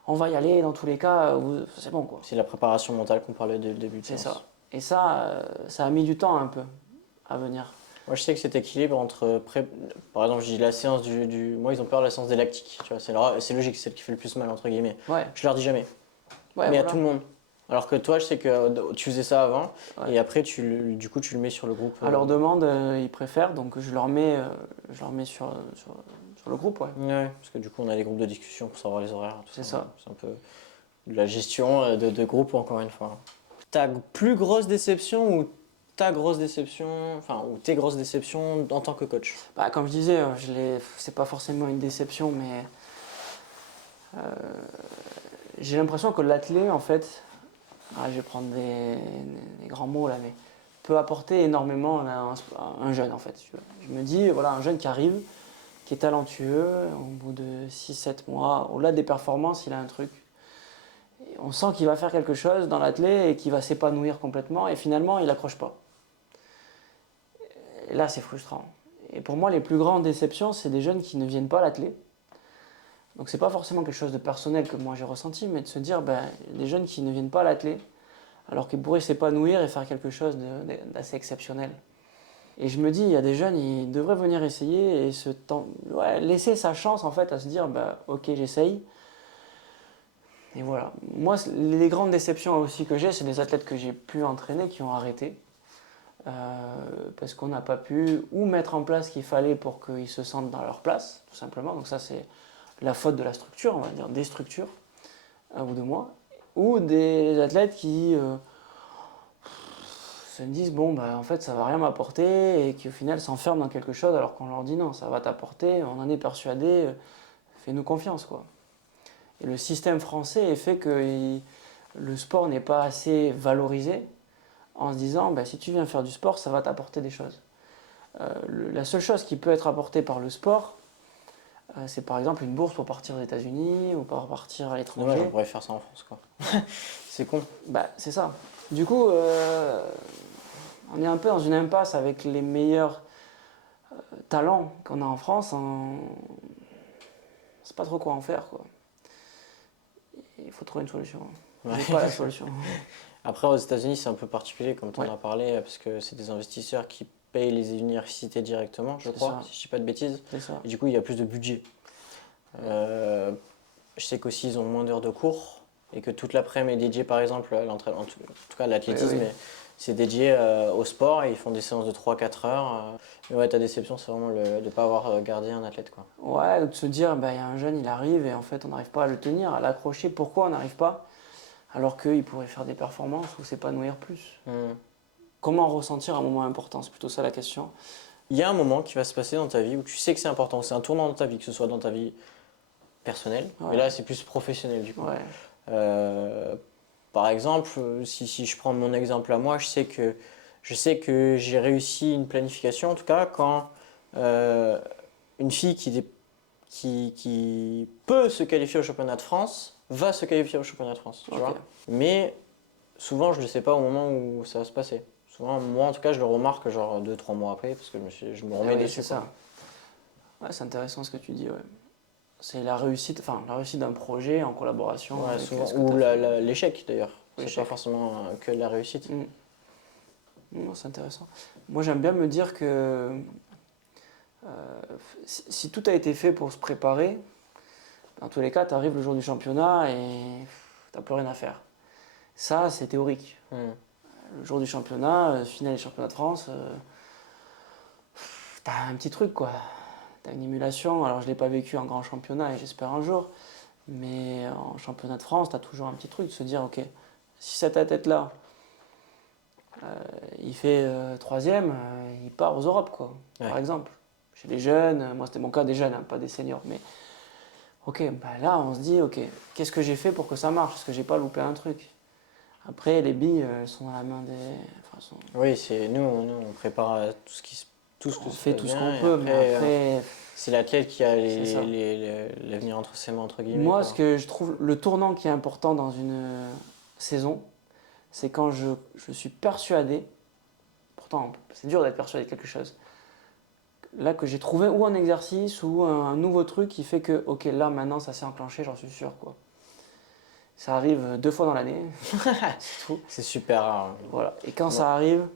on va y aller, dans tous les cas, c'est bon quoi. C'est la préparation mentale qu'on parlait dès le début de C'est séance. ça. Et ça a mis du temps un peu à venir. Moi je sais que cet équilibre entre, par exemple je dis la séance moi ils ont peur de la séance des lactiques, tu vois, c'est logique, c'est celle qui fait le plus mal entre guillemets. Ouais, Je leur dis jamais, ouais, mais à voilà. tout le monde. Alors que toi je sais que tu faisais ça avant, Ouais. et après du coup tu le mets sur le groupe. À leur demande, ils préfèrent, donc je leur mets sur le groupe, ouais. Ouais, parce que du coup on a des groupes de discussion pour savoir les horaires, tout C'est ça. ça. C'est un peu de la gestion de groupe encore une fois. Ta plus grosse déception ou ta grosse déception, enfin ou tes grosses déceptions en tant que coach? Bah, comme je disais, c'est pas forcément une déception, mais j'ai l'impression que l'athlète, en fait, je vais prendre des grands mots là, mais peut apporter énormément à un jeune en fait. Je me dis, voilà, un jeune qui arrive, qui est talentueux, au bout de 6-7 mois, au-delà des performances, il a un truc. Et on sent qu'il va faire quelque chose dans l'athlète et qu'il va s'épanouir complètement et finalement il n'accroche pas. Et là c'est frustrant. Et pour moi les plus grandes déceptions, c'est des jeunes qui ne viennent pas à l'athlète. Donc c'est pas forcément quelque chose de personnel que moi j'ai ressenti, mais de se dire, des jeunes qui ne viennent pas à l'athlète, alors qu'ils pourraient s'épanouir et faire quelque chose d'assez exceptionnel. Et je me dis, il y a des jeunes, ils devraient venir essayer et laisser sa chance en fait à se dire, ok, j'essaye. Et voilà. Moi, les grandes déceptions aussi que j'ai, c'est des athlètes que j'ai pu entraîner qui ont arrêté. Parce qu'on n'a pas pu ou mettre en place ce qu'il fallait pour qu'ils se sentent dans leur place, tout simplement. Donc ça, c'est la faute de la structure, on va dire, des structures, ou de moi. Ou des athlètes qui se disent bon en fait ça va rien m'apporter et qui au final s'enferment dans quelque chose alors qu'on leur dit non, ça va t'apporter, on en est persuadé, fais-nous confiance quoi. Et le système français est fait que le sport n'est pas assez valorisé en se disant si tu viens faire du sport ça va t'apporter des choses. La seule chose qui peut être apportée par le sport, c'est par exemple une bourse pour partir aux États-Unis ou pour partir à l'étranger. Dommage, on pourrait faire ça en France quoi. C'est con. C'est ça. Du coup, on est un peu dans une impasse avec les meilleurs talents qu'on a en France. On ne sait pas trop quoi en faire, quoi. Il faut trouver une solution. Ouais. C'est pas la solution. Après, aux États-Unis, c'est un peu particulier, comme tu en Ouais. as parlé, parce que c'est des investisseurs qui payent les universités directement, je C'est crois, ça. si je ne dis pas de bêtises. C'est ça. Et du coup, il y a plus de budget. Je sais qu'aussi, ils ont moins d'heures de cours et que toute l'après-midi est dédiée, par exemple, à l'entraînement, en tout cas, à l'athlétisme, Oui. c'est dédié au sport et ils font des séances de 3-4 heures. Mais ouais, ta déception, c'est vraiment de ne pas avoir gardé un athlète, quoi. Ouais, de se dire, il y a un jeune, il arrive et en fait, on n'arrive pas à le tenir, à l'accrocher. Pourquoi on n'arrive pas? Alors qu'il pourrait faire des performances ou s'épanouir plus. Comment ressentir un moment important? C'est plutôt ça la question. Il y a un moment qui va se passer dans ta vie où tu sais que c'est important, c'est un tournant dans ta vie, que ce soit dans ta vie personnel, Ouais. mais là c'est plus professionnel du coup. Ouais. Par exemple, si je prends mon exemple à moi, je sais que j'ai réussi une planification, en tout cas quand une fille qui peut se qualifier au championnat de France va se qualifier au championnat de France, tu Ok. vois. Mais souvent, je ne le sais pas au moment où ça va se passer. Souvent, moi en tout cas, je le remarque genre 2-3 mois après parce que je me remets Ouais, dessus. c'est Quoi. ça. Ouais, c'est intéressant ce que tu dis. Ouais. C'est la réussite d'un projet en collaboration Ouais, avec souvent. ce que Ou tu as fait. l'échec d'ailleurs. C'est L'échec. pas forcément que de la réussite. Mm. Non, c'est intéressant. Moi, j'aime bien me dire que si tout a été fait pour se préparer, dans tous les cas, tu arrives le jour du championnat et tu n'as plus rien à faire. Ça, c'est théorique. Mm. Le jour du championnat, finale des championnats de France, tu as un petit truc, quoi. Tu as une émulation. Alors, je ne l'ai pas vécu en grand championnat et j'espère un jour. Mais en championnat de France, tu as toujours un petit truc de se dire, ok, si cet athlète-là, il fait troisième, il part aux Europes, quoi, Ouais. par exemple. Chez les jeunes, moi c'était mon cas des jeunes, hein, pas des seniors. Mais ok, bah là on se dit, ok, qu'est-ce que j'ai fait pour que ça marche? Est-ce que j'ai pas loupé un truc? Après, les billes, elles sont dans la main des. Enfin, Oui, c'est nous, on prépare tout ce que on se fait passe tout ce bien. qu'on Et peut, mais après, c'est l'athlète qui a c'est ça. l'avenir entre ses mains, entre guillemets. Moi, Quoi. ce que je trouve, le tournant qui est important dans une saison, c'est quand je suis persuadé, pourtant c'est dur d'être persuadé de quelque chose, là que j'ai trouvé ou un exercice ou un nouveau truc qui fait que, ok, là maintenant ça s'est enclenché, j'en suis sûr, quoi. Ça arrive 2 fois dans l'année, c'est tout. C'est super rare. Voilà. Et quand Moi, ça arrive,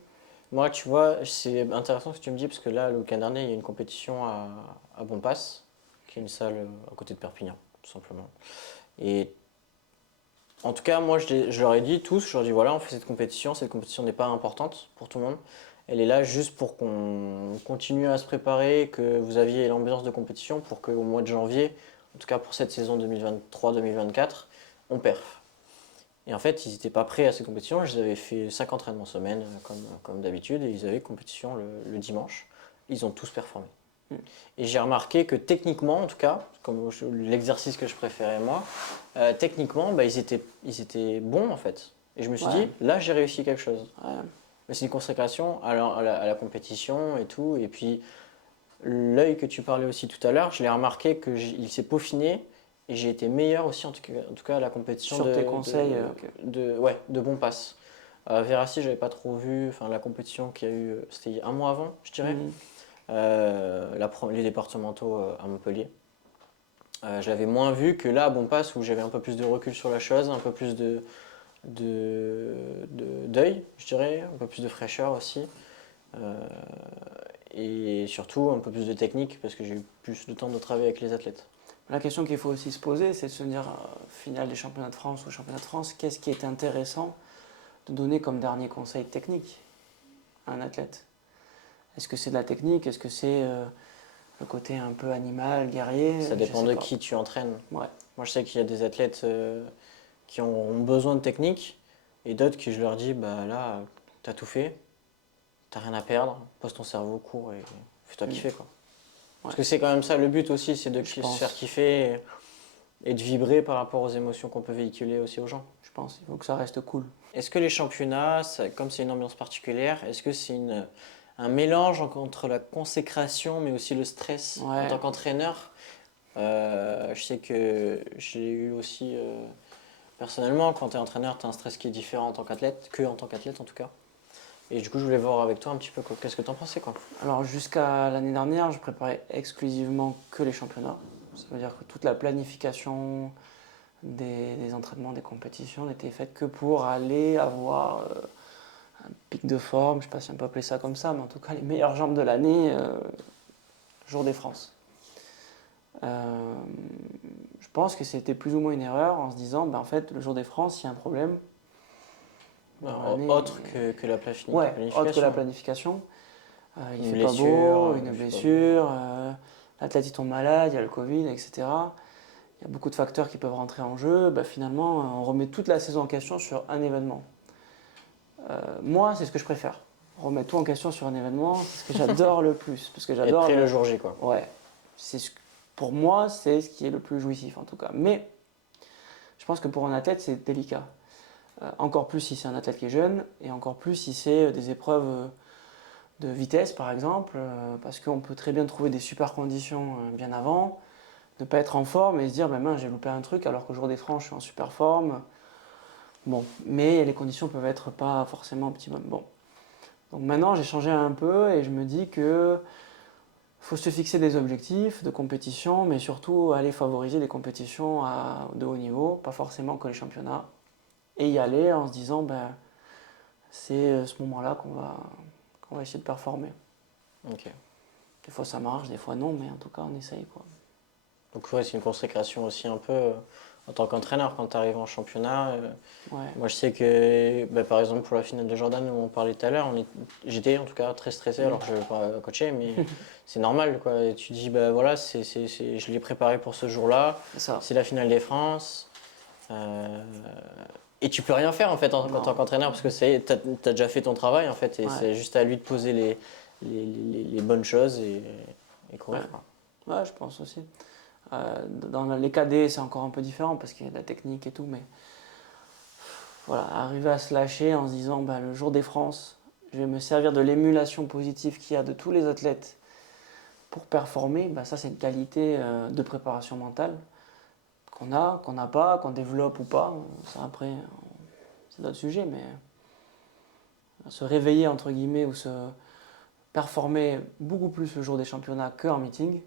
moi, tu vois, c'est intéressant ce que tu me dis parce que là, le week-end dernier, il y a une compétition à Bonpass, qui est une salle à côté de Perpignan, tout simplement. Et en tout cas, moi, je leur ai dit tous, je leur ai dit voilà, on fait cette compétition n'est pas importante pour tout le monde. Elle est là juste pour qu'on continue à se préparer, que vous aviez l'ambiance de compétition pour qu'au mois de janvier, en tout cas pour cette saison 2023-2024, on perf. Et en fait, ils n'étaient pas prêts à ces compétitions. Ils avaient fait 5 entraînements semaine, comme d'habitude, et ils avaient compétition le dimanche. Ils ont tous performé. Et j'ai remarqué que techniquement, en tout cas, comme l'exercice que je préférais moi, techniquement, bah, ils étaient bons en fait. Et je me suis ouais, dit, là, j'ai réussi quelque chose. ouais, Mais c'est une consécration à la compétition et tout. Et puis, l'œil que tu parlais aussi tout à l'heure, je l'ai remarqué qu'il s'est peaufiné et j'ai été meilleur aussi, en tout cas à la compétition sur tes conseils, ok. de bon passe. Verassi, j'avais pas trop vu, enfin la compétition qu'il y a eu, c'était un mois avant, je dirais. Mhm. Les départementaux à Montpellier. Je l'avais moins vu que là à Bonpass où j'avais un peu plus de recul sur la chose, un peu plus d'œil, je dirais, un peu plus de fraîcheur aussi. Et surtout un peu plus de technique parce que j'ai eu plus de temps de travailler avec les athlètes. La question qu'il faut aussi se poser, c'est de se dire, finale des championnats de France ou championnat de France, qu'est-ce qui est intéressant de donner comme dernier conseil technique à un athlète? Est-ce que c'est de la technique? Est-ce que c'est le côté un peu animal, guerrier? Ça Je dépend sais de pas. qui tu entraînes. Ouais. Moi je sais qu'il y a des athlètes qui ont besoin de technique et d'autres qui je leur dis bah là t'as tout fait, t'as rien à perdre, pose ton cerveau au court et fais-toi kiffer quoi. Parce que c'est quand même ça le but aussi, c'est de se faire kiffer et de vibrer par rapport aux émotions qu'on peut véhiculer aussi aux gens. Je pense, il faut que ça reste cool. Est-ce que les championnats, comme c'est une ambiance particulière, est-ce que c'est un mélange entre la consécration mais aussi le stress en tant qu'entraîneur? Je sais que j'ai eu aussi, personnellement, quand tu es entraîneur, tu as un stress qui est différent en tant qu'athlète, que en tant qu'athlète en tout cas. Et du coup, je voulais voir avec toi un petit peu qu'est-ce que tu en pensais quoi. Alors jusqu'à l'année dernière, je préparais exclusivement que les championnats. Ça veut dire que toute la planification des entraînements, des compétitions n'était faite que pour aller avoir un pic de forme, je ne sais pas si on peut appeler ça comme ça, mais en tout cas les meilleures jambes de l'année, jour des France. Je pense que c'était plus ou moins une erreur en se disant, ben, en fait, le jour des France, il y a un problème. Autre que la planification. Ouais, autre que la planification. Il Une fait pas blessure, beau, une blessure, l'athlète il tombe malade, il y a le Covid, etc. Il y a beaucoup de facteurs qui peuvent rentrer en jeu. Bah, finalement, on remet toute la saison en question sur un événement. Moi, c'est ce que je préfère. Remettre tout en question sur un événement, c'est ce que j'adore le plus. Parce que Être j'adore prêt le jour J quoi. Ouais. C'est pour moi, c'est ce qui est le plus jouissif en tout cas. Mais je pense que pour un athlète, c'est délicat. Encore plus si c'est un athlète qui est jeune, et encore plus si c'est des épreuves de vitesse par exemple, parce qu'on peut très bien trouver des super conditions bien avant, ne pas être en forme et se dire, ben mince, j'ai loupé un truc alors qu'au jour des francs, je suis en super forme. Bon, mais les conditions peuvent être pas forcément optimum. Bon. Donc maintenant, j'ai changé un peu et je me dis que faut se fixer des objectifs de compétition, mais surtout aller favoriser des compétitions de haut niveau, pas forcément que les championnats, et y aller en se disant, ben, c'est ce moment-là qu'on va essayer de performer. Ok. Des fois ça marche, des fois non, mais en tout cas on essaye, quoi. Donc ouais, c'est une consécration aussi un peu en tant qu'entraîneur quand tu arrives en championnat. Ouais. Moi je sais que bah, par exemple pour la finale de Jordan où on parlait tout à l'heure, j'étais en tout cas très stressé alors que je ne vais pas coacher, mais c'est normal quoi. Et tu dis bah voilà, je l'ai préparé pour ce jour-là, c'est la finale des France. Et tu peux rien faire en fait en tant qu'entraîneur parce que t'as déjà fait ton travail en fait et c'est juste à lui de poser les bonnes choses et courir. Ouais, je pense aussi. Dans les cadets, c'est encore un peu différent parce qu'il y a de la technique et tout, mais voilà, arriver à se lâcher en se disant bah, le jour des France, je vais me servir de l'émulation positive qu'il y a de tous les athlètes pour performer, bah, ça c'est une qualité de préparation mentale qu'on n'a pas, qu'on développe ou pas. Ça après, c'est d'autres sujets, mais se réveiller entre guillemets ou se performer beaucoup plus le jour des championnats qu'en meeting,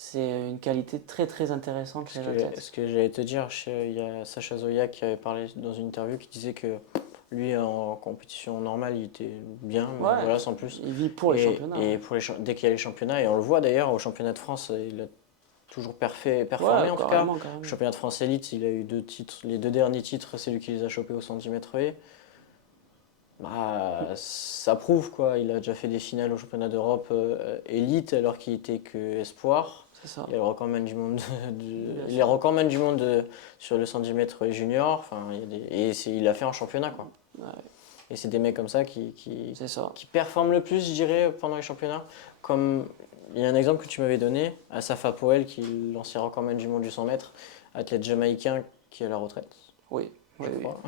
c'est une qualité très très intéressante chez les athlètes. Ce que j'allais te dire, il y a Sacha Zoya qui avait parlé dans une interview qui disait que lui en compétition normale il était bien, mais voilà sans plus. Il vit pour les championnats. Et pour dès qu'il y a les championnats, et on le voit d'ailleurs au championnat de France, il a toujours performé en tout cas. Carrément. Le championnat de France élite, il a eu 2 titres, les 2 derniers titres, c'est lui qui les a chopés au 110 mètres haies. Bah, ça prouve quoi, il a déjà fait des finales au championnat d'Europe élite alors qu'il était que espoir. C'est ça. Il est recordman du monde, il est recordman du monde sur le 110 mètres junior. Enfin, il l'a fait en championnat quoi. Ouais. Et c'est des mecs comme ça qui performent le plus, je dirais, pendant les championnats. Comme il y a un exemple que tu m'avais donné, Asaf Apoel, qui est l'ancien recordman du monde du 100 mètres, athlète jamaïcain qui est à la retraite. Oui. Je crois.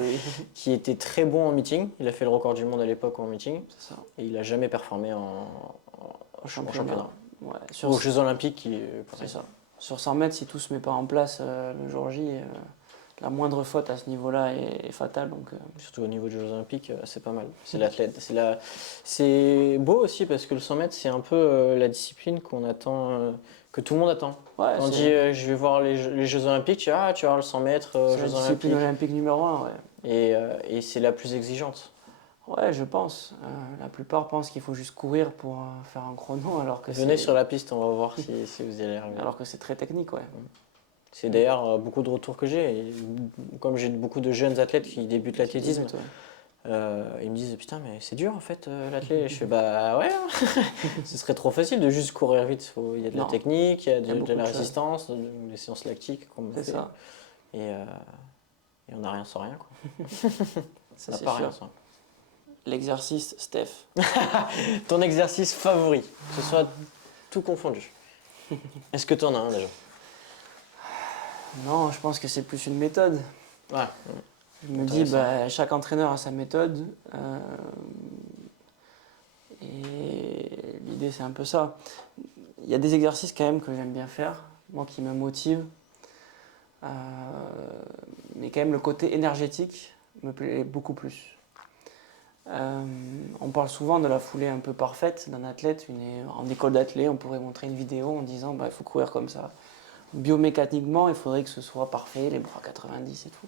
Oui. Qui était très bon en meeting. Il a fait le record du monde à l'époque en meeting. C'est ça. Et il n'a jamais performé Au championnat. Ouais. Aux Jeux Olympiques. C'est ça. Sur 100 mètres, si tout ne se met pas en place le jour J, la moindre faute à ce niveau-là est fatale. Donc, surtout au niveau des Jeux Olympiques, c'est pas mal. C'est l'athlète. C'est beau aussi parce que le 100 mètres, c'est un peu la discipline qu'on attend, que tout le monde attend. Ouais, on dit je vais voir les Jeux Olympiques, tu vas voir le 100 mètres, c'est Jeux la discipline olympique numéro 1. Ouais. Et c'est la plus exigeante. Ouais, je pense. La plupart pensent qu'il faut juste courir pour faire un chrono, alors que venez sur la piste, on va voir si vous y allez arriver. Alors que c'est très technique, ouais. C'est d'ailleurs beaucoup de retours que j'ai. Et comme j'ai beaucoup de jeunes athlètes qui débutent l'athlétisme, ils me disent putain mais c'est dur en fait l'athlète. Je fais bah ouais, ce serait trop facile de juste courir vite. Il y a de la technique, il y a de la résistance, des séances lactiques comme on fait. Ça. Et on n'a rien sans rien quoi. Ça c'est sûr. L'exercice, Steph. Ton exercice favori, que ce soit tout confondu. Est-ce que tu en as un déjà? Non, je pense que c'est plus une méthode. Ouais. Je me dis, chaque entraîneur a sa méthode. Et l'idée, c'est un peu ça. Il y a des exercices quand même que j'aime bien faire, moi qui me motivent. Mais quand même, le côté énergétique me plaît beaucoup plus. On parle souvent de la foulée un peu parfaite d'un athlète. En école d'athlète, on pourrait montrer une vidéo en disant il faut courir comme ça. Biomécaniquement, il faudrait que ce soit parfait, les bras 90 et tout.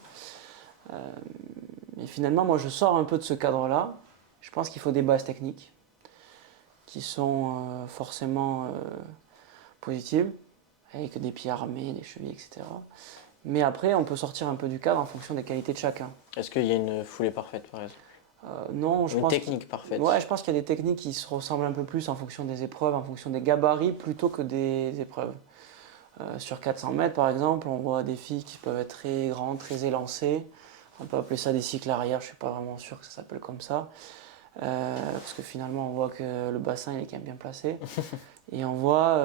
Mais finalement, moi, je sors un peu de ce cadre-là. Je pense qu'il faut des bases techniques qui sont forcément positives, avec des pieds armés, des chevilles, etc. Mais après, on peut sortir un peu du cadre en fonction des qualités de chacun. Est-ce qu'il y a une foulée parfaite, par exemple? Non, je pense. Une technique parfaite. Ouais, je pense qu'il y a des techniques qui se ressemblent un peu plus en fonction des épreuves, en fonction des gabarits, plutôt que des épreuves. Sur 400 mètres, par exemple, on voit des filles qui peuvent être très grandes, très élancées. On peut appeler ça des cycles arrière, je ne suis pas vraiment sûr que ça s'appelle comme ça. Parce que finalement, on voit que le bassin il est quand même bien placé. Et on voit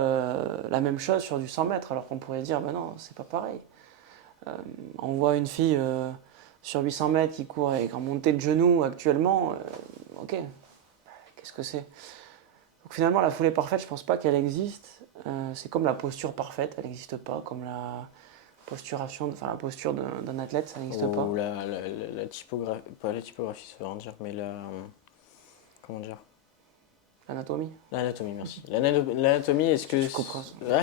la même chose sur du 100 mètres, alors qu'on pourrait dire, ben non, c'est pas pareil. On voit une fille sur 800 mètres qui court avec un montée de genoux actuellement, ok, qu'est-ce que c'est? Donc finalement, la foulée parfaite, je pense pas qu'elle existe. C'est comme la posture parfaite, elle n'existe pas. Comme la posturation, enfin la posture d'un athlète, ça n'existe pas. Ou la typographie, pas la typographie, ça veut rien dire, mais comment dire? L'anatomie. L'anatomie, merci. L'anatomie, est-ce que... Tu couperas ça.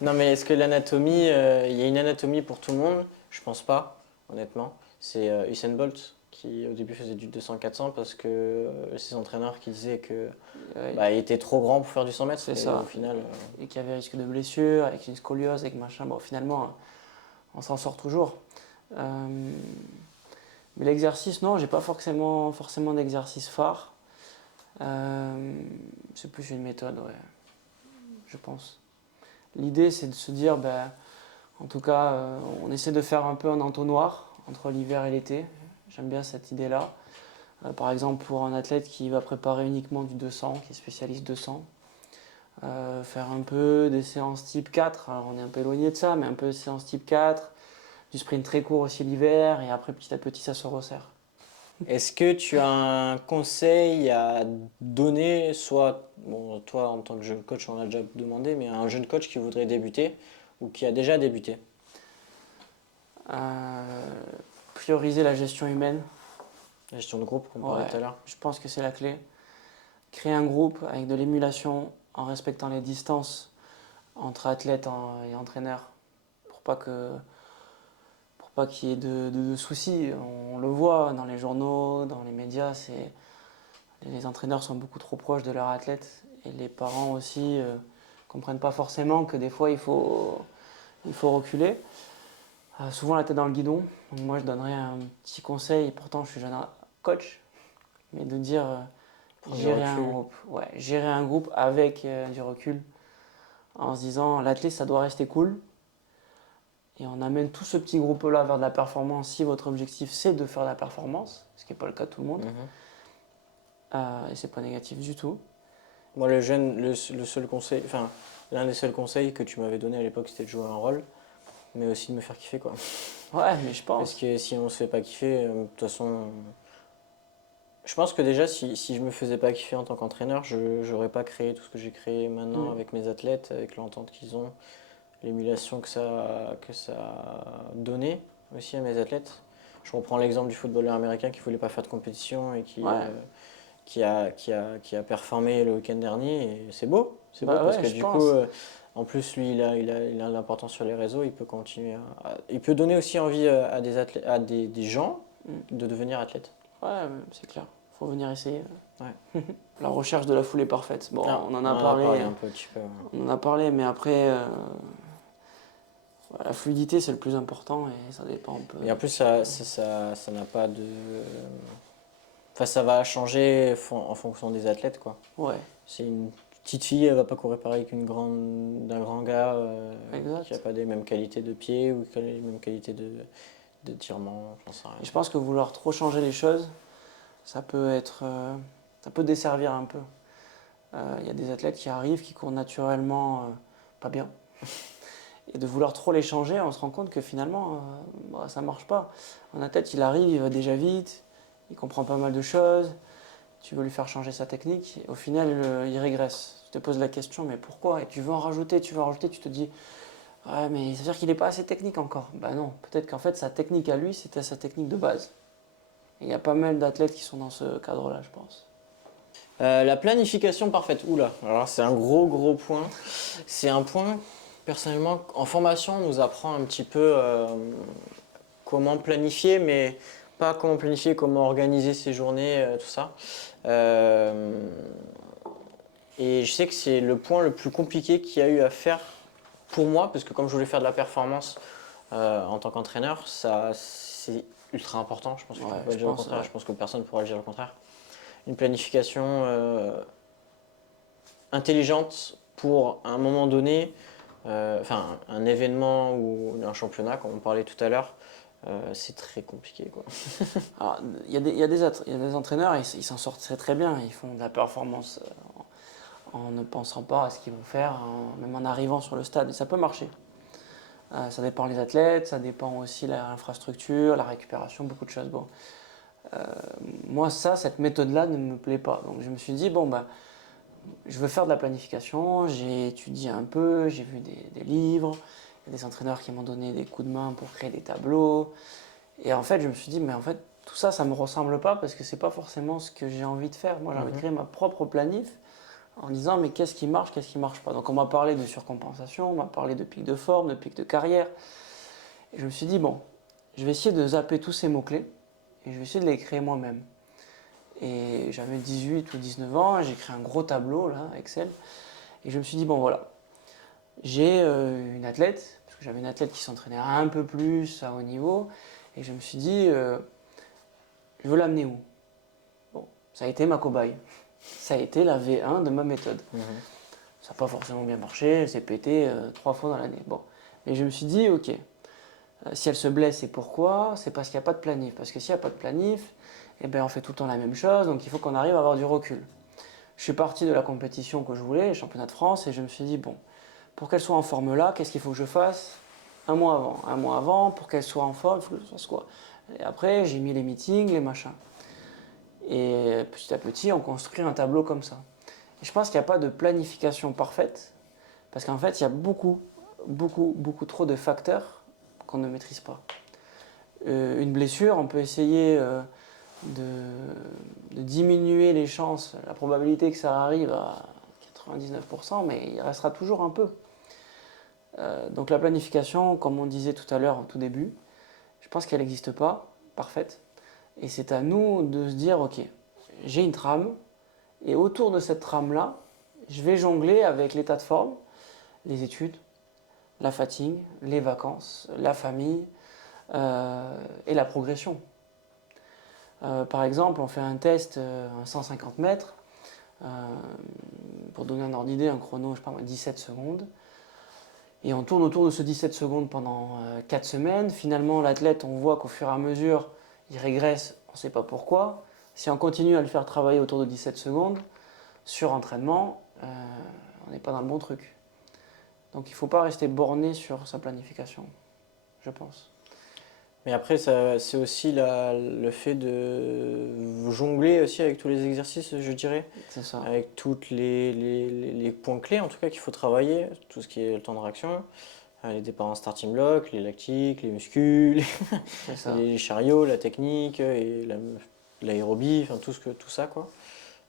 Non, mais est-ce que l'anatomie, il y a une anatomie pour tout le monde? Je pense pas, honnêtement. C'est Usain Bolt qui, au début, faisait du 200-400 parce que ses entraîneurs qui disaient que il était trop grand pour faire du 100 mètres. C'est Et ça. au final... Et qu'il y avait risque de blessure, avec une scoliose, avec machin. Bon, finalement, on s'en sort toujours. Mais l'exercice, non, j'ai pas forcément d'exercice phare. C'est plus une méthode, ouais, je pense. L'idée, c'est de se dire, en tout cas, on essaie de faire un peu un entonnoir entre l'hiver et l'été. J'aime bien cette idée-là. Par exemple, pour un athlète qui va préparer uniquement du 200, qui est spécialiste 200, faire un peu des séances type 4. Alors, on est un peu éloigné de ça, mais un peu de séances type 4, du sprint très court aussi l'hiver, et après, petit à petit, ça se resserre. Est-ce que tu as un conseil à donner, soit, bon, toi en tant que jeune coach, on l'a déjà demandé, mais à un jeune coach qui voudrait débuter ou qui a déjà débuté? Prioriser la gestion humaine. La gestion de groupe, qu'on parlait tout à l'heure. Je pense que c'est la clé. Créer un groupe avec de l'émulation en respectant les distances entre athlètes et entraîneurs pour pas qu'il y ait de soucis. On le voit dans les journaux, dans les médias, les entraîneurs sont beaucoup trop proches de leurs athlètes et les parents aussi comprennent pas forcément que des fois il faut reculer. Souvent la tête dans le guidon. Donc moi je donnerais un petit conseil, pourtant je suis jeune coach, mais de dire gérer un groupe. Ouais, gérer un groupe avec du recul en se disant l'athlète ça doit rester cool. Et on amène tout ce petit groupe-là vers de la performance si votre objectif c'est de faire de la performance, ce qui n'est pas le cas de tout le monde. Et c'est pas négatif du tout. Moi, le seul conseil, enfin, l'un des seuls conseils que tu m'avais donné à l'époque, c'était de jouer un rôle, mais aussi de me faire kiffer, quoi. Ouais, mais je pense. Parce que si on se fait pas kiffer, de toute façon, je pense que déjà, si je me faisais pas kiffer en tant qu'entraîneur, je n'aurais pas créé tout ce que j'ai créé maintenant avec mes athlètes, avec l'entente qu'ils ont, l'émulation que ça a donné aussi à mes athlètes. Je reprends l'exemple du footballeur américain qui voulait pas faire de compétition et qui a performé le week-end dernier. Et c'est beau parce que du coup, en plus, lui, il a l'importance sur les réseaux. Il peut continuer il peut donner aussi envie à des athlètes, à des gens de devenir athlètes. Ouais, c'est clair. Faut venir essayer. Ouais. La recherche de la foulée parfaite. Bon, on en a parlé parlé un petit peu. On en a parlé, mais après, la fluidité c'est le plus important et ça dépend un peu. Et en plus, ça n'a pas de. Enfin, ça va changer en fonction des athlètes, quoi. Ouais. C'est une petite fille, elle va pas courir pareil d'un grand gars qui n'a pas les mêmes qualités de pied ou qui a les mêmes qualités de tirement, j'en sais rien. Et je pense que vouloir trop changer les choses, ça peut desservir un peu. Il y a des athlètes qui arrivent, qui courent naturellement pas bien. Et de vouloir trop les changer, on se rend compte que finalement, ça marche pas. Un athlète, il arrive, il va déjà vite, il comprend pas mal de choses, tu veux lui faire changer sa technique, et au final, il régresse. Tu te poses la question, mais pourquoi? Et tu veux en rajouter, tu te dis, ouais, mais ça veut dire qu'il n'est pas assez technique encore. Ben non, peut-être qu'en fait, sa technique à lui, c'était sa technique de base. Et il y a pas mal d'athlètes qui sont dans ce cadre-là, je pense. La planification parfaite, oula, alors c'est un gros point. C'est un point, personnellement, en formation, on nous apprend un petit peu comment planifier, mais pas comment planifier, comment organiser ses journées, tout ça. Et je sais que c'est le point le plus compliqué qu'il y a eu à faire pour moi, parce que comme je voulais faire de la performance en tant qu'entraîneur, c'est ultra important. Je pense qu'on peut pas dire le contraire. Ouais. Je pense que personne ne pourra dire le contraire. Une planification intelligente pour un moment donné, un événement ou un championnat, comme on parlait tout à l'heure, c'est très compliqué, quoi. Il y a des entraîneurs, ils s'en sortent très bien, ils font de la performance en ne pensant pas à ce qu'ils vont faire, même en arrivant sur le stade. Et ça peut marcher. Ça dépend des athlètes, ça dépend aussi de l'infrastructure, la récupération, beaucoup de choses. Bon. Moi, cette méthode-là ne me plaît pas. Donc je me suis dit, bon, bah, je veux faire de la planification, j'ai étudié un peu, j'ai vu des livres, il y a des entraîneurs qui m'ont donné des coups de main pour créer des tableaux. Et en fait, je me suis dit, mais en fait, tout ça, ça ne me ressemble pas parce que ce n'est pas forcément ce que j'ai envie de faire. Moi, j'ai envie de créer ma propre planif en disant, mais qu'est-ce qui marche pas. Donc on m'a parlé de surcompensation, on m'a parlé de pic de forme, de pic de carrière. Et je me suis dit, bon, je vais essayer de zapper tous ces mots-clés et je vais essayer de les créer moi-même. Et j'avais 18 ou 19 ans, j'ai créé un gros tableau, là, Excel. Et je me suis dit, bon voilà, j'ai une athlète, parce que j'avais une athlète qui s'entraînait un peu plus à haut niveau. Et je me suis dit, je veux l'amener où? Bon, ça a été ma cobaye. Ça a été la V1 de ma méthode. Ça n'a pas forcément bien marché, elle s'est pétée 3 fois dans l'année. Bon. Mais je me suis dit, ok, si elle se blesse, c'est pourquoi? C'est parce qu'il n'y a pas de planif. Parce que s'il n'y a pas de planif, eh ben, on fait tout le temps la même chose, donc il faut qu'on arrive à avoir du recul. Je suis parti de la compétition que je voulais, les championnats de France, et je me suis dit, bon, pour qu'elle soit en forme là, qu'est-ce qu'il faut que je fasse un mois avant? Un mois avant, pour qu'elle soit en forme, il faut que je fasse quoi? Et après, j'ai mis les meetings, les machins. Et petit à petit, on construit un tableau comme ça. Et je pense qu'il n'y a pas de planification parfaite, parce qu'en fait, il y a beaucoup trop de facteurs qu'on ne maîtrise pas. Une blessure, on peut essayer de diminuer les chances, la probabilité que ça arrive à 99%, mais il restera toujours un peu. Donc la planification, comme on disait tout à l'heure au tout début, je pense qu'elle n'existe pas, parfaite. Et c'est à nous de se dire, ok, j'ai une trame, et autour de cette trame-là, je vais jongler avec l'état de forme, les études, la fatigue, les vacances, la famille et la progression. Par exemple, on fait un test à 150 mètres, pour donner un ordre d'idée, un chrono, je sais pas moi, 17 secondes. Et on tourne autour de ce 17 secondes pendant 4 semaines. Finalement, l'athlète, on voit qu'au fur et à mesure, il régresse, on ne sait pas pourquoi. Si on continue à le faire travailler autour de 17 secondes, sur entraînement, on n'est pas dans le bon truc. Donc il ne faut pas rester borné sur sa planification, je pense. Mais après, c'est aussi le fait de jongler aussi avec tous les exercices, je dirais. C'est ça. Avec tous les points clés, en tout cas, qu'il faut travailler. Tout ce qui est le temps de réaction, les départs en starting block, les lactiques, les muscules, les chariots, la technique, et l'aérobie, enfin tout ça, quoi.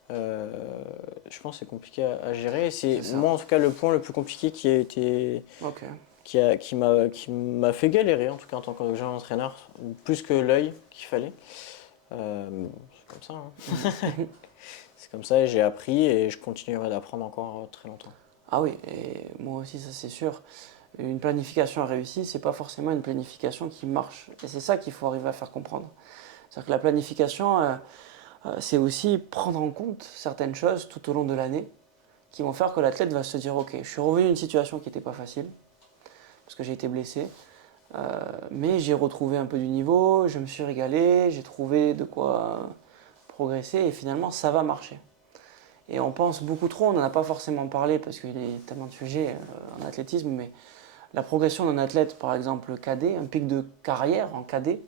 Je pense que c'est compliqué à gérer. C'est moi, en tout cas, le point le plus compliqué qui a été... Ok. qui m'a fait galérer, en tout cas en tant que jeune entraîneur, plus que l'œil qu'il fallait. C'est comme ça. Hein. C'est comme ça et j'ai appris et je continuerai d'apprendre encore très longtemps. Ah oui, et moi aussi, ça c'est sûr. Une planification réussie, c'est pas forcément une planification qui marche. Et c'est ça qu'il faut arriver à faire comprendre. C'est-à-dire que la planification, c'est aussi prendre en compte certaines choses tout au long de l'année qui vont faire que l'athlète va se dire, ok, je suis revenu d'une situation qui n'était pas facile, parce que j'ai été blessé, mais j'ai retrouvé un peu du niveau, je me suis régalé, j'ai trouvé de quoi progresser et finalement ça va marcher. Et on pense beaucoup trop, on n'en a pas forcément parlé parce qu'il y a tellement de sujets en athlétisme, mais la progression d'un athlète, par exemple cadet, un pic de carrière en cadet,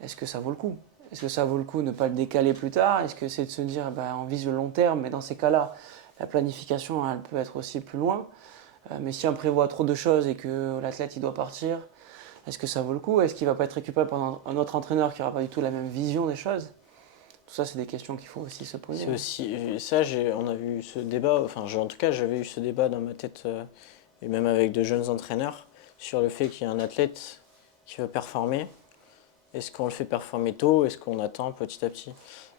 est-ce que ça vaut le coup? Est-ce que ça vaut le coup de ne pas le décaler plus tard? Est-ce que c'est de se dire, ben, on vise le long terme, mais dans ces cas-là, la planification, elle peut être aussi plus loin. Mais si on prévoit trop de choses et que l'athlète il doit partir, est-ce que ça vaut le coup? Est-ce qu'il ne va pas être récupéré par un autre entraîneur qui n'aura pas du tout la même vision des choses? Tout ça, c'est des questions qu'il faut aussi se poser. C'est aussi ça, on a eu ce débat, enfin en tout cas j'avais eu ce débat dans ma tête, et même avec de jeunes entraîneurs, sur le fait qu'il y a un athlète qui veut performer. Est-ce qu'on le fait performer tôt? Est-ce qu'on attend petit à petit?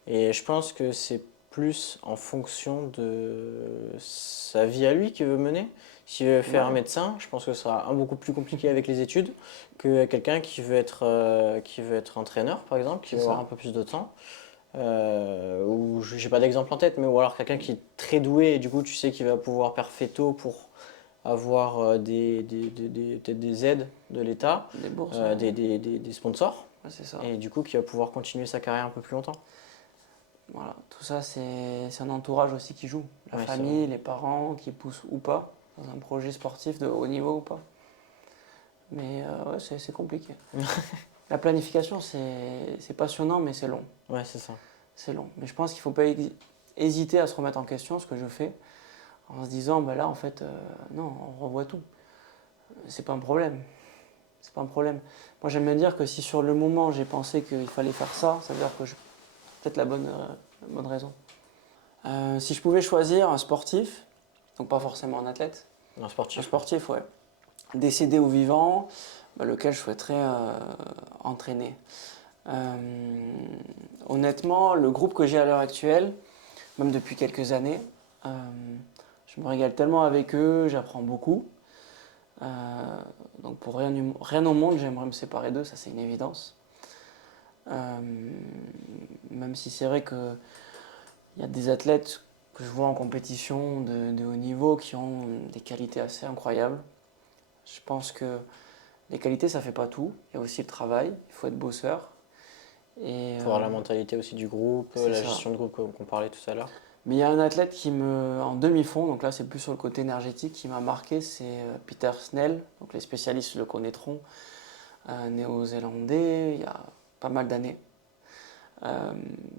Et je pense que c'est plus en fonction de sa vie à lui qu'il veut mener. S'il veut faire un médecin, je pense que ce sera beaucoup plus compliqué avec les études que quelqu'un qui veut être entraîneur, par exemple, qui va avoir un peu plus de temps. Ou j'ai pas d'exemple en tête, mais ou alors quelqu'un qui est très doué et du coup tu sais qu'il va pouvoir perfer tôt pour avoir peut-être des aides de l'État, des bourses, des sponsors, ouais, c'est ça. et du coup qui va pouvoir continuer sa carrière un peu plus longtemps. Voilà, tout ça, c'est un entourage aussi qui joue. La Ouais, c'est famille, les parents qui poussent ou pas dans un projet sportif de haut niveau ou pas. Mais ouais, c'est compliqué. La planification, c'est passionnant, mais c'est long. Ouais, c'est ça. C'est long. Mais je pense qu'il ne faut pas hésiter à se remettre en question, ce que je fais, en se disant, bah là, en fait, non, on revoit tout. C'est pas un problème. C'est pas un problème. Moi, j'aime bien dire que si sur le moment, j'ai pensé qu'il fallait faire ça, ça veut dire que j'ai peut-être la bonne raison. Si je pouvais choisir un sportif, donc pas forcément un athlète, Un un sportif. sportif, ouais, décédé ou vivant, bah, lequel je souhaiterais entraîner. Honnêtement, le groupe que j'ai à l'heure actuelle, même depuis quelques années, euh, je me régale tellement avec eux, j'apprends beaucoup. Euh, donc pour rien au monde, j'aimerais me séparer d'eux, ça c'est une évidence. Euh, Même si c'est vrai qu'il y a des athlètes que je vois en compétition de haut niveau qui ont des qualités assez incroyables. Je pense que les qualités, ça fait pas tout. Il y a aussi le travail, il faut être bosseur. Et, Il faut avoir la mentalité aussi du groupe, c'est la ça. gestion de groupe qu'on parlait tout à l'heure. Mais il y a un athlète en demi-fond, donc là c'est plus sur le côté énergétique, qui m'a marqué, c'est Peter Snell. Donc les spécialistes le connaîtront, néo-zélandais, il y a pas mal d'années, euh,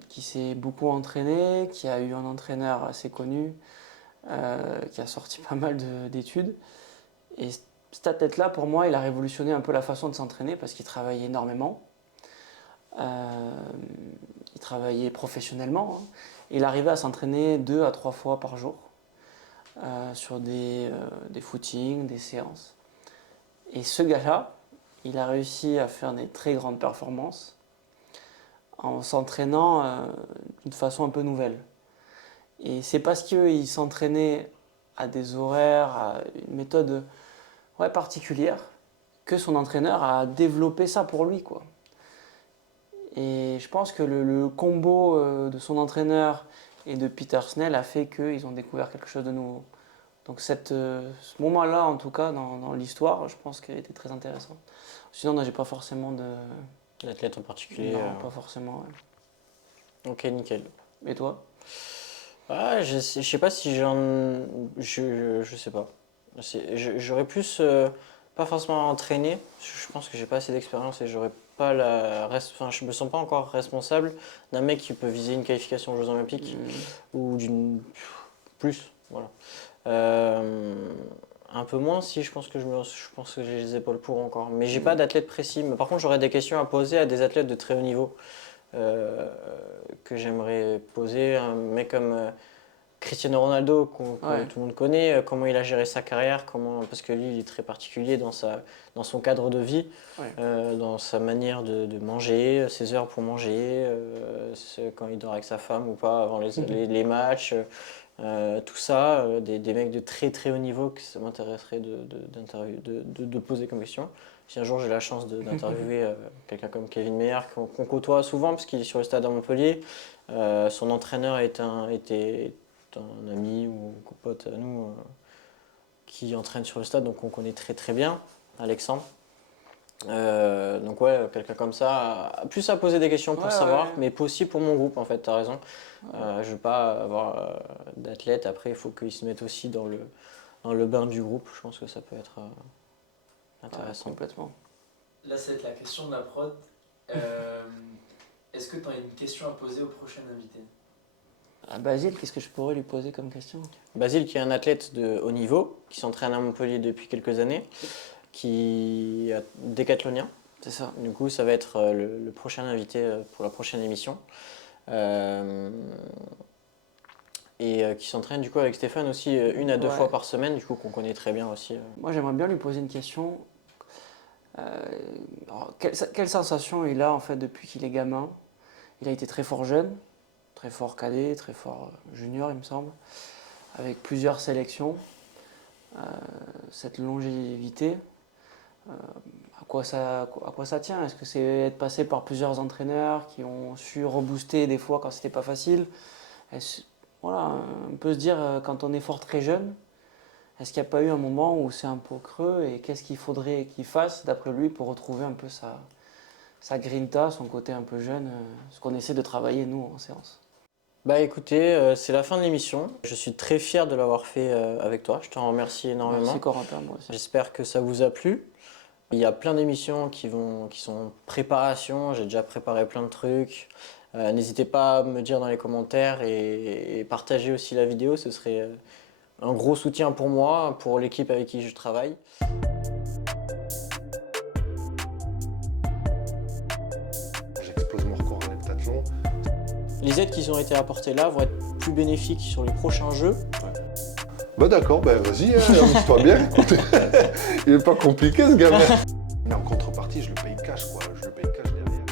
qui s'est beaucoup entraîné, qui a eu un entraîneur assez connu, qui a sorti pas mal d'études. Et cet athlète-là, pour moi, il a révolutionné un peu la façon de s'entraîner parce qu'il travaillait énormément. Euh, il travaillait professionnellement. Hein. Il arrivait à s'entraîner 2 à 3 fois par jour sur des footings, des séances. Et ce gars-là, il a réussi à faire des très grandes performances en s'entraînant d'une façon un peu nouvelle. Et c'est parce qu'il s'entraînait à des horaires, à une méthode ouais, particulière, que son entraîneur a développé ça pour lui, quoi. Et je pense que le combo de son entraîneur et de Peter Snell a fait qu'ils ont découvert quelque chose de nouveau. Donc ce moment-là, en tout cas, dans l'histoire, je pense qu'il était très intéressant. Sinon, non, j'ai pas forcément de... L'athlète en particulier. Non, pas forcément. Ouais. Ok, nickel. Et toi? Ah, je sais pas si j'en. Je sais pas. J'aurais plus. Pas forcément entraîné. Je pense que j'ai pas assez d'expérience et j'aurais pas enfin, je me sens pas encore responsable d'un mec qui peut viser une qualification aux Jeux Olympiques ou d'une. Plus. Voilà. Euh, un peu moins si je pense que je pense que j'ai les épaules pour encore. Mais j'ai pas d'athlète précis. Mais par contre, j'aurais des questions à poser à des athlètes de très haut niveau. euh, que j'aimerais poser. Un mec comme Cristiano Ronaldo, que Ouais. tout le monde connaît, comment il a géré sa carrière, parce que lui, il est très particulier dans son cadre de vie, Ouais. dans sa manière de manger, ses heures pour manger, quand il dort avec sa femme ou pas avant les matchs, tout ça, des mecs de très très haut niveau que ça m'intéresserait de poser comme question. Si un jour j'ai la chance d'interviewer quelqu'un comme Kevin Meyer, qu'on côtoie souvent parce qu'il est sur le stade à Montpellier, son entraîneur était un ami ou un pote à nous qui entraîne sur le stade, donc on connaît très très bien, Alexandre. Donc ouais, quelqu'un comme ça, plus à poser des questions pour Ouais, savoir, ouais. mais aussi pour mon groupe en fait, t'as raison. Je veux pas avoir d'athlète, après il faut qu'ils se mettent aussi dans le bain du groupe, je pense que ça peut être intéressant. Complètement. Là, c'est la question de la prod. Est-ce que tu as une question à poser au prochain invité? À Basile, qu'est-ce que je pourrais lui poser comme question? Basile qui est un athlète de haut niveau, qui s'entraîne à Montpellier depuis quelques années, qui est décathlonien. C'est ça. Du coup, ça va être le prochain invité pour la prochaine émission. Et qui s'entraîne du coup avec Stéphane aussi 1 à 2 fois par semaine, du coup qu'on connaît très bien aussi. Moi, j'aimerais bien lui poser une question. Alors, quelle sensation il a en fait depuis qu'il est gamin? Il a été très fort jeune, très fort cadet, très fort junior, il me semble, avec plusieurs sélections. Cette longévité, à quoi ça tient? Est-ce que c'est être passé par plusieurs entraîneurs qui ont su rebooster des fois quand c'était pas facile? Voilà, on peut se dire quand on est fort très jeune, est-ce qu'il n'y a pas eu un moment où c'est un peu creux et qu'est-ce qu'il faudrait qu'il fasse d'après lui pour retrouver un peu sa grinta, son côté un peu jeune, ce qu'on essaie de travailler nous en séance? Bah écoutez, c'est la fin de l'émission. Je suis très fier de l'avoir fait avec toi. Je t'en remercie énormément. Merci Corentin, moi aussi. J'espère que ça vous a plu. Il y a plein d'émissions qui sont en préparation. J'ai déjà préparé plein de trucs. N'hésitez pas à me dire dans les commentaires et partager aussi la vidéo. Ce serait un gros soutien pour moi, pour l'équipe avec qui je travaille. J'explose mon record en heptathlon. Les aides qui ont été apportées là vont être plus bénéfiques sur les prochains jeux. Bah d'accord, bah vas-y, amuse-toi bien. Il est pas compliqué ce gamin. Mais en contrepartie, je le paye